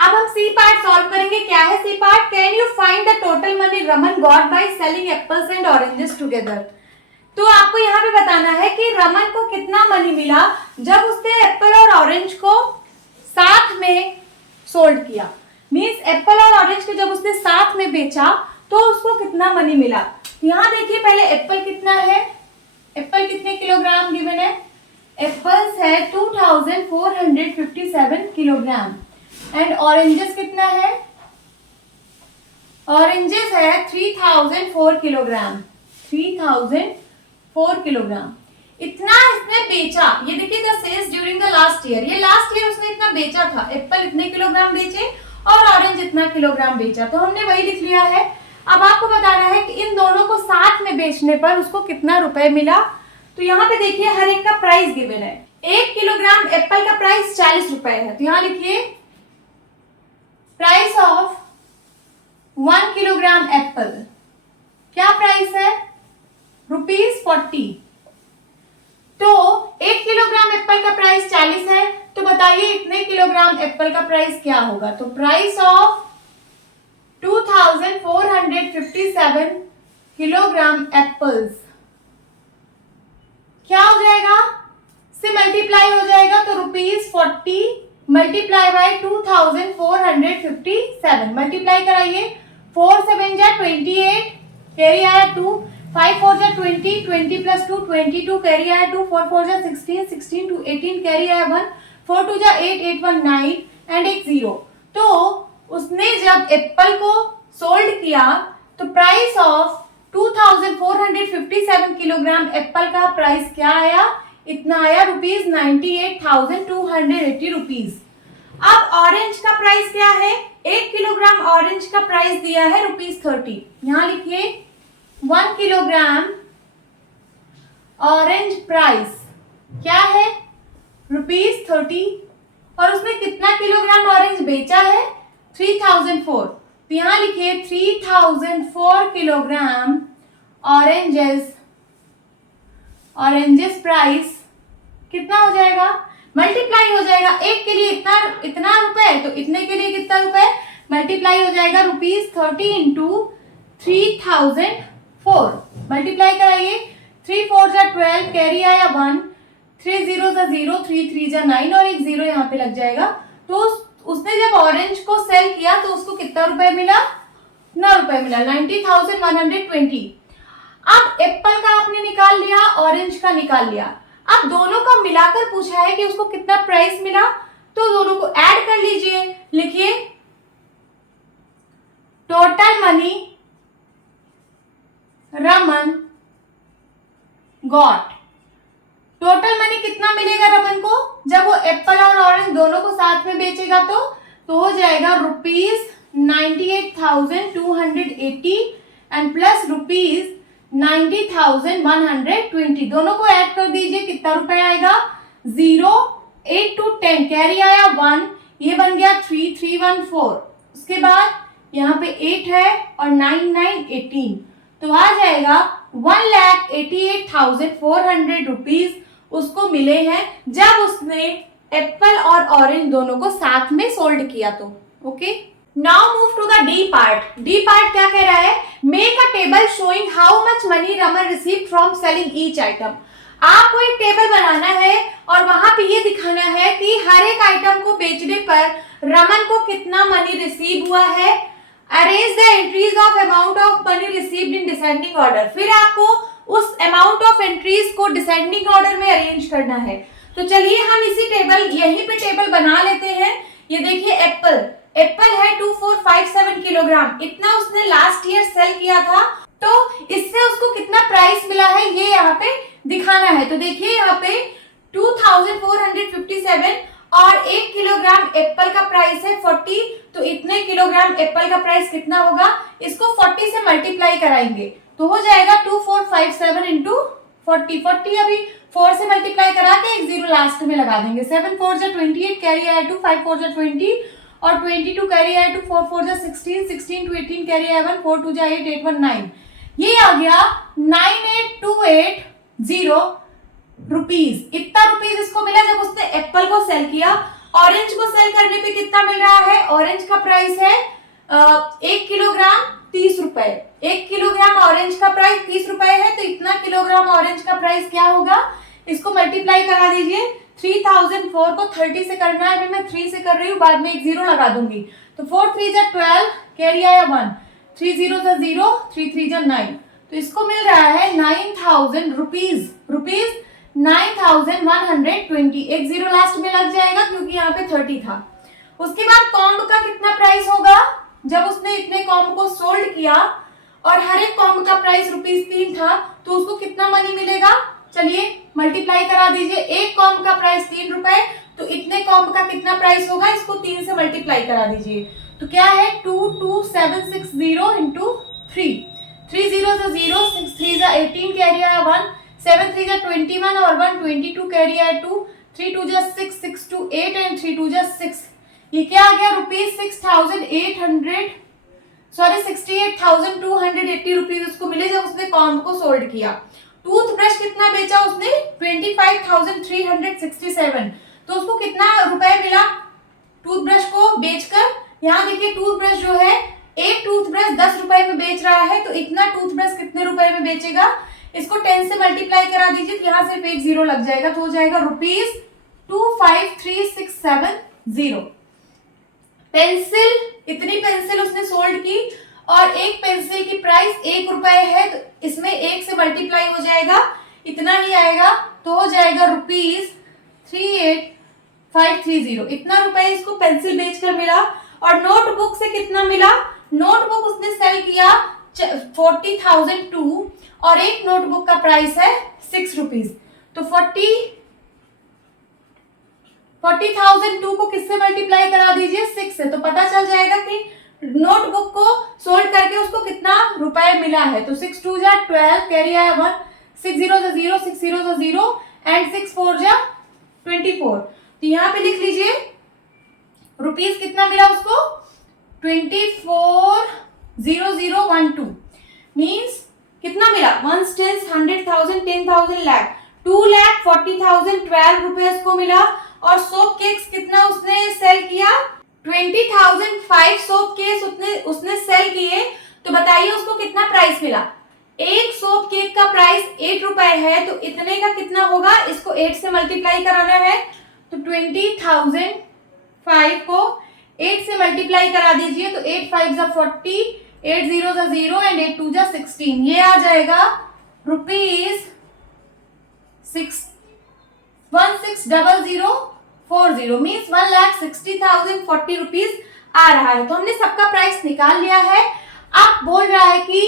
अब हम सी पार्ट सॉल्व करेंगे। क्या है C part, can you find the total money Raman got by selling apples and oranges together. तो आपको यहाँ पे बताना है कि रमन को कितना मनी मिला जब उसने एप्पल और ऑरेंज को साथ में सोल्ड किया, मींस एप्पल और ऑरेंज को जब उसने साथ में बेचा तो उसको कितना मनी मिला। यहाँ देखिए पहले एप्पल कितना है, एप्पल कितने किलोग्राम गिवन है, एप्पल्स है 2457 किलोग्राम एंड ऑरेंजेस कितना है, ऑरेंजेस है 3004 किलोग्राम, 3004 किलोग्राम। इतना इसने बेचा, ये देखिए the sales during the last year, ये लास्ट ईयर उसने इतना बेचा था, एप्पल इतने किलोग्राम बेचे और ऑरेंज इतना किलोग्राम बेचा, तो हमने वही लिख लिया है। अब आपको बताना है कि इन दोनों को साथ में बेचने पर उसको कितना रुपए मिला। तो यहाँ पे देखिए हर एक का प्राइस गिवन है, 1 किलोग्राम एप्पल का प्राइस 40 रुपए है, तो यहाँ लिखिए प्राइस ऑफ 1 किलोग्राम एप्पल, क्या प्राइस है ₹40। तो 1 किलोग्राम एप्पल का प्राइस 40 है, तो बताइए इतने किलोग्राम एप्पल का प्राइस क्या होगा। तो प्राइस ऑफ 2457 किलोग्राम एप्पल्स क्या हो जाएगा, से मल्टीप्लाई हो जाएगा, तो ₹40 मल्टीप्लाई बाय 2457, मल्टीप्लाई कराइए, 4 7 जा 28 कैरी आया 2 5 4 जा 20 20 प्लस 2 22 कैरी आया 2 4 4 जा 16 16 टू 18 कैरी आया 1 4 2 जा 8 8 1 9 एंड एक 0। तो उसने जब एप्पल को सोल्ड किया तो प्राइस ऑफ 2457 किलोग्राम एप्पल का प्राइस क्या आया, इतना आया ₹98,280 रुपीज। अब ऑरेंज का प्राइस क्या है, 1 किलोग्राम ऑरेंज का प्राइस दिया है ₹30। यहां लिखिए 1 किलोग्राम ऑरेंज प्राइस क्या है, ₹30। और उसने कितना किलोग्राम ऑरेंज बेचा है, 3004। तो यहां लिखिए 3004 किलोग्राम ऑरेंजेस प्राइस कितना हो जाएगा, मल्टीप्लाई हो जाएगा। एक के लिए इतना इतना रुपए, तो इतने के लिए कितना रुपए, मल्टीप्लाई हो जाएगा ₹30 इंटू 3004। मल्टीप्लाई कराइए, 3 4 जा 12, कैरी आया 1, 3 0 जा 0, 3 3 जा 9 और एक 0 यहाँ पे लग जाएगा। तो उसने जब ऑरेंज को सेल किया तो उसको कितना रुपए मिला, कितना रुपए मिला, 90,120। अब एप्पल का आपने निकाल लिया, ऑरेंज का निकाल लिया, अब दोनों का मिलाकर पूछा है कि उसको कितना प्राइस मिला, तो दोनों को ऐड कर लीजिए। लिखिए total money Raman got. Total money कितना मिलेगा रमन को, जब वो एप्पल और ऑरेंज दोनों को साथ में बेचेगा तो हो जाएगा ₹98,280 एंड प्लस ₹90,120। दोनों को ऐड कर दीजिए, कितना रुपए आएगा, 0 8 to 10, कैरी आया 1, ये बन गया 3314। उसके बाद यहाँ पे 8 है और 9 9 18, तो आ जाएगा 1,88,400 रुपीज उसको मिले हैं जब उसने एप्पल और ऑरेंज दोनों को साथ में सोल्ड किया तो। Okay, now move to the D part. D part क्या कह रहा है, make a table showing how much money Raman receive from selling each item. आपको एक टेबल बनाना है और वहां पे ये दिखाना है कि हर एक आइटम को बेचने पर रमन को कितना मनी रिसीव हुआ है। Arrange the entries of amount of money received in descending order. फिर आपको उस अमाउंट ऑफ एंट्रीज को डिसेंडिंग ऑर्डर में अरेंज करना है। तो चलिए हम इसी टेबल, यहीं पे टेबल बना लेते हैं। ये देखिए एप्पल है 2457 किलोग्राम, इतना उसने लास्ट ईयर सेल किया था, तो इससे उसको कितना प्राइस मिला है ये यहाँ पे दिखाना है। तो देखिए यहाँ पे 2457 और 1 किलोग्राम एप्पल का प्राइस है 40, तो इतने किलोग्राम एप्पल का प्राइस कितना होगा, इसको 40 से मल्टीप्लाई कराएंगे तो हो जाएगा 2457 इंटू 40। 40 अभी 4 से मल्टीप्लाई करा के एक 0 लास्ट में लगा देंगे। 7 4 जा 28, कैरी आया 2, 5 4 जा 20 और 22 कैरी आया 2, 4 4 जा 16, 16 to 18 कैरी आया 1, 4 2 जा 8, 8 1 9, ये आ गया 98,280 रुपीज। इतना रुपीज इसको मिला जब उसने एप्पल को सेल किया। ऑरेंज को सेल करने पे कितना मिल रहा है, ऑरेंज का प्राइस है 1 किलोग्राम 30 रुपए। 1 किलोग्राम ऑरेंज का प्राइस 30 रुपए है, तो इतना किलोग्राम ऑरेंज का प्राइस क्या होगा, इसको मल्टीप्लाई करा दीजिए। 3004 को 30 से करना है, अभी मैं 3 से कर रही हूँ, बाद में एक 0 लगा दूंगी। तो 4 3 जा 12, कैरी आया 1, 3 0 जा 0, 3 3 जा 9, तो इसको मिल रहा है 9,000 रुपीज 9,120। एक 0 लास्ट में लग जाएगा क्योंकि यहाँ पे 30 था। उसके बाद कॉम्ब का कितना प्राइस होगा, जब उसने इतने कॉम्ब को सोल्ड किया और हर एक कॉम्ब का प्राइस ₹3 था, तो उसको कितना मनी मिलेगा, चलिए मल्टीप्लाई करा दीजिए। एक कॉम्ब का प्राइस 3 रुपए, तो इतने कॉम्ब का कितना प्राइस होगा, इसको 3 से मल्टीप्लाई करा दीजिए। तो क्या है 22760 इंटू 3, 3 0 से 0, 6 3 जा 18 कैरी आया 1, 7 3 जा 21 और 1 22 कैरी आया 2, 3 2 जा 6, 6 2 8 एंड 3 2 जा 6। ये क्या आ गया, ₹68,280 रुपीज उसको मिले जब उसने कॉम्ब को सोल्ड किया। टूथब्रश कितना बेचा उसने, 25,367, तो उसको कितना रुपए मिला टूथब्रश को बेचकर। यहाँ देखिए टूथब्रश जो है, एक टूथब्रश 10 रुपए में बेच रहा है, तो इतना टूथब्रश कितने रुपए में बेचेगा, इसको 10 से मल्टीप्लाई करा दीजिए, तो यहाँ सिर्फ एक 0 लग जाएगा, तो हो जाएगा ₹253670। पेंसिल, इतनी पेंसिल उसने सोल्ड की और एक पेंसिल की प्राइस 1 रुपए है, तो इसमें 1 से मल्टीप्लाई हो जाएगा, इतना ही आएगा, तो हो जाएगा ₹38,530। इतना रुपए इसको पेंसिल बेचकर मिला। और नोटबुक से कितना मिला, नोटबुक उसने सेल किया 40,002 और एक नोटबुक का प्राइस है 6 रुपीज, तो 40 40,000 2 को किससे मल्टीप्लाई करा दीजिए 6 से, तो पता चल जाएगा कि नोटबुक को सोल्ड करके उसको कितना रुपए मिला है। तो 6 2 जा 12, कैरी आया 1, 6 0 जा 0, 6 0 जा 0 एंड 6 4 जा 24। तो यहाँ पे लिख लीजिए रुपीस कितना मिला उसको 24,000,12 मीन्स कितना मिला 1 10 100,000 10,000 लाख 2,40,000 12 रुपए को मिला। और सोप केक्स कितना उसने सेल किया 20,005 सोप केक्स उसने सेल किए। तो बताइए उसको कितना प्राइस मिला। एक सोप केक का प्राइस 8 रुपए है, तो इतने का कितना होगा, इसको 8 से मल्टीप्लाई कराना है। तो 20,005 को 8 से मल्टीप्लाई करा दीजिए। तो 8 5 जा 40, 8 0 जा 0 एंड 8 2 जा 16। ये आ जाएगा रुपीज 160040 मीन्स 1,60,040 रुपीज आ रहा है। तो हमने सबका प्राइस निकाल लिया है। अब बोल रहा है कि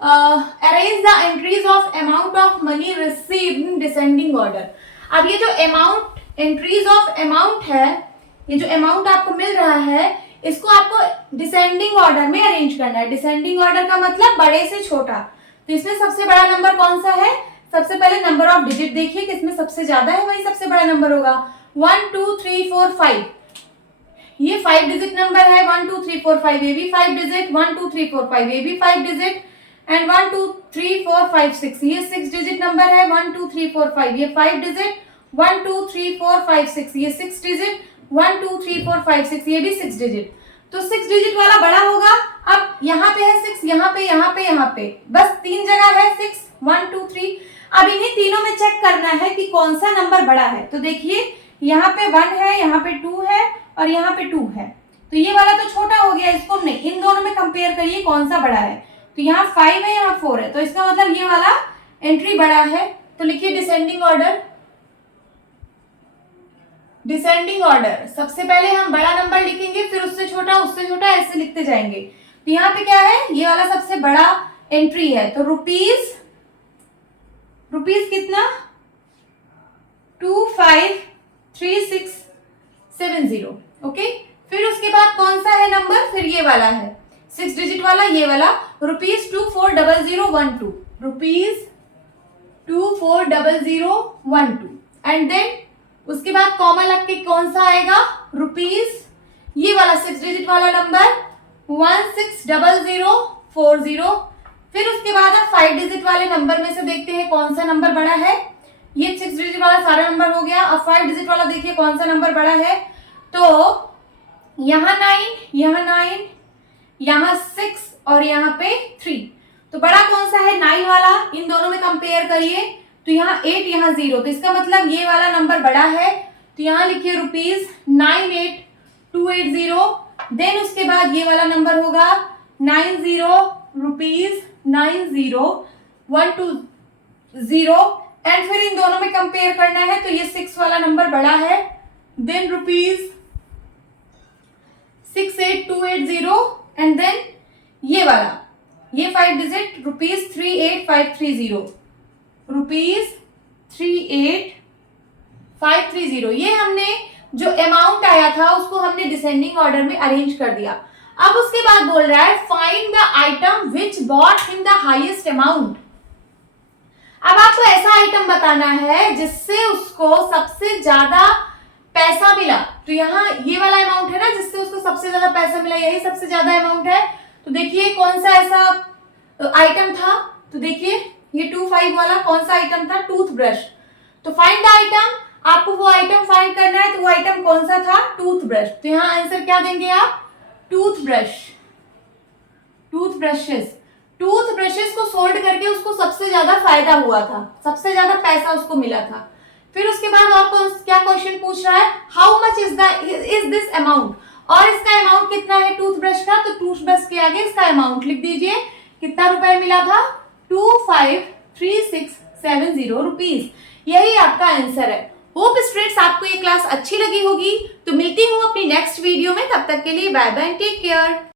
arrange the entries of amount of money received in descending order. अब ये जो अमाउंट एंट्रीज ऑफ अमाउंट है, ये जो अमाउंट आपको मिल रहा है, इसको आपको डिसेंडिंग ऑर्डर में अरेंज करना है। डिसेंडिंग ऑर्डर का मतलब बड़े से छोटा। तो इसमें सबसे बड़ा नंबर कौन सा है, सबसे पहले नंबर ऑफ डिजिट देखिए किसमें सबसे ज्यादा है, वही सबसे बड़ा नंबर होगा। 1 2 3 4 5 ये 5 डिजिट नंबर है। 1 2 3 4 5 ये भी 5 डिजिट, 1 2 3 4 5 ये भी 5 डिजिट एंड 1 2 3 4 5 6 ये 6 डिजिट नंबर है। 1 2 3 4 5 ये 5 डिजिट, 1 2 3 4 5 6 ये 6 डिजिट, 1 2 3 4 5 6 ये भी 6 डिजिट। तो 6 डिजिट वाला बड़ा होगा। अब यहाँ पे है 6, यहाँ पे यहाँ पे यहाँ पे बस 3 जगह है 6 1 2 3। अब इन्हीं तीनों में चेक करना है कि कौन सा नंबर बड़ा है। तो देखिए यहाँ पे 1 है, यहाँ पे 2 है और यहाँ पे 2 है। तो ये वाला तो छोटा हो गया, इसको नहीं, इन दोनों में कंपेयर करिए कौन सा बड़ा है। तो यहाँ 5 है, यहाँ 4 है, तो इसका मतलब ये वाला एंट्री बड़ा है। तो लिखिए डिसेंडिंग ऑर्डर। डिसेंडिंग ऑर्डर सबसे पहले हम बड़ा नंबर लिखेंगे, फिर उससे छोटा ऐसे लिखते जाएंगे। तो यहाँ पे क्या है, ये वाला सबसे बड़ा एंट्री है। तो रुपीस कितना 253670। ओके, फिर उसके बाद कौन सा है नंबर, फिर ये वाला है 6 डिजिट वाला, ये वाला रुपीस 240012 रुपीस 240012 एंड देन उसके बाद कॉमा लग के कौन सा आएगा रुपीस ये वाला 6 डिजिट वाला नंबर 160040। फिर उसके बाद आप 5 डिजिट वाले नंबर में से देखते हैं कौन सा नंबर बड़ा है। ये 6 डिजिट वाला सारा नंबर हो गया। अब 5 डिजिट वाला देखिए कौन सा नंबर बड़ा है। तो यहाँ 9, यहाँ 6 और यहाँ पे 3। तो बड़ा कौन सा है 9 वाला, इन दोनों में कंपेयर करिए। तो यहाँ 8 यहाँ 0, तो इसका मतलब ये वाला नंबर बड़ा है। तो यहाँ लिखिए रुपीस 98280। देन उसके बाद ये वाला नंबर होगा 90 रुपीस 90120 एंड फिर इन दोनों में कंपेयर करना है। तो ये 6 वाला नंबर बड़ा है। देन रुपीस 68280 एंड देन ये वाला, ये 5 डिजिट रुपीस 38530 रुपीस 38530। ये हमने जो अमाउंट आया था उसको हमने डिसेंडिंग ऑर्डर में अरेंज कर दिया। अब उसके बाद बोल रहा है find the item which bought him the highest amount. अब आपको ऐसा आइटम बताना है जिससे उसको सबसे ज्यादा पैसा मिला। तो यहाँ ये वाला अमाउंट है ना जिससे उसको सबसे ज्यादा पैसा मिला, यही सबसे ज्यादा अमाउंट है। तो देखिए कौन सा ऐसा आइटम था। तो देखिए ये 25 वाला कौन सा आइटम था, टूथब्रश। तो फाइंड द आइटम, आपको वो आइटम फाइंड करना है। तो वो आइटम कौन सा था, टूथब्रश। तो यहाँ आंसर क्या देंगे आप, टूथब्रश। टूथब्रशेस को सोल्ड करके उसको सबसे ज्यादा फायदा हुआ था, सबसे ज्यादा पैसा उसको मिला था। फिर उसके बाद और क्या क्वेश्चन पूछ रहा है, how much is this amount, और इसका अमाउंट कितना है टूथब्रश का। तो टूथब्रश के आगे इसका अमाउंट लिख दीजिए, कितना रुपए मिला था 253670 रुपीज। यही आपका आंसर है। होप स्टूडेंट्स आपको ये क्लास अच्छी लगी होगी। तो मिलती हूँ अपनी नेक्स्ट वीडियो में, तब तक के लिए बाय बाय, टेक केयर।